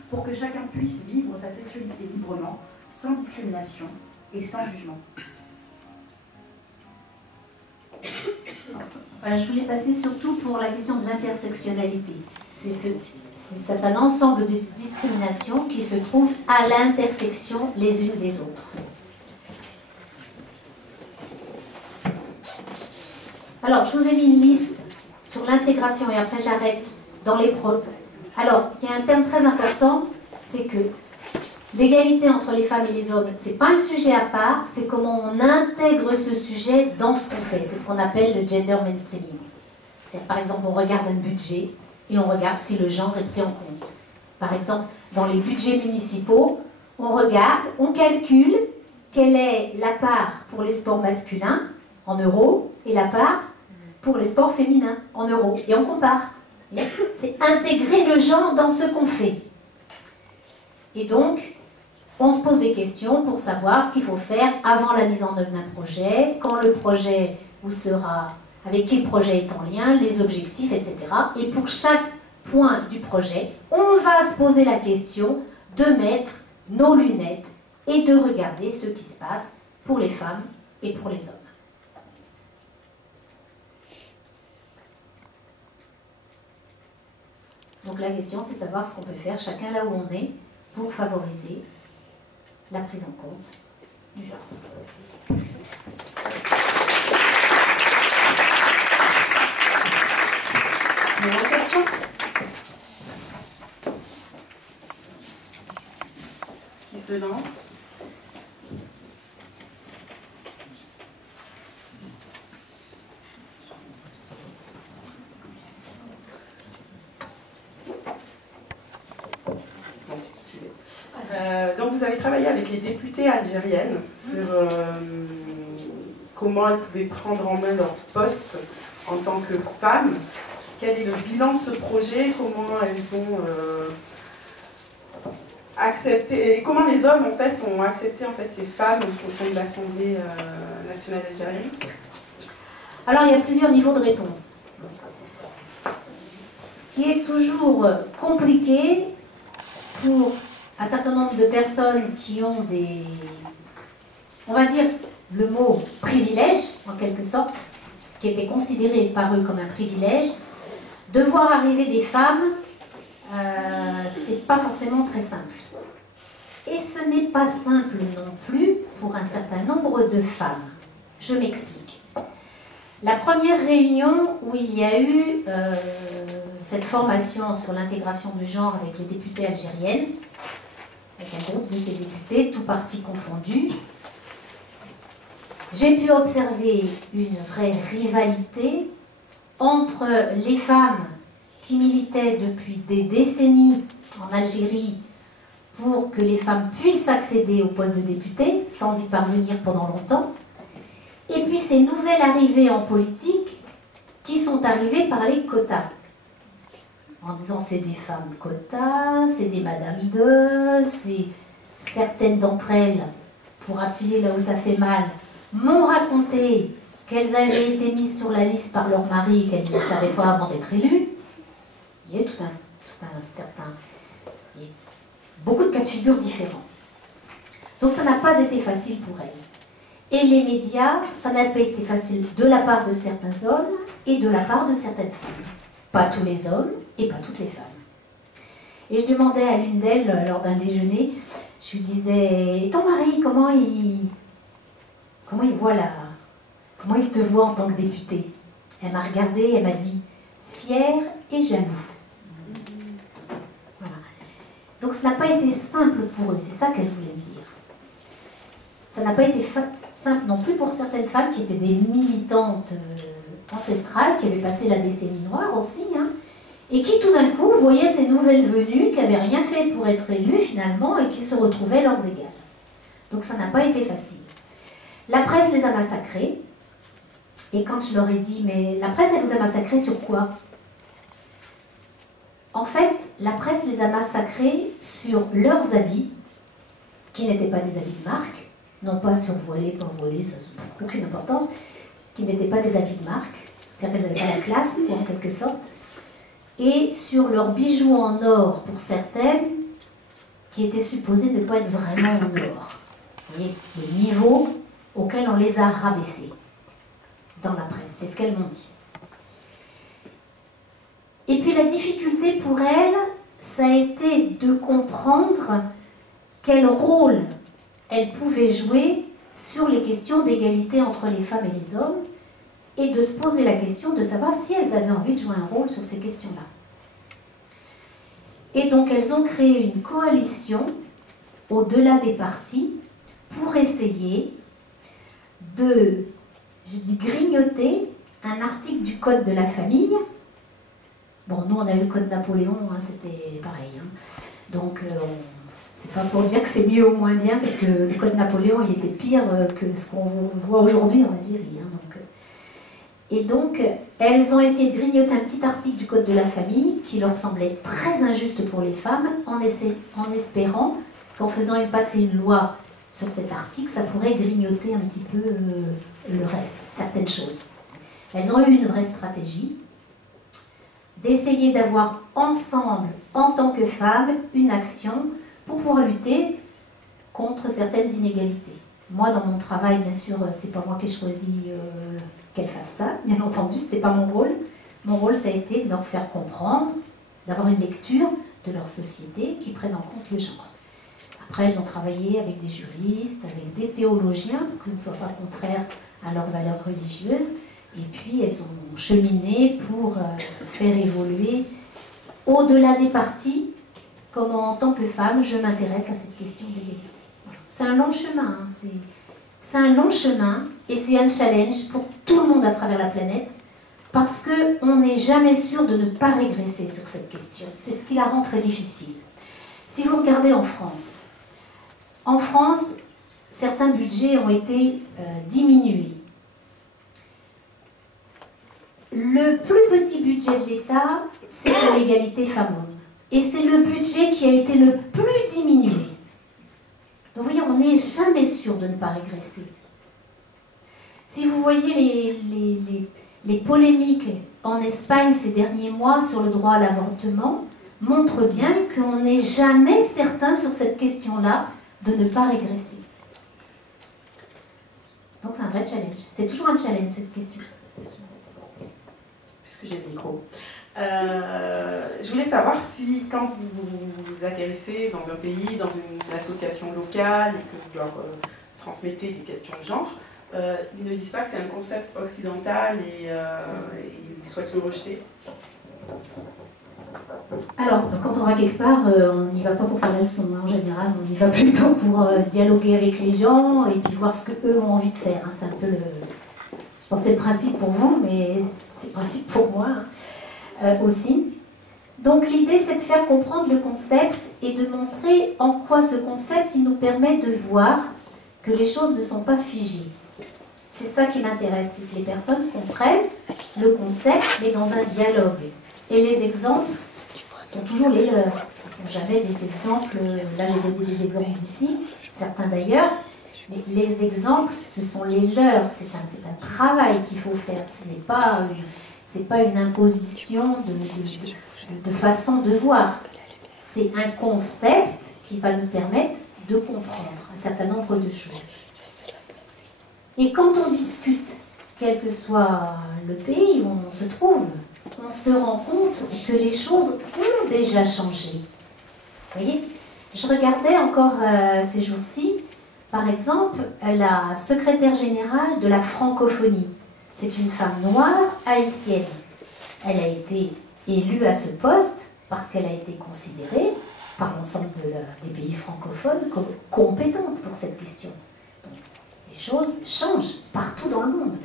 pour que chacun puisse vivre sa sexualité librement, sans discrimination et sans jugement. Voilà, je voulais passer surtout pour la question de l'intersectionnalité. C'est un ensemble de discriminations qui se trouvent à l'intersection les unes des autres. Alors, je vous ai mis une liste sur l'intégration et après j'arrête dans les Alors, il y a un terme très important, c'est que l'égalité entre les femmes et les hommes, c'est pas un sujet à part, c'est comment on intègre ce sujet dans ce qu'on fait. C'est ce qu'on appelle le gender mainstreaming. C'est par exemple, on regarde un budget et on regarde si le genre est pris en compte. Par exemple, dans les budgets municipaux, on regarde, on calcule quelle est la part pour les sports masculins en euros et la part pour les sports féminins en euros. Et on compare. C'est intégrer le genre dans ce qu'on fait. Et donc, on se pose des questions pour savoir ce qu'il faut faire avant la mise en œuvre d'un projet, quand le projet où sera, avec qui le projet est en lien, les objectifs, etc. Et pour chaque point du projet, on va se poser la question de mettre nos lunettes et de regarder ce qui se passe pour les femmes et pour les hommes. Donc la question, c'est de savoir ce qu'on peut faire chacun là où on est pour favoriser la prise en compte du genre. Vous avez une question ? Qui se lance ? Donc vous avez travaillé avec les députées algériennes sur comment elles pouvaient prendre en main leur poste en tant que femmes. Quel est le bilan de ce projet? Comment elles ont accepté, et comment les hommes en fait ont accepté en fait ces femmes au sein de l'Assemblée nationale algérienne? Alors il y a plusieurs niveaux de réponse. Ce qui est toujours compliqué pour un certain nombre de personnes qui ont des, on va dire, le mot privilège, en quelque sorte, ce qui était considéré par eux comme un privilège, de voir arriver des femmes, c'est pas forcément très simple. Et ce n'est pas simple non plus pour un certain nombre de femmes. Je m'explique. La première réunion où il y a eu cette formation sur l'intégration du genre avec les députées algériennes, avec un groupe de ces députés, tout partis confondus, j'ai pu observer une vraie rivalité entre les femmes qui militaient depuis des décennies en Algérie pour que les femmes puissent accéder au poste de député sans y parvenir pendant longtemps, et puis ces nouvelles arrivées en politique qui sont arrivés par les quotas. En disant c'est des femmes quotas, c'est des madames de, c'est certaines d'entre elles, pour appuyer là où ça fait mal, m'ont raconté qu'elles avaient été mises sur la liste par leur mari et qu'elles ne le savaient pas avant d'être élues. Il y a eu tout un certain... Il y a eu beaucoup de cas de figure différents. Donc ça n'a pas été facile pour elles. Et les médias, ça n'a pas été facile de la part de certains hommes et de la part de certaines femmes. Pas tous les hommes et pas toutes les femmes. Et je demandais à l'une d'elles, lors d'un déjeuner, je lui disais, ton mari, comment il voit comment il te voit en tant que député? Elle m'a regardée, elle m'a dit, fière et jaloux. Voilà. Donc ça n'a pas été simple pour eux, c'est ça qu'elle voulait me dire. Ça n'a pas été simple non plus pour certaines femmes qui étaient des militantes ancestrales, qui avaient passé la décennie noire aussi, hein, et qui tout d'un coup voyaient ces nouvelles venues, qui n'avaient rien fait pour être élues finalement, et qui se retrouvaient leurs égales. Donc ça n'a pas été facile. La presse les a massacrés, et quand je leur ai dit, mais la presse elle vous a massacrés sur quoi? En fait, la presse les a massacrés sur leurs habits, qui n'étaient pas des habits de marque, non pas survolés, pas voilés, ça n'a aucune importance, qui n'étaient pas des habits de marque, c'est-à-dire qu'elles n'avaient pas la classe, en quelque sorte, et sur leurs bijoux en or, pour certaines, qui étaient supposés ne pas être vraiment en or. Vous voyez, le niveau auquel on les a rabaissés dans la presse, c'est ce qu'elles m'ont dit. Et puis la difficulté pour elles, ça a été de comprendre quel rôle elles pouvaient jouer sur les questions d'égalité entre les femmes et les hommes, et de se poser la question de savoir si elles avaient envie de jouer un rôle sur ces questions-là. Et donc elles ont créé une coalition au-delà des partis pour essayer de, je dis, grignoter un article du Code de la famille. Bon, nous on a eu le Code Napoléon, hein, c'était pareil. Hein. Donc c'est pas pour dire que c'est mieux ou moins bien, parce que le Code Napoléon il était pire que ce qu'on voit aujourd'hui en Algérie. Hein, et donc, elles ont essayé de grignoter un petit article du Code de la famille qui leur semblait très injuste pour les femmes, en espérant qu'en faisant passer une loi sur cet article, ça pourrait grignoter un petit peu le reste, certaines choses. Elles ont eu une vraie stratégie d'essayer d'avoir ensemble, en tant que femmes, une action pour pouvoir lutter contre certaines inégalités. Moi, dans mon travail, bien sûr, c'est pas moi qui ai choisi qu'elles fassent ça, bien entendu, c'était pas mon rôle. Mon rôle, ça a été de leur faire comprendre, d'avoir une lecture de leur société qui prenne en compte le genre. Après, elles ont travaillé avec des juristes, avec des théologiens, pour que ce ne soit pas contraire à leurs valeurs religieuses, et puis elles ont cheminé pour faire évoluer, au-delà des partis, comment en tant que femme, je m'intéresse à cette question d'égalité. Voilà. C'est un long chemin, hein. C'est un long chemin et c'est un challenge pour tout le monde à travers la planète parce qu'on n'est jamais sûr de ne pas régresser sur cette question. C'est ce qui la rend très difficile. Si vous regardez en France, certains budgets ont été diminués. Le plus petit budget de l'État, c'est sur l'égalité femmes-hommes. Et c'est le budget qui a été le plus diminué. Donc vous voyez, on n'est jamais sûr de ne pas régresser. Si vous voyez les polémiques en Espagne ces derniers mois sur le droit à l'avortement, montrent bien qu'on n'est jamais certain sur cette question-là de ne pas régresser. Donc c'est un vrai challenge. C'est toujours un challenge cette question. Puisque j'ai le micro. Je voulais savoir si, quand vous atterrissez dans un pays, dans une association locale, et que vous leur transmettez des questions de genre, ils ne disent pas que c'est un concept occidental et ils souhaitent le rejeter. Alors, quand on va quelque part, on n'y va pas pour faire la leçon. En général, on y va plutôt pour dialoguer avec les gens et puis voir ce qu'eux ont envie de faire. C'est un peu le... Je pense que c'est le principe pour vous, mais c'est le principe pour moi aussi. Donc l'idée, c'est de faire comprendre le concept et de montrer en quoi ce concept il nous permet de voir que les choses ne sont pas figées. C'est ça qui m'intéresse, c'est que les personnes comprennent le concept, mais dans un dialogue. Et les exemples sont toujours les leurs. Ce ne sont jamais des exemples, là j'ai donné des exemples d'ici, certains d'ailleurs, mais les exemples, ce sont les leurs. C'est un travail qu'il faut faire, ce n'est pas une imposition de façon de voir. C'est un concept qui va nous permettre de comprendre un certain nombre de choses. Et quand on discute, quel que soit le pays où on se trouve, on se rend compte que les choses ont déjà changé. Vous voyez, je regardais encore ces jours-ci, par exemple, la secrétaire générale de la francophonie. C'est une femme noire haïtienne. Elle a été élue à ce poste parce qu'elle a été considérée par l'ensemble des pays francophones comme compétente pour cette question. Donc, les choses changent partout dans le monde.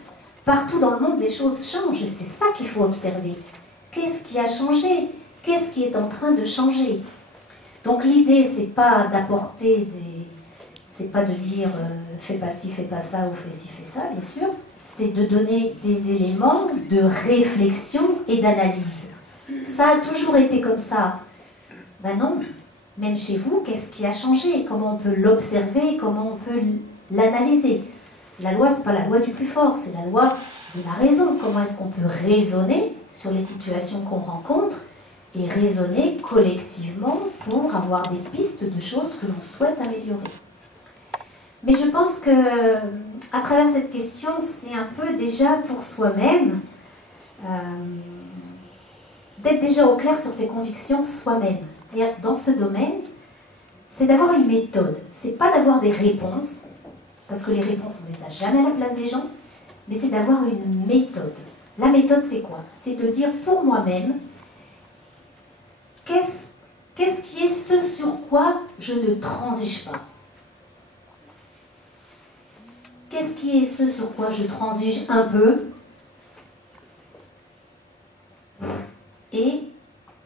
Partout dans le monde, les choses changent et c'est ça qu'il faut observer. Qu'est-ce qui a changé? Qu'est-ce qui est en train de changer? Donc l'idée, c'est pas d'apporter c'est pas de dire fais pas ci, fais pas ça ou fais ci, fais ça, bien sûr. C'est de donner des éléments de réflexion et d'analyse. Ça a toujours été comme ça. Ben non, même chez vous, qu'est-ce qui a changé? Comment on peut l'observer? Comment on peut l'analyser? La loi, ce n'est pas la loi du plus fort, c'est la loi de la raison. Comment est-ce qu'on peut raisonner sur les situations qu'on rencontre et raisonner collectivement pour avoir des pistes de choses que l'on souhaite améliorer. Mais je pense que, à travers cette question, c'est un peu déjà pour soi-même d'être déjà au clair sur ses convictions soi-même. C'est-à-dire, dans ce domaine, c'est d'avoir une méthode. C'est pas d'avoir des réponses, parce que les réponses, on ne les a jamais à la place des gens, mais c'est d'avoir une méthode. La méthode, c'est quoi? C'est de dire pour moi-même, qu'est-ce qui est ce sur quoi je ne transige pas? Qu'est-ce qui est ce sur quoi je transige un peu? Et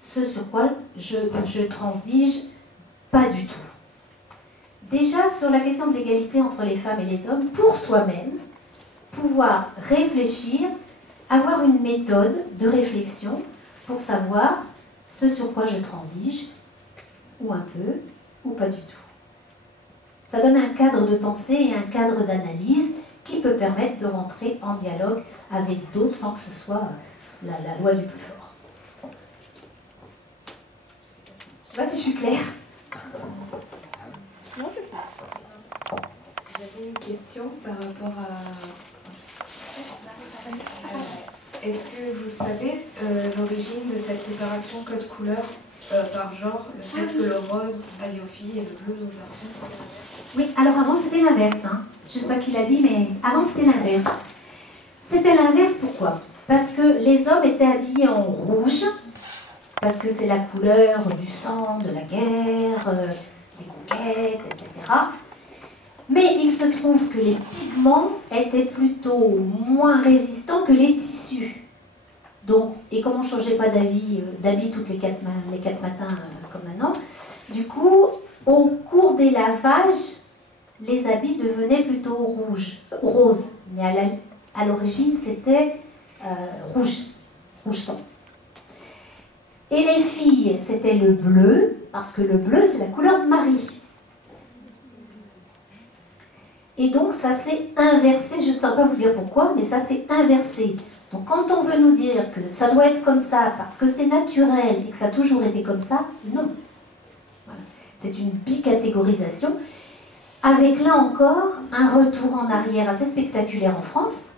ce sur quoi je transige pas du tout. Déjà, sur la question de l'égalité entre les femmes et les hommes, pour soi-même, pouvoir réfléchir, avoir une méthode de réflexion pour savoir ce sur quoi je transige, ou un peu, ou pas du tout. Ça donne un cadre de pensée et un cadre d'analyse qui peut permettre de rentrer en dialogue avec d'autres sans que ce soit la loi du plus fort. Je ne sais pas si je suis claire. J'avais une question par rapport à... Est-ce que vous savez l'origine de cette séparation code couleur par genre, le fait que le rose aille aux filles et le bleu aux garçons? Oui, alors avant c'était l'inverse. Hein. Je ne sais pas qui l'a dit, mais avant c'était l'inverse. C'était l'inverse pourquoi? Parce que les hommes étaient habillés en rouge, parce que c'est la couleur du sang, de la guerre, des conquêtes, etc. Mais il se trouve que les pigments étaient plutôt moins résistants que les tissus. Donc, et comme on ne changeait pas d'habit toutes les 4 matins comme maintenant, du coup, au cours des lavages, les habits devenaient plutôt roses. Mais à l'origine, c'était rouge sang. Et les filles, c'était le bleu, parce que le bleu, c'est la couleur de Marie. Et donc, ça s'est inversé. Je ne saurais pas vous dire pourquoi, mais ça s'est inversé. Donc, quand on veut nous dire que ça doit être comme ça parce que c'est naturel et que ça a toujours été comme ça, non. Voilà. C'est une bicatégorisation, avec là encore un retour en arrière assez spectaculaire en France.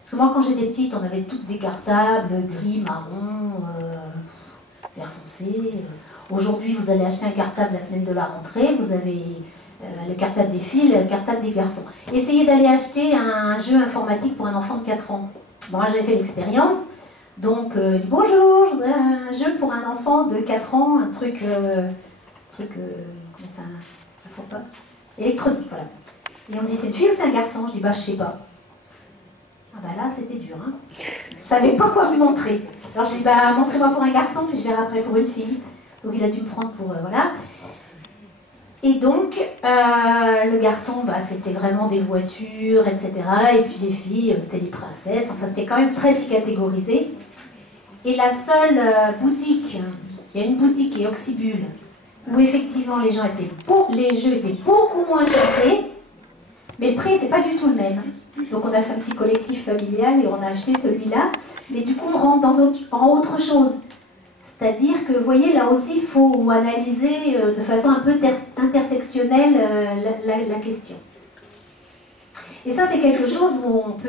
Parce que moi, quand j'étais petite, on avait toutes des cartables, gris, marron, vert foncé. Aujourd'hui, vous allez acheter un cartable la semaine de la rentrée, vous avez le cartable des filles, le cartable des garçons. Essayez d'aller acheter un jeu informatique pour un enfant de 4 ans. Bon, j'ai fait l'expérience, donc bonjour, je voudrais un jeu pour un enfant de 4 ans, un truc comment ça, faut pas, électronique, voilà. Et on me dit, c'est une fille ou c'est un garçon? Je dis, bah, je sais pas. Ah bah là, c'était dur, hein. Je savais pas quoi lui montrer. Alors je dis, bah, montrez-moi pour un garçon, puis je verrai après pour une fille. Donc il a dû me prendre pour, voilà. Et donc, le garçon, bah, c'était vraiment des voitures, etc. Et puis les filles, c'était des princesses. Enfin, c'était quand même très catégorisé. Et la seule boutique, il y a une boutique qui est Oxybul, où effectivement les jeux étaient beaucoup moins chers, mais le prix n'était pas du tout le même. Donc on a fait un petit collectif familial et on a acheté celui-là. Mais du coup, on rentre en autre chose. C'est-à-dire que, vous voyez, là aussi, il faut analyser de façon un peu intersectionnelle la question. Et ça, c'est quelque chose où on peut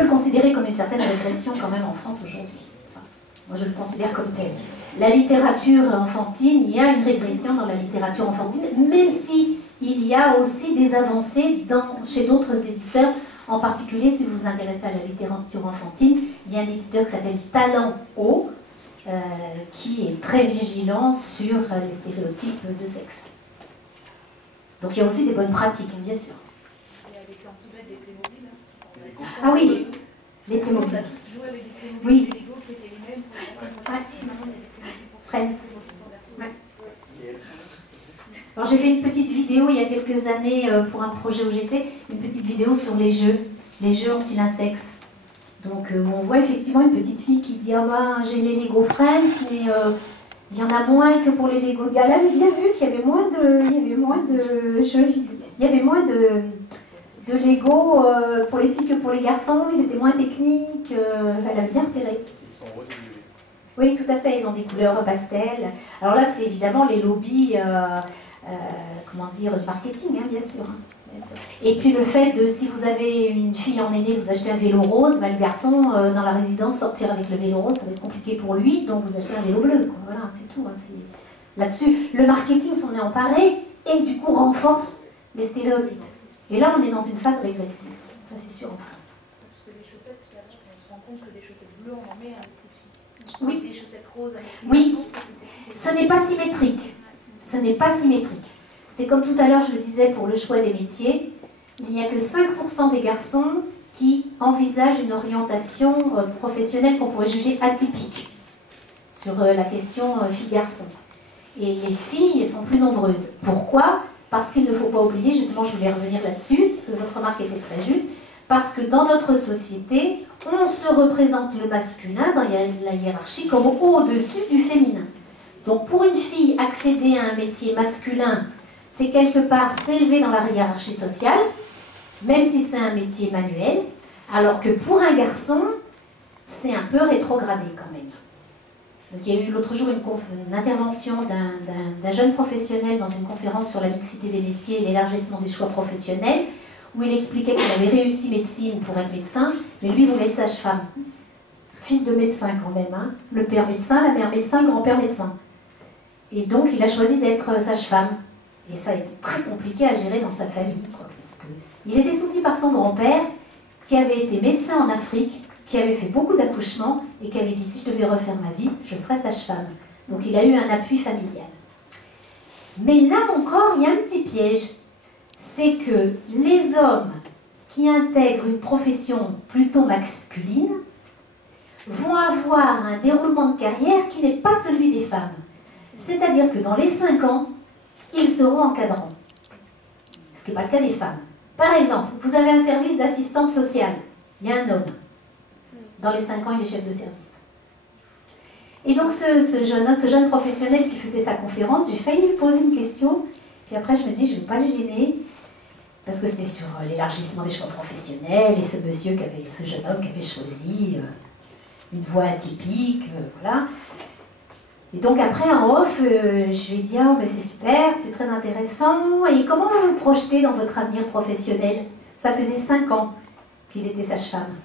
le considérer comme une certaine régression quand même en France aujourd'hui. Enfin, moi, je le considère comme tel. La littérature enfantine, il y a une régression dans la littérature enfantine, même si il y a aussi des avancées chez d'autres éditeurs. En particulier, si vous vous intéressez à la littérature enfantine, il y a un éditeur qui s'appelle Talent Haut, qui est très vigilant sur les stéréotypes de sexe. Donc il y a aussi des bonnes pratiques, bien sûr. Il y a l'exemple tout bête des Playmobil. Ah oui, les Playmobil. On a tous joué avec des Playmobil, Oui. des Lego qui étaient les mêmes pour les personnes pour les filles. Maintenant, il y a des Playmobil pour Friends. pour garçons. Ouais. Alors j'ai fait une petite vidéo il y a quelques années pour un projet où j'étais, une petite vidéo sur les jeux anti-l'insexe. Donc on voit effectivement une petite fille qui dit « Ah ben j'ai les Lego Friends, mais il y en a moins que pour les Lego de gars. » Elle avait bien vu qu'il y avait moins de jeux vidéo. Il y avait moins de Lego pour les filles que pour les garçons, ils étaient moins techniques, elle a bien repéré. Ils sont roses et violets. Oui, tout à fait, ils ont des couleurs pastel. Alors là, c'est évidemment les lobbies, du marketing, hein, bien sûr. Et puis le fait de, si vous avez une fille en aîné, vous achetez un vélo rose, bah, le garçon, dans la résidence, sortir avec le vélo rose, ça va être compliqué pour lui, donc vous achetez un vélo bleu. Quoi. Voilà, c'est tout. Hein, là-dessus, le marketing s'en est emparé et du coup renforce les stéréotypes. Et là, on est dans une phase régressive. Ça, c'est sûr en France. Parce que les chaussettes, tout à l'heure, on se rend compte que les chaussettes bleues, on en met avec les filles. Oui. Les chaussettes roses avec les Oui. garçons, Ce n'est pas symétrique. Ce n'est pas symétrique. C'est comme tout à l'heure, je le disais, pour le choix des métiers, il n'y a que 5% des garçons qui envisagent une orientation professionnelle qu'on pourrait juger atypique sur la question fille-garçon. Et les filles sont plus nombreuses. Pourquoi ? Parce qu'il ne faut pas oublier, justement, je voulais revenir là-dessus, parce que votre remarque était très juste, parce que dans notre société, on se représente le masculin dans la hiérarchie comme au-dessus du féminin. Donc pour une fille, accéder à un métier masculin, c'est quelque part s'élever dans la hiérarchie sociale, même si c'est un métier manuel, alors que pour un garçon, c'est un peu rétrogradé quand même. Donc, il y a eu l'autre jour une intervention d'un jeune professionnel dans une conférence sur la mixité des métiers et l'élargissement des choix professionnels, où il expliquait qu'il avait réussi médecine pour être médecin, mais lui voulait être sage-femme. Fils de médecin quand même, hein. Le père médecin, la mère médecin, le grand-père médecin. Et donc il a choisi d'être sage-femme. Et ça a été très compliqué à gérer dans sa famille, quoi, parce qu'il était soutenu par son grand-père, qui avait été médecin en Afrique, qui avait fait beaucoup d'accouchements, et qui avait dit, si je devais refaire ma vie, je serais sage-femme. Donc il a eu un appui familial. Mais là encore, il y a un petit piège. C'est que les hommes qui intègrent une profession plutôt masculine vont avoir un déroulement de carrière qui n'est pas celui des femmes. C'est-à-dire que dans les 5 ans, ils seront encadrants. Ce qui n'est pas le cas des femmes. Par exemple, vous avez un service d'assistante sociale. Il y a un homme. Dans les 5 ans, il est chef de service. Et donc ce jeune professionnel qui faisait sa conférence, j'ai failli lui poser une question. Puis après, je me dis, je ne vais pas le gêner. Parce que c'était sur l'élargissement des choix professionnels. Et ce jeune homme qui avait choisi une voie atypique. Voilà. Et donc après, en off, je lui ai dit, oh, mais c'est super, c'est très intéressant. Et comment vous vous projetez dans votre avenir professionnel? Ça faisait 5 ans qu'il était sage-femme.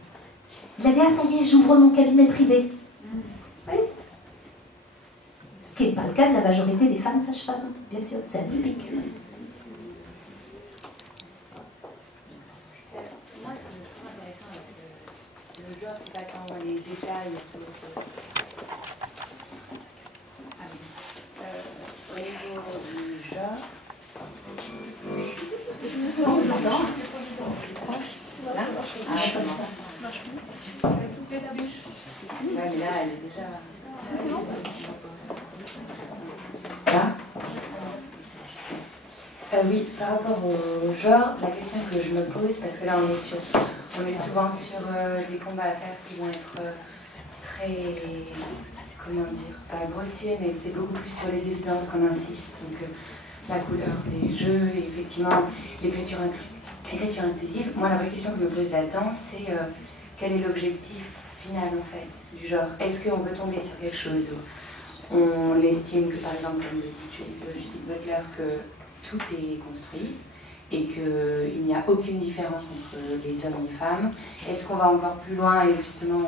Il a dit, ah ça y est, j'ouvre mon cabinet privé. Oui. Ce qui n'est pas le cas de la majorité des femmes sages-femmes, bien sûr, c'est atypique. Moi, ce que je trouve intéressant avec le genre, c'est pas tant les détails au niveau du genre. On vous entend? Là? Ah, comme ça. Ouais, mais là, elle est déjà. Là? Oui, par rapport au genre, la question que je me pose, parce que là on est souvent sur des combats à faire qui vont être très, comment dire, pas grossiers, mais c'est beaucoup plus sur les évidences qu'on insiste. Donc la couleur des jeux, et effectivement l'écriture inclusive. Moi la vraie question que je me pose là-dedans, c'est quel est l'objectif final en fait du genre. Est-ce qu'on veut tomber sur quelque chose où on estime que par exemple, comme le dit Judith Butler, que tout est construit et qu'il n'y a aucune différence entre les hommes et les femmes? Est-ce qu'on va encore plus loin et justement,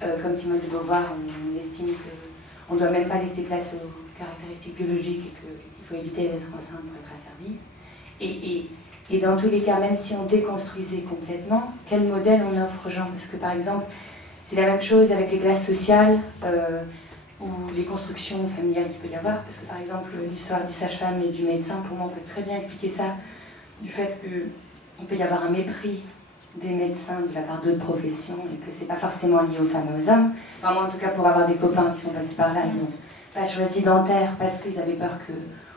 comme Simone de Beauvoir, on estime qu'on ne doit même pas laisser place aux caractéristiques biologiques et qu'il faut éviter d'être enceinte pour être asservie? Et dans tous les cas, même si on déconstruisait complètement, quel modèle on offre aux gens? Parce que par exemple, c'est la même chose avec les classes sociales ou les constructions familiales qu'il peut y avoir. Parce que par exemple, l'histoire du sage-femme et du médecin, pour moi, on peut très bien expliquer ça du fait qu'il peut y avoir un mépris des médecins de la part d'autres professions et que c'est pas forcément lié aux femmes et aux hommes. Enfin, moi, en tout cas, pour avoir des copains qui sont passés par là, ils n'ont pas choisi dentaire parce qu'ils avaient peur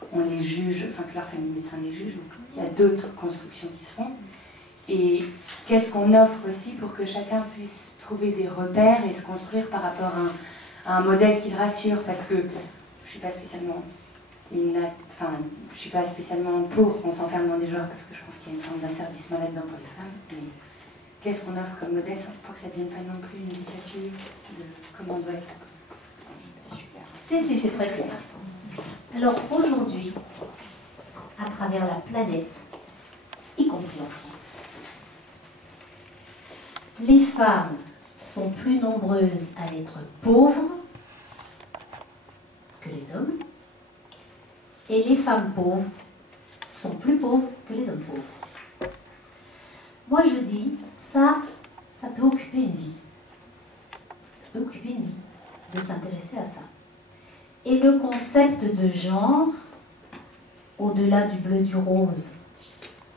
qu'on les juge, enfin que leur famille médecin les juge. Donc, il y a d'autres constructions qui se font. Et qu'est-ce qu'on offre aussi pour que chacun puisse trouver des repères et se construire par rapport à un modèle qui le rassure? Parce que je suis pas spécialement je suis pas spécialement pour qu'on s'enferme dans des genres parce que je pense qu'il y a une forme d'asservissement là-dedans pour les femmes. Mais qu'est-ce qu'on offre comme modèle pour que ça ne devienne pas non plus une dictature de comment on doit être? Je sais pas si je suis claire. Si, c'est très clair. Alors aujourd'hui, à travers la planète, y compris en France, les femmes sont plus nombreuses à être pauvres que les hommes, et les femmes pauvres sont plus pauvres que les hommes pauvres. Moi je dis, ça peut occuper une vie. Ça peut occuper une vie de s'intéresser à ça. Et le concept de genre, au-delà du bleu, du rose,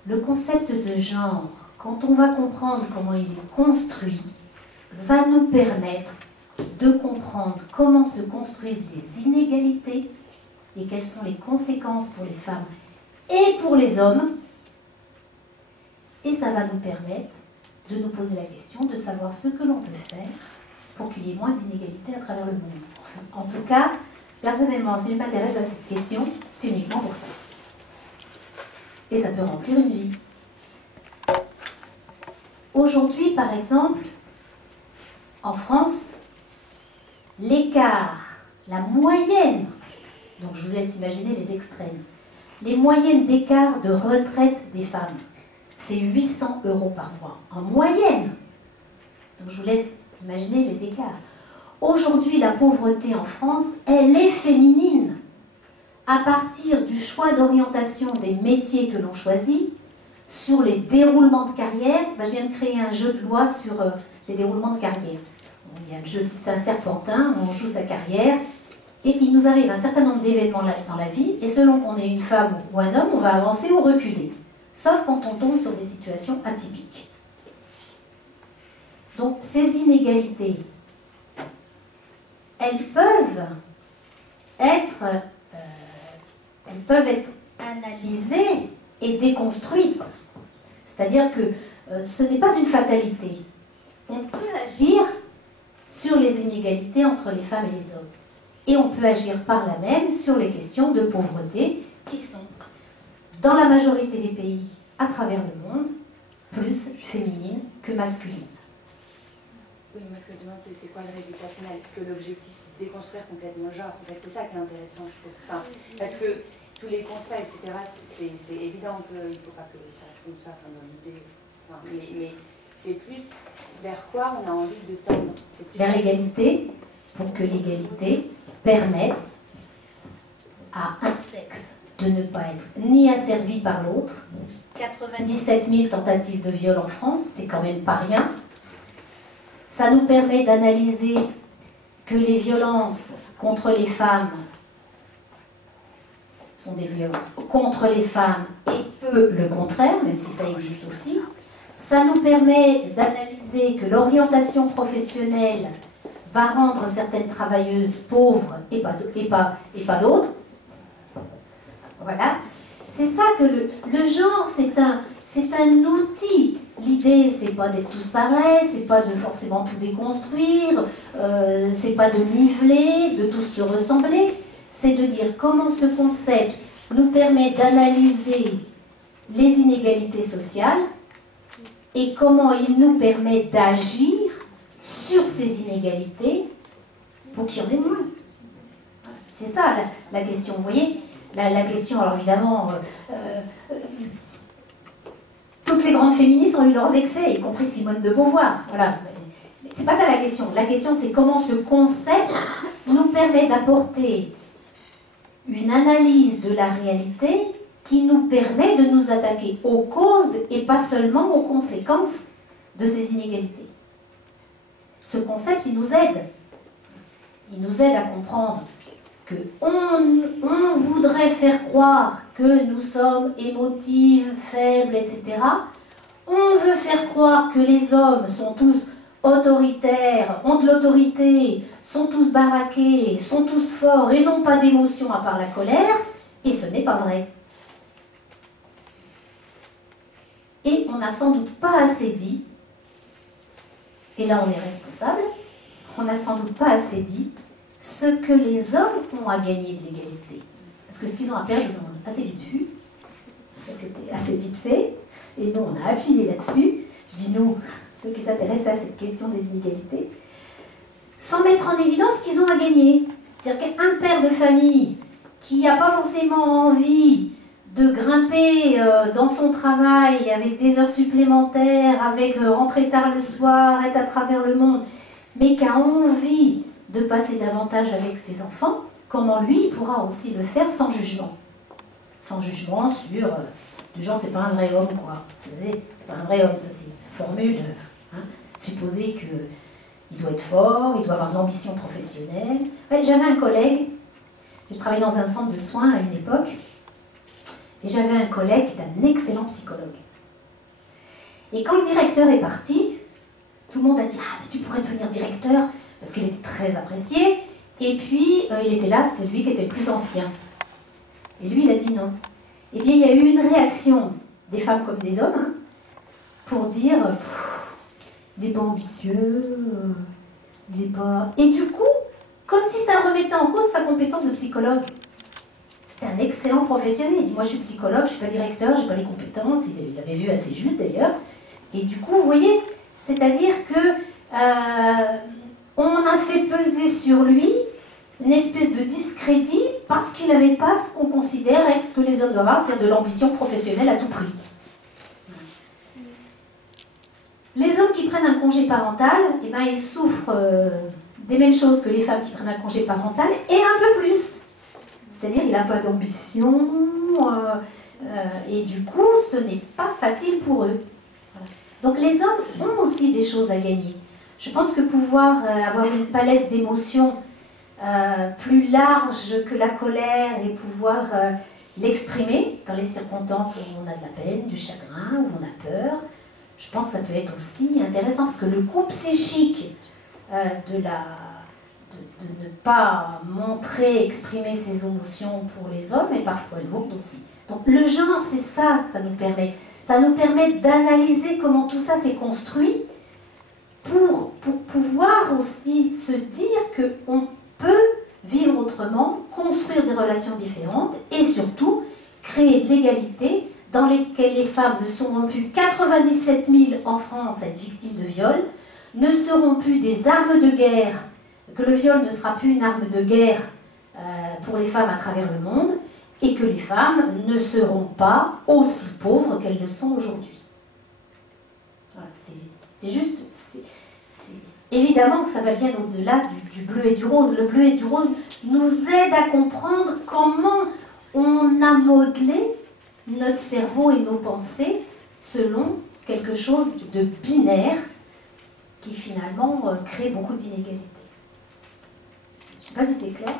le concept de genre, quand on va comprendre comment il est construit, va nous permettre de comprendre comment se construisent les inégalités et quelles sont les conséquences pour les femmes et pour les hommes. Et ça va nous permettre de nous poser la question de savoir ce que l'on peut faire pour qu'il y ait moins d'inégalités à travers le monde. Enfin, en tout cas, personnellement, si je m'intéresse à cette question, c'est uniquement pour ça. Et ça peut remplir une vie. Aujourd'hui, par exemple, en France, l'écart, la moyenne, donc je vous laisse imaginer les extrêmes, les moyennes d'écart de retraite des femmes, c'est 800 € par mois, en moyenne. Donc je vous laisse imaginer les écarts. Aujourd'hui, la pauvreté en France, elle est féminine. À partir du choix d'orientation des métiers que l'on choisit, sur les déroulements de carrière, je viens de créer un jeu de loi sur les déroulements de carrière. Il y a le jeu, c'est un serpentin, on joue sa carrière, et il nous arrive un certain nombre d'événements dans la vie, et selon qu'on est une femme ou un homme, on va avancer ou reculer. Sauf quand on tombe sur des situations atypiques. Donc ces inégalités, elles peuvent être analysées et déconstruites. C'est-à-dire que ce n'est pas une fatalité. On peut agir sur les inégalités entre les femmes et les hommes. Et on peut agir par là même sur les questions de pauvreté qui sont, dans la majorité des pays à travers le monde, plus féminines que masculines. Oui, moi ce que je demande, c'est quoi le résultat final? Est-ce que l'objectif, c'est de déconstruire complètement le genre? En fait, c'est ça qui est intéressant, je trouve. Enfin, parce que tous les constats, etc., c'est évident qu'il ne faut pas que ça reste comme ça, dans l'idée. Enfin, mais c'est plus vers quoi on a envie de tendre. Vers l'égalité, pour que l'égalité permette à un sexe de ne pas être ni asservi par l'autre. 97 000 tentatives de viol en France, c'est quand même pas rien. Ça nous permet d'analyser que les violences contre les femmes sont des violences contre les femmes et peu le contraire, même si ça existe aussi. Ça nous permet d'analyser que l'orientation professionnelle va rendre certaines travailleuses pauvres et pas d'autres. Voilà. C'est ça que le genre, c'est un outil. L'idée, c'est pas d'être tous pareils, c'est pas de forcément tout déconstruire, c'est pas de niveler, de tous se ressembler. C'est de dire comment ce concept nous permet d'analyser les inégalités sociales et comment il nous permet d'agir sur ces inégalités pour qu'il y en ait moins. C'est ça la question, vous voyez, la question, alors évidemment, toutes les grandes féministes ont eu leurs excès, y compris Simone de Beauvoir, voilà. Mais c'est pas ça la question. La question, c'est comment ce concept nous permet d'apporter une analyse de la réalité qui nous permet de nous attaquer aux causes et pas seulement aux conséquences de ces inégalités. Ce concept, il nous aide. Il nous aide à comprendre qu'on voudrait faire croire que nous sommes émotives, faibles, etc. On veut faire croire que les hommes sont tous autoritaires, ont de l'autorité, sont tous baraqués, sont tous forts et n'ont pas d'émotion à part la colère, et ce n'est pas vrai. Et on n'a sans doute pas assez dit, et là on est responsable, on n'a sans doute pas assez dit ce que les hommes ont à gagner de l'égalité. Parce que ce qu'ils ont à perdre, ils ont assez vite vu, ça c'était assez vite fait, et nous on a appuyé là-dessus. Je dis nous, ceux qui s'intéressent à cette question des inégalités, sans mettre en évidence ce qu'ils ont à gagner. C'est-à-dire qu'un père de famille qui n'a pas forcément envie de grimper dans son travail avec des heures supplémentaires, avec rentrer tard le soir, être à travers le monde, mais qui a envie de passer davantage avec ses enfants, comment lui pourra aussi le faire sans jugement. Sans jugement sur, du genre c'est pas un vrai homme quoi. Vous savez, c'est pas un vrai homme, ça c'est une formule. Supposer qu'il doit être fort, il doit avoir de l'ambition professionnelle. Ouais, j'avais un collègue, j'ai travaillé dans un centre de soins à une époque, et j'avais un collègue qui était un excellent psychologue. Et quand le directeur est parti, tout le monde a dit « Ah, mais tu pourrais devenir directeur », parce qu'il était très apprécié, et puis il était là, c'était lui qui était le plus ancien. Et lui, il a dit non. Eh bien, il y a eu une réaction, des femmes comme des hommes, pour dire « Il n'est pas ambitieux, il n'est pas... » Et du coup, comme si ça remettait en cause sa compétence de psychologue. C'était un excellent professionnel. Il dit, moi je suis psychologue, je ne suis pas directeur, je n'ai pas les compétences. Il avait vu assez juste d'ailleurs. Et du coup, vous voyez, c'est-à-dire que on a fait peser sur lui une espèce de discrédit parce qu'il n'avait pas ce qu'on considère être ce que les hommes doivent avoir, c'est-à-dire de l'ambition professionnelle à tout prix. Les hommes qui prennent un congé parental, eh ben, ils souffrent des mêmes choses que les femmes qui prennent un congé parental, et un peu plus. C'est-à-dire qu'il n'a pas d'ambition, et du coup, ce n'est pas facile pour eux. Voilà. Donc les hommes ont aussi des choses à gagner. Je pense que pouvoir avoir une palette d'émotions plus large que la colère et pouvoir l'exprimer dans les circonstances où on a de la peine, du chagrin, où on a peur, je pense que ça peut être aussi intéressant, parce que le coût psychique de ne pas montrer, exprimer ses émotions pour les hommes est parfois lourd aussi. Donc le genre, c'est ça que ça nous permet. Ça nous permet d'analyser comment tout ça s'est construit pour pouvoir aussi se dire qu'on peut vivre autrement, construire des relations différentes et surtout créer de l'égalité dans lesquelles les femmes ne seront plus 97 000 en France à être victimes de viol, ne seront plus des armes de guerre, que le viol ne sera plus une arme de guerre pour les femmes à travers le monde, et que les femmes ne seront pas aussi pauvres qu'elles le sont aujourd'hui. Voilà, c'est juste... Évidemment que ça va bien au-delà du bleu et du rose. Le bleu et du rose nous aide à comprendre comment on a modelé notre cerveau et nos pensées selon quelque chose de binaire qui finalement crée beaucoup d'inégalités. Je ne sais pas si c'est clair.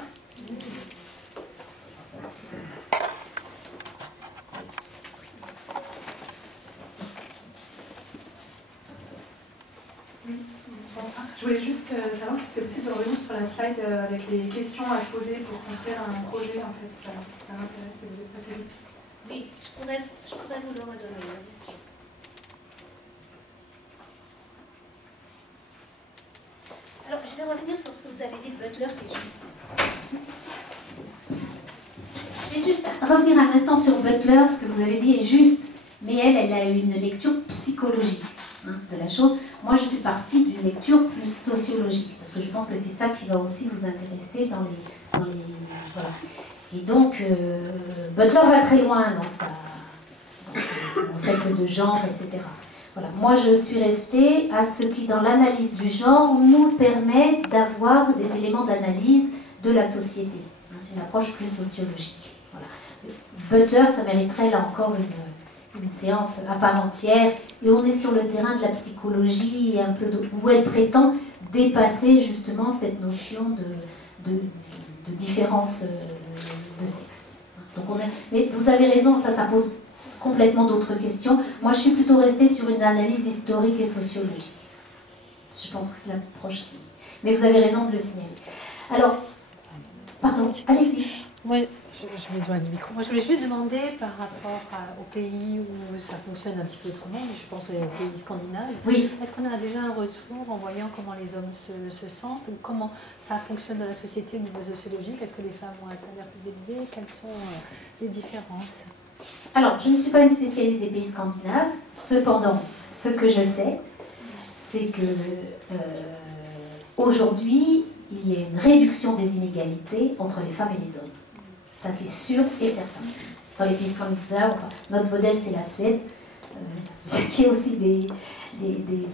Bonsoir. Je voulais juste savoir si c'était possible de revenir sur la slide avec les questions à se poser pour construire un projet. En fait, ça m'intéresse et vous êtes passé vite. Oui, je pourrais vous le redonner, bien sûr. Alors, je vais revenir sur ce que vous avez dit de Butler, qui est juste. Je vais juste revenir un instant sur Butler, ce que vous avez dit est juste, mais elle a une lecture psychologique de la chose. Moi, je suis partie d'une lecture plus sociologique, parce que je pense que c'est ça qui va aussi vous intéresser dans les voilà. Et donc, Butler va très loin dans son concept de genre, etc. Voilà. Moi, je suis restée à ce qui, dans l'analyse du genre, nous permet d'avoir des éléments d'analyse de la société. C'est une approche plus sociologique. Voilà. Butler, ça mériterait là encore une séance à part entière, et on est sur le terrain de la psychologie, un peu où elle prétend dépasser justement cette notion de différence de sexe. Donc mais vous avez raison, ça pose complètement d'autres questions. Moi, je suis plutôt restée sur une analyse historique et sociologique. Je pense que c'est l'approche qui... Mais vous avez raison de le signaler. Alors, pardon, allez-y. Moi, je m'éloigne du micro. Moi, je voulais juste demander par rapport aux pays où ça fonctionne un petit peu autrement, mais je pense aux pays scandinaves. Oui. Est-ce qu'on a déjà un retour en voyant comment les hommes se sentent, ou comment ça fonctionne dans la société au niveau sociologique? Est-ce que les femmes ont un salaire plus élevé? Quelles sont les différences? Alors, je ne suis pas une spécialiste des pays scandinaves. Cependant, ce que je sais, c'est que aujourd'hui, il y a une réduction des inégalités entre les femmes et les hommes. Ça, c'est sûr et certain. Dans les pays scandinaves, notre modèle, c'est la Suède, qui a aussi des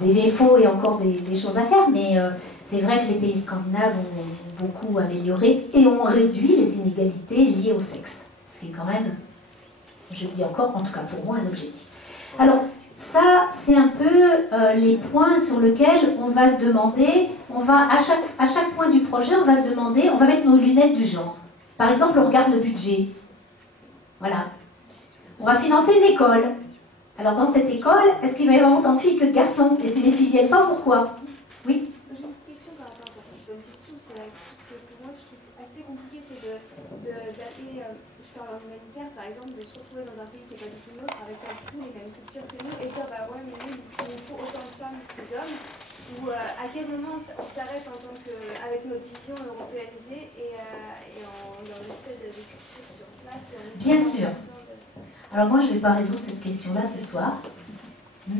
défauts et encore des choses à faire, mais c'est vrai que les pays scandinaves ont beaucoup amélioré et ont réduit les inégalités liées au sexe. Ce qui est quand même, je le dis encore, en tout cas pour moi, un objectif. Alors, ça, c'est un peu les points sur lesquels on va se demander, à chaque point du projet, on va se demander, on va mettre nos lunettes du genre. Par exemple, on regarde le budget. Voilà. On va financer une école. Alors, dans cette école, est-ce qu'il va y avoir autant de filles que de garçons? Et si les filles viennent pas, pourquoi? Oui? J'ai une petite question par rapport à ça. C'est une question, c'est quelque chose que pour moi je trouve assez compliqué, c'est d'aller, je parle en humanitaire par exemple, de se retrouver dans un pays qui n'est pas du tout nôtre, avec pas du tout les mêmes cultures que nous, et dire bah ouais, mais nous, il nous faut autant de femmes que d'hommes, ou à quel moment on s'arrête en tant que, avec notre vision européanisée et dans l'espèce de culture sur place. Bien sûr. Alors moi, je ne vais pas résoudre cette question-là ce soir.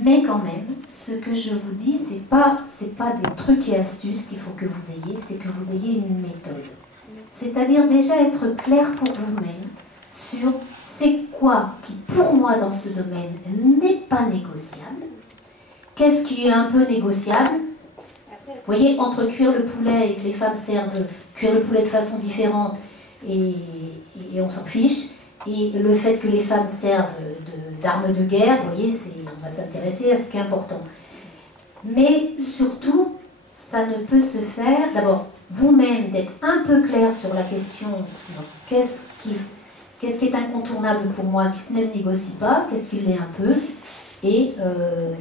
Mais quand même, ce que je vous dis, c'est pas des trucs et astuces qu'il faut que vous ayez, c'est que vous ayez une méthode. C'est-à-dire déjà être clair pour vous-même sur c'est quoi qui, pour moi, dans ce domaine, n'est pas négociable. Qu'est-ce qui est un peu négociable? Vous voyez, entre cuire le poulet et que les femmes servent cuire le poulet de façon différente, et on s'en fiche, et le fait que les femmes servent d'armes de guerre, vous voyez, on va s'intéresser à ce qui est important. Mais surtout, ça ne peut se faire, d'abord, vous-même, d'être un peu clair sur la question, sur qu'est-ce qui est incontournable pour moi, qui se ne négocie pas, qu'est-ce qui l'est un peu, et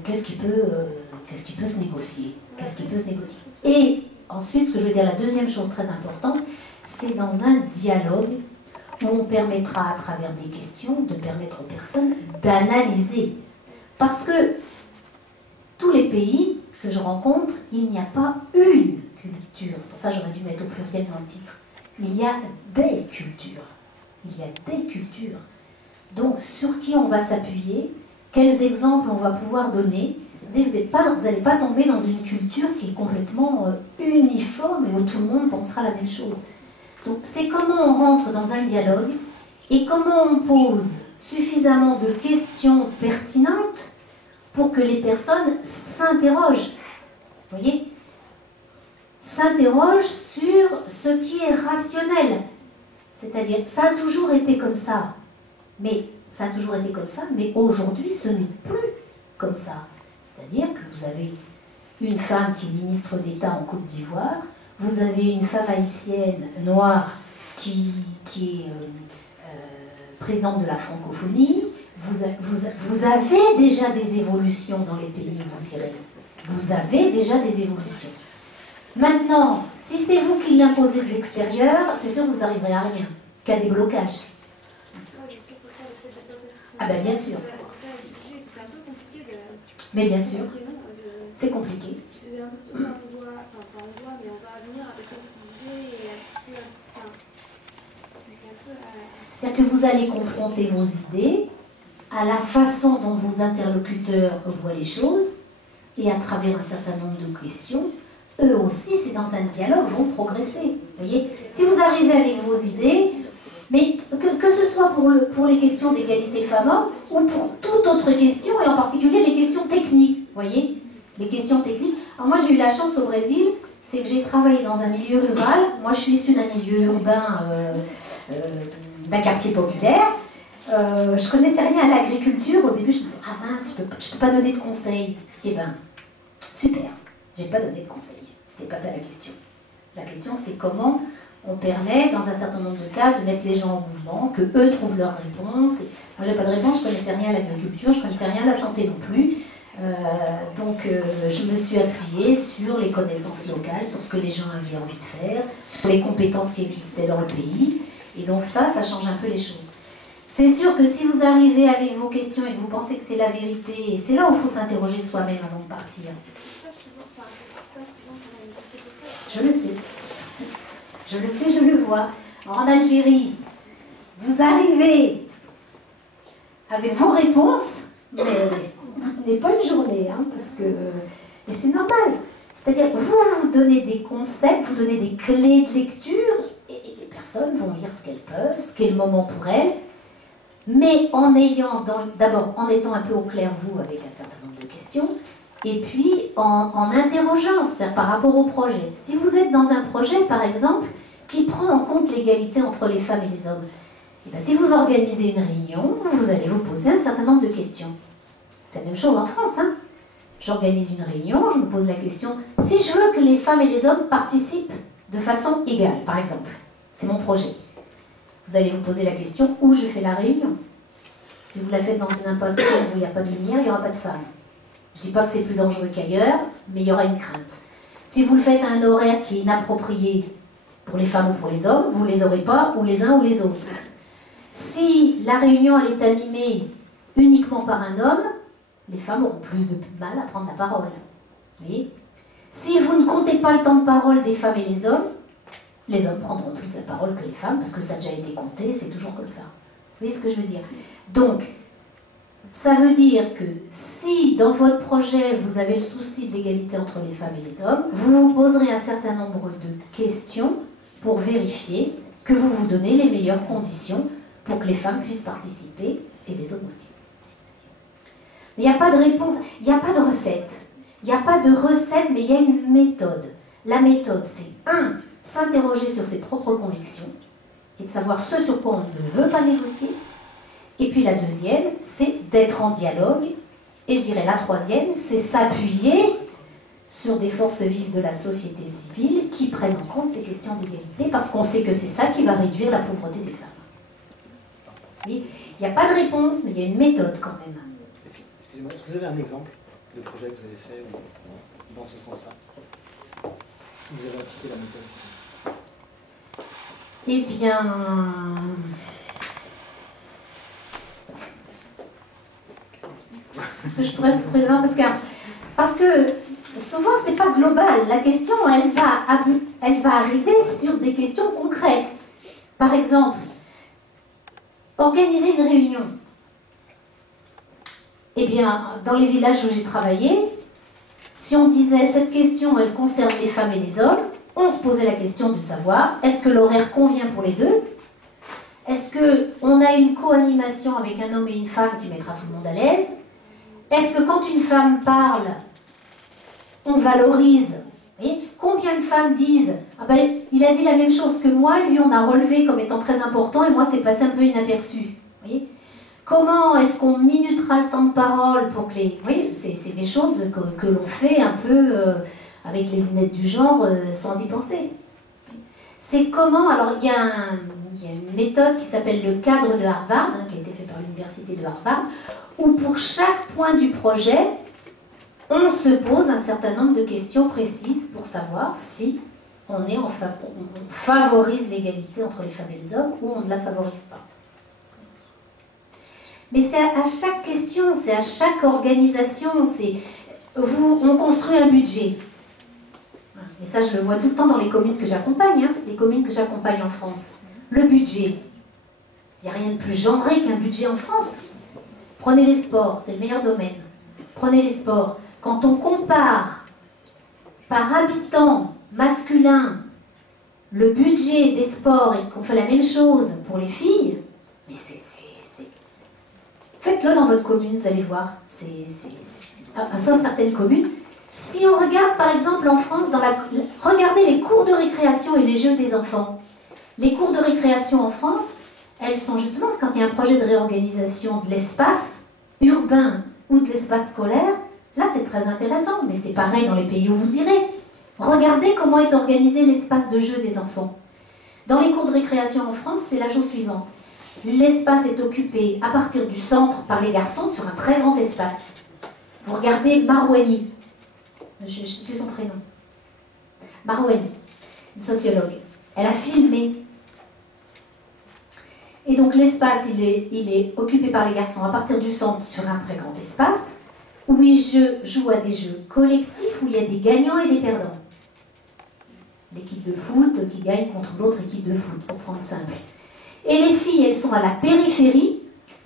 qu'est-ce qui peut se négocier. Qu'est-ce qui peut se négocier. Et ensuite, ce que je veux dire, la deuxième chose très importante, c'est dans un dialogue où on permettra, à travers des questions, de permettre aux personnes d'analyser. Parce que tous les pays que je rencontre, il n'y a pas une culture. C'est pour ça que j'aurais dû mettre au pluriel dans le titre. Il y a des cultures. Il y a des cultures. Donc, sur qui on va s'appuyer, quels exemples on va pouvoir donner. Vous n'allez pas tomber dans une culture qui est complètement uniforme et où tout le monde pensera la même chose. Donc, c'est comment on rentre dans un dialogue et comment on pose suffisamment de questions pertinentes pour que les personnes s'interrogent. Vous voyez? S'interrogent sur ce qui est rationnel. C'est-à-dire, ça a toujours été comme ça. Mais aujourd'hui, ce n'est plus comme ça. C'est-à-dire que vous avez une femme qui est ministre d'État en Côte d'Ivoire, vous avez une femme haïtienne noire qui est présidente de la francophonie, vous avez déjà des évolutions dans les pays où vous irez. Vous avez déjà des évolutions. Maintenant, si c'est vous qui l'imposez de l'extérieur, c'est sûr que vous n'arriverez à rien, qu'à des blocages. des choses comme ça, le fait de Ah ben bien sûr. C'est un peu compliqué de... Mais bien sûr. Ok, non, C'est compliqué. J'ai l'impression qu'on doit, enfin pas on doit, mais on va venir avec des petites idées et un petit peu, enfin, c'est un peu... C'est-à-dire que vous allez confronter vos idées à la façon dont vos interlocuteurs voient les choses et à travers un certain nombre de questions, eux aussi, c'est dans un dialogue, vont progresser. Vous voyez, si vous arrivez avec vos idées, mais que ce soit pour les questions d'égalité femmes-hommes ou pour toute autre question, et en particulier les questions techniques, vous voyez, les questions techniques. Alors moi, j'ai eu la chance au Brésil, c'est que j'ai travaillé dans un milieu rural. Moi, je suis issue d'un milieu urbain, d'un quartier populaire. Je connaissais rien à l'agriculture. Au début, je me disais, ah mince, je peux pas donner de conseils. Eh ben, super, j'ai pas donné de conseils. C'était pas ça la question. La question, c'est comment on permet, dans un certain nombre de cas, de mettre les gens en mouvement, que eux trouvent leurs réponses. Moi, j'ai pas de réponse, je connaissais rien à l'agriculture, je connaissais rien à la santé non plus. Donc, je me suis appuyée sur les connaissances locales, sur ce que les gens avaient envie de faire, sur les compétences qui existaient dans le pays. Et donc ça change un peu les choses. C'est sûr que si vous arrivez avec vos questions et que vous pensez que c'est la vérité, et c'est là où il faut s'interroger soi-même avant de partir. Je le sais. Je le sais, je le vois. En Algérie, vous arrivez avec vos réponses, mais vous tenez pas une journée, hein, parce que... Et c'est normal. C'est-à-dire, vous donnez des concepts, vous donnez des clés de lecture, et les personnes vont lire ce qu'elles peuvent, ce qu'est le moment pour elles, mais en ayant, d'abord, en étant un peu au clair, vous, avec un certain nombre de questions, et puis en interrogeant, c'est-à-dire par rapport au projet. Si vous êtes dans un projet, par exemple, qui prend en compte l'égalité entre les femmes et les hommes, et bien, si vous organisez une réunion, vous allez vous poser un certain nombre de questions. C'est la même chose en France, hein. J'organise une réunion, je me pose la question, si je veux que les femmes et les hommes participent de façon égale, par exemple, c'est mon projet. Vous allez vous poser la question, où je fais la réunion? Si vous la faites dans une impasse où il n'y a pas de lumière, il n'y aura pas de femmes. Je ne dis pas que c'est plus dangereux qu'ailleurs, mais il y aura une crainte. Si vous le faites à un horaire qui est inapproprié pour les femmes ou pour les hommes, vous ne les aurez pas, ou les uns ou les autres. Si la réunion elle est animée uniquement par un homme, les femmes auront plus de mal à prendre la parole. Vous voyez? Si vous ne comptez pas le temps de parole des femmes et les hommes prendront plus la parole que les femmes, parce que ça a déjà été compté, c'est toujours comme ça. Vous voyez ce que je veux dire? Donc, ça veut dire que si dans votre projet vous avez le souci de l'égalité entre les femmes et les hommes, vous vous poserez un certain nombre de questions pour vérifier que vous vous donnez les meilleures conditions pour que les femmes puissent participer et les hommes aussi. Mais il n'y a pas de réponse, il n'y a pas de recette. Il n'y a pas de recette, mais il y a une méthode. La méthode, c'est 1. S'interroger sur ses propres convictions et de savoir ce sur quoi on ne veut pas négocier. Et puis la deuxième, c'est d'être en dialogue. Et je dirais la troisième, c'est s'appuyer sur des forces vives de la société civile qui prennent en compte ces questions d'égalité parce qu'on sait que c'est ça qui va réduire la pauvreté des femmes. Oui, il n'y a pas de réponse, mais il y a une méthode quand même. Excusez-moi, est-ce que vous avez un exemple de projet que vous avez fait dans ce sens-là? Vous avez appliqué la méthode? Eh bien... Est-ce que je pourrais vous trouver dedans parce que souvent, c'est pas global. La question, elle va arriver sur des questions concrètes. Par exemple, organiser une réunion. Eh bien, dans les villages où j'ai travaillé, si on disait cette question, elle concerne les femmes et les hommes, on se posait la question de savoir, est-ce que l'horaire convient pour les deux? Est-ce qu'on a une co-animation avec un homme et une femme qui mettra tout le monde à l'aise? Est-ce que quand une femme parle, on valorise? Vous voyez, combien de femmes disent « Ah ben, il a dit la même chose que moi, lui on a relevé comme étant très important et moi c'est passé un peu inaperçu. » Vous voyez, comment est-ce qu'on minutera le temps de parole pour que les... Oui, c'est des choses que l'on fait un peu avec les lunettes du genre sans y penser. C'est comment... Alors, il y a une méthode qui s'appelle le cadre de Harvard, qui a été fait par l'université de Harvard, où pour chaque point du projet, on se pose un certain nombre de questions précises pour savoir si on favorise l'égalité entre les femmes et les hommes ou on ne la favorise pas. Mais c'est à chaque question, c'est à chaque organisation, on construit un budget. Et ça, je le vois tout le temps dans les communes que j'accompagne, hein, les communes que j'accompagne en France. Le budget. Il n'y a rien de plus genré qu'un budget en France. Prenez les sports, c'est le meilleur domaine. Prenez les sports. Quand on compare par habitant masculin le budget des sports et qu'on fait la même chose pour les filles, mais faites-le dans votre commune, vous allez voir. Sauf certaines communes. Si on regarde par exemple en France, regardez les cours de récréation et les jeux des enfants. Les cours de récréation en France, elles sont justement, quand il y a un projet de réorganisation de l'espace urbain ou de l'espace scolaire, là c'est très intéressant, mais c'est pareil dans les pays où vous irez. Regardez comment est organisé l'espace de jeu des enfants. Dans les cours de récréation en France, c'est la chose suivante. L'espace est occupé à partir du centre par les garçons sur un très grand espace. Vous regardez Marouani, je sais son prénom. Marouani, une sociologue. Elle a filmé. Et donc l'espace, il est occupé par les garçons à partir du centre sur un très grand espace, où ils jouent à des jeux collectifs, où il y a des gagnants et des perdants. L'équipe de foot qui gagne contre l'autre équipe de foot, pour prendre simple. Et les filles, elles sont à la périphérie,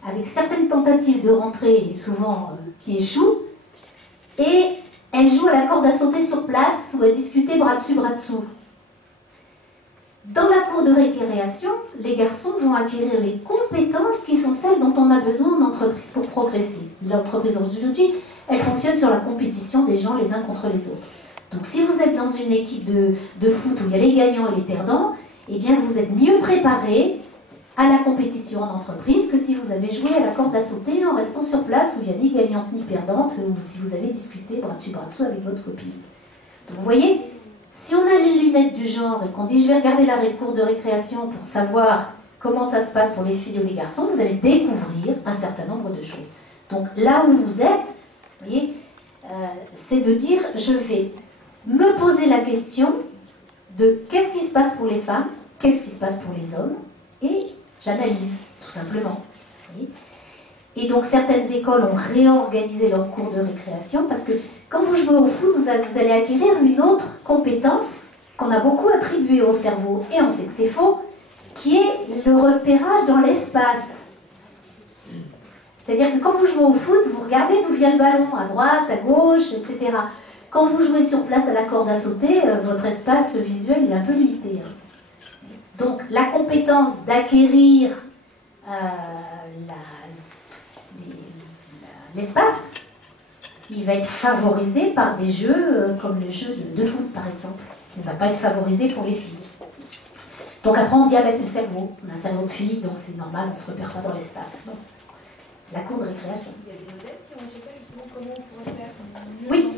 avec certaines tentatives de rentrée, et souvent qui échouent, et elles jouent à la corde à sauter sur place, ou à discuter bras dessus, bras dessous. Dans la cour de récréation, les garçons vont acquérir les compétences qui sont celles dont on a besoin en entreprise pour progresser. L'entreprise aujourd'hui, elle fonctionne sur la compétition des gens les uns contre les autres. Donc si vous êtes dans une équipe de foot où il y a les gagnants et les perdants, eh bien vous êtes mieux préparé à la compétition en entreprise que si vous avez joué à la corde à sauter en restant sur place où il n'y a ni gagnante ni perdante, ou si vous avez discuté bras dessus bras dessous avec votre copine. Donc vous voyez, si on a les lunettes du genre et qu'on dit je vais regarder la cour de récréation pour savoir comment ça se passe pour les filles ou les garçons, vous allez découvrir un certain nombre de choses. Donc là où vous êtes, vous voyez, c'est de dire je vais me poser la question de qu'est-ce qui se passe pour les femmes, qu'est-ce qui se passe pour les hommes, et j'analyse, tout simplement. Vous voyez. Et donc certaines écoles ont réorganisé leur cours de récréation parce que quand vous jouez au foot, vous allez acquérir une autre compétence qu'on a beaucoup attribuée au cerveau, et on sait que c'est faux, qui est le repérage dans l'espace. C'est-à-dire que quand vous jouez au foot, vous regardez d'où vient le ballon, à droite, à gauche, etc. Quand vous jouez sur place à la corde à sauter, votre espace visuel est un peu limité. Donc la compétence d'acquérir l'espace, il va être favorisé par des jeux comme le jeu de foot par exemple, qui ne va pas être favorisé pour les filles. Donc après on dit ah ben c'est le cerveau, on a un cerveau de fille donc c'est normal, on ne se repère pas dans l'espace. Non, c'est la cour de récréation. Il y a des modèles qui ont été faits justement comment on pourrait faire. Oui,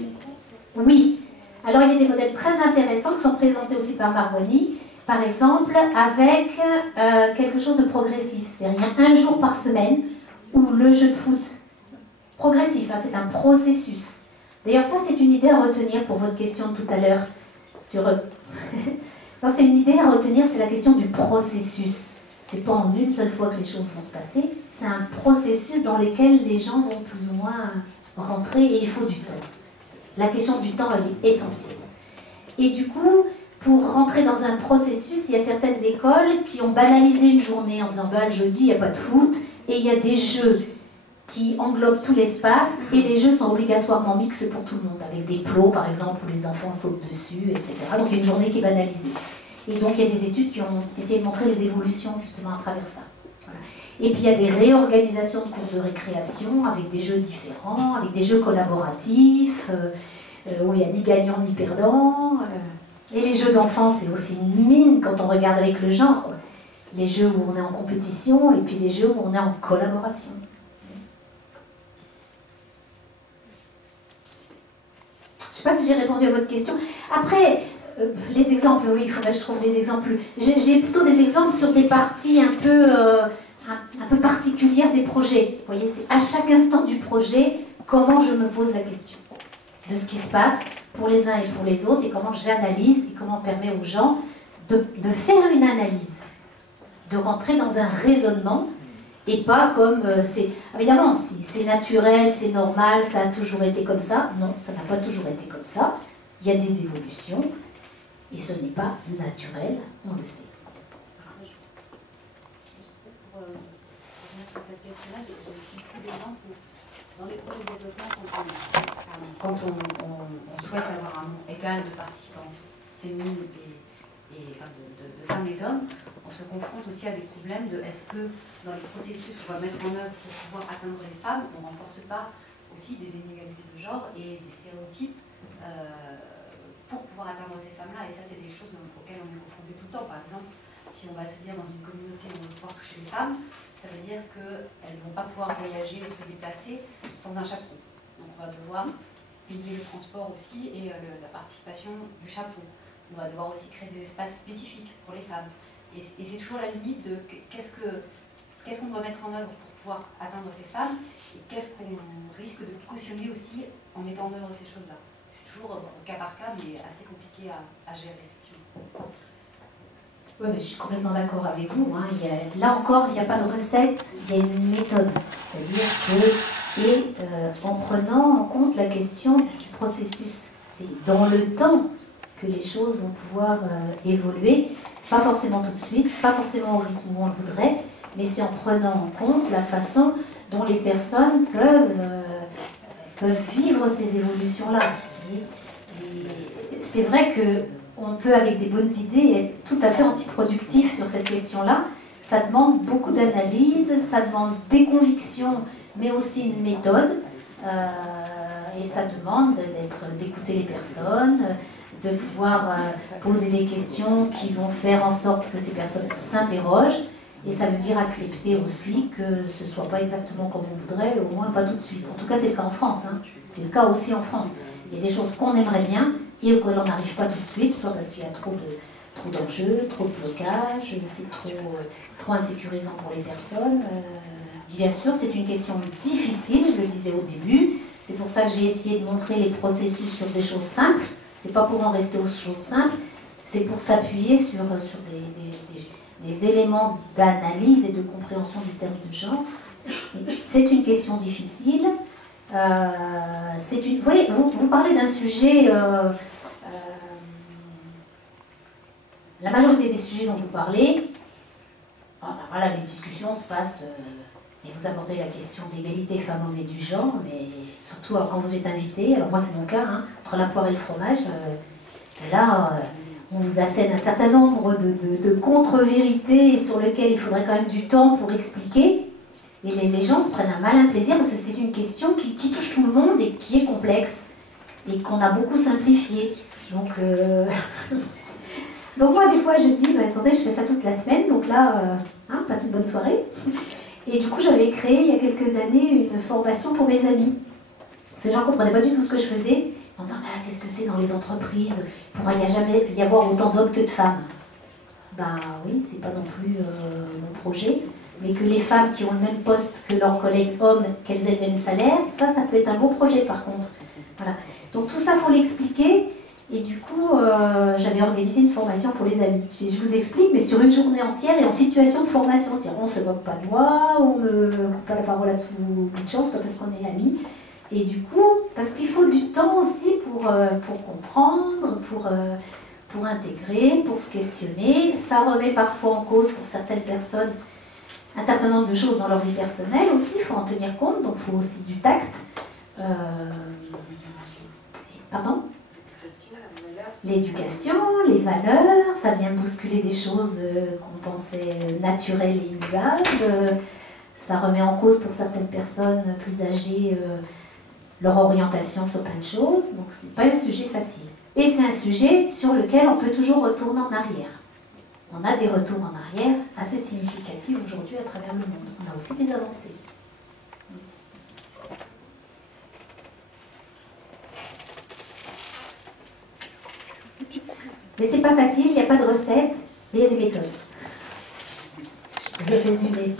oui. Alors il y a des modèles très intéressants qui sont présentés aussi par Marouani, par exemple avec quelque chose de progressif, c'est-à-dire il y a un jour par semaine où le jeu de foot progressif, hein, c'est un processus. D'ailleurs, ça, c'est une idée à retenir pour votre question de tout à l'heure. Non, c'est une idée à retenir, c'est la question du processus. C'est pas en une seule fois que les choses vont se passer, c'est un processus dans lequel les gens vont plus ou moins rentrer et il faut du temps. La question du temps, elle est essentielle. Et du coup, pour rentrer dans un processus, il y a certaines écoles qui ont banalisé une journée en disant bah, le jeudi, il n'y a pas de foot, et il y a des jeux qui englobent tout l'espace, et les jeux sont obligatoirement mixtes pour tout le monde, avec des plots par exemple, où les enfants sautent dessus, etc. Donc il y a une journée qui est banalisée. Et donc il y a des études qui ont essayé de montrer les évolutions justement à travers ça. Voilà. Et puis il y a des réorganisations de cours de récréation, avec des jeux différents, avec des jeux collaboratifs, où il n'y a ni gagnant ni perdant. Et les jeux d'enfants, c'est aussi une mine quand on regarde avec le genre. Les jeux où on est en compétition, et puis les jeux où on est en collaboration. Je ne sais pas si j'ai répondu à votre question. Après, les exemples, oui, il faudrait que je trouve des exemples. J'ai plutôt des exemples sur des parties un peu particulières des projets. Vous voyez, c'est à chaque instant du projet, comment je me pose la question de ce qui se passe pour les uns et pour les autres, et comment j'analyse, et comment on permet aux gens de faire une analyse, de rentrer dans un raisonnement, Et pas comme c'est... Évidemment, si c'est naturel, c'est normal, ça a toujours été comme ça. Non, ça n'a pas toujours été comme ça. Il y a des évolutions. Et ce n'est pas naturel, on le sait. Pour revenir sur cette question-là, j'ai aussi pris l'exemple où dans les projets de développement, quand on souhaite avoir un nombre égal de participantes féminines enfin de femmes et d'hommes, on se confronte aussi à des problèmes de est-ce que dans les processus qu'on va mettre en œuvre pour pouvoir atteindre les femmes, on ne renforce pas aussi des inégalités de genre et des stéréotypes pour pouvoir atteindre ces femmes-là. Et ça, c'est des choses auxquelles on est confronté tout le temps. Par exemple, si on va se dire dans une communauté où on va pouvoir toucher les femmes, ça veut dire qu'elles ne vont pas pouvoir voyager ou se déplacer sans un chaperon. Donc on va devoir payer le transport aussi et la participation du chapeau. On va devoir aussi créer des espaces spécifiques pour les femmes. Et c'est toujours la limite de qu'est-ce qu'on doit mettre en œuvre pour pouvoir atteindre ces femmes et qu'est-ce qu'on risque de cautionner aussi en mettant en œuvre ces choses-là. C'est toujours au cas par cas, mais assez compliqué à gérer, effectivement. Oui, mais je suis complètement d'accord avec vous. Hein. Là encore, il n'y a pas de recette, il y a une méthode. C'est-à-dire que, en prenant en compte la question du processus, c'est dans le temps que les choses vont pouvoir évoluer, pas forcément tout de suite, pas forcément au rythme où on le voudrait, mais c'est en prenant en compte la façon dont les personnes peuvent vivre ces évolutions-là. C'est vrai qu'on peut, avec des bonnes idées, être tout à fait antiproductif sur cette question-là. Ça demande beaucoup d'analyse, ça demande des convictions, mais aussi une méthode. Et ça demande d'écouter les personnes, de pouvoir poser des questions qui vont faire en sorte que ces personnes s'interrogent. Et ça veut dire accepter aussi que ce ne soit pas exactement comme on voudrait, au moins pas tout de suite. En tout cas, c'est le cas en France. Hein. C'est le cas aussi en France. Il y a des choses qu'on aimerait bien et auxquelles on n'arrive pas tout de suite, soit parce qu'il y a trop d'enjeux, trop de blocages, c'est trop insécurisant pour les personnes. Bien sûr, c'est une question difficile, je le disais au début. C'est pour ça que j'ai essayé de montrer les processus sur des choses simples. C'est pas pour en rester aux choses simples, c'est pour s'appuyer sur des éléments d'analyse et de compréhension du terme de genre. C'est une question difficile. Vous voyez, vous parlez d'un sujet... la majorité des sujets dont vous parlez, voilà, les discussions se passent... et vous abordez la question d'égalité femmes-hommes et du genre, mais surtout alors, quand vous êtes invité, alors moi c'est mon cas, hein, entre la poire et le fromage, et là... on vous assène un certain nombre de contre-vérités sur lesquelles il faudrait quand même du temps pour expliquer. Et les gens se prennent un malin plaisir parce que c'est une question qui touche tout le monde et qui est complexe et qu'on a beaucoup simplifié. Donc moi, des fois, je dis, bah, attendez, je fais ça toute la semaine, donc là, passez une bonne soirée. Et du coup, j'avais créé il y a quelques années une formation pour mes amis. Ces gens ne comprenaient pas du tout ce que je faisais. En disant, qu'est-ce que c'est dans les entreprises? Il ne pourra jamais y avoir autant d'hommes que de femmes. Ben oui, c'est pas non plus mon projet. Mais que les femmes qui ont le même poste que leurs collègues hommes, qu'elles aient le même salaire, ça peut être un beau projet par contre. Voilà. Donc tout ça, il faut l'expliquer. Et du coup, j'avais organisé une formation pour les amis. Je vous explique, mais sur une journée entière et en situation de formation. C'est-à-dire, on ne se moque pas de moi, on ne me coupe pas la parole à tout bout de chance, pas parce qu'on est amis. Et du coup, parce qu'il faut du temps aussi pour comprendre, pour intégrer, pour se questionner. Ça remet parfois en cause pour certaines personnes un certain nombre de choses dans leur vie personnelle aussi, il faut en tenir compte, donc il faut aussi du tact. Pardon ? L'éducation, les valeurs, ça vient bousculer des choses qu'on pensait naturelles et immuables. Ça remet en cause pour certaines personnes plus âgées leur orientation sur plein de choses, donc c'est pas un sujet facile. Et c'est un sujet sur lequel on peut toujours retourner en arrière. On a des retours en arrière assez significatifs aujourd'hui à travers le monde. On a aussi des avancées. Mais c'est pas facile, il n'y a pas de recette, mais il y a des méthodes. Je peux le résumer.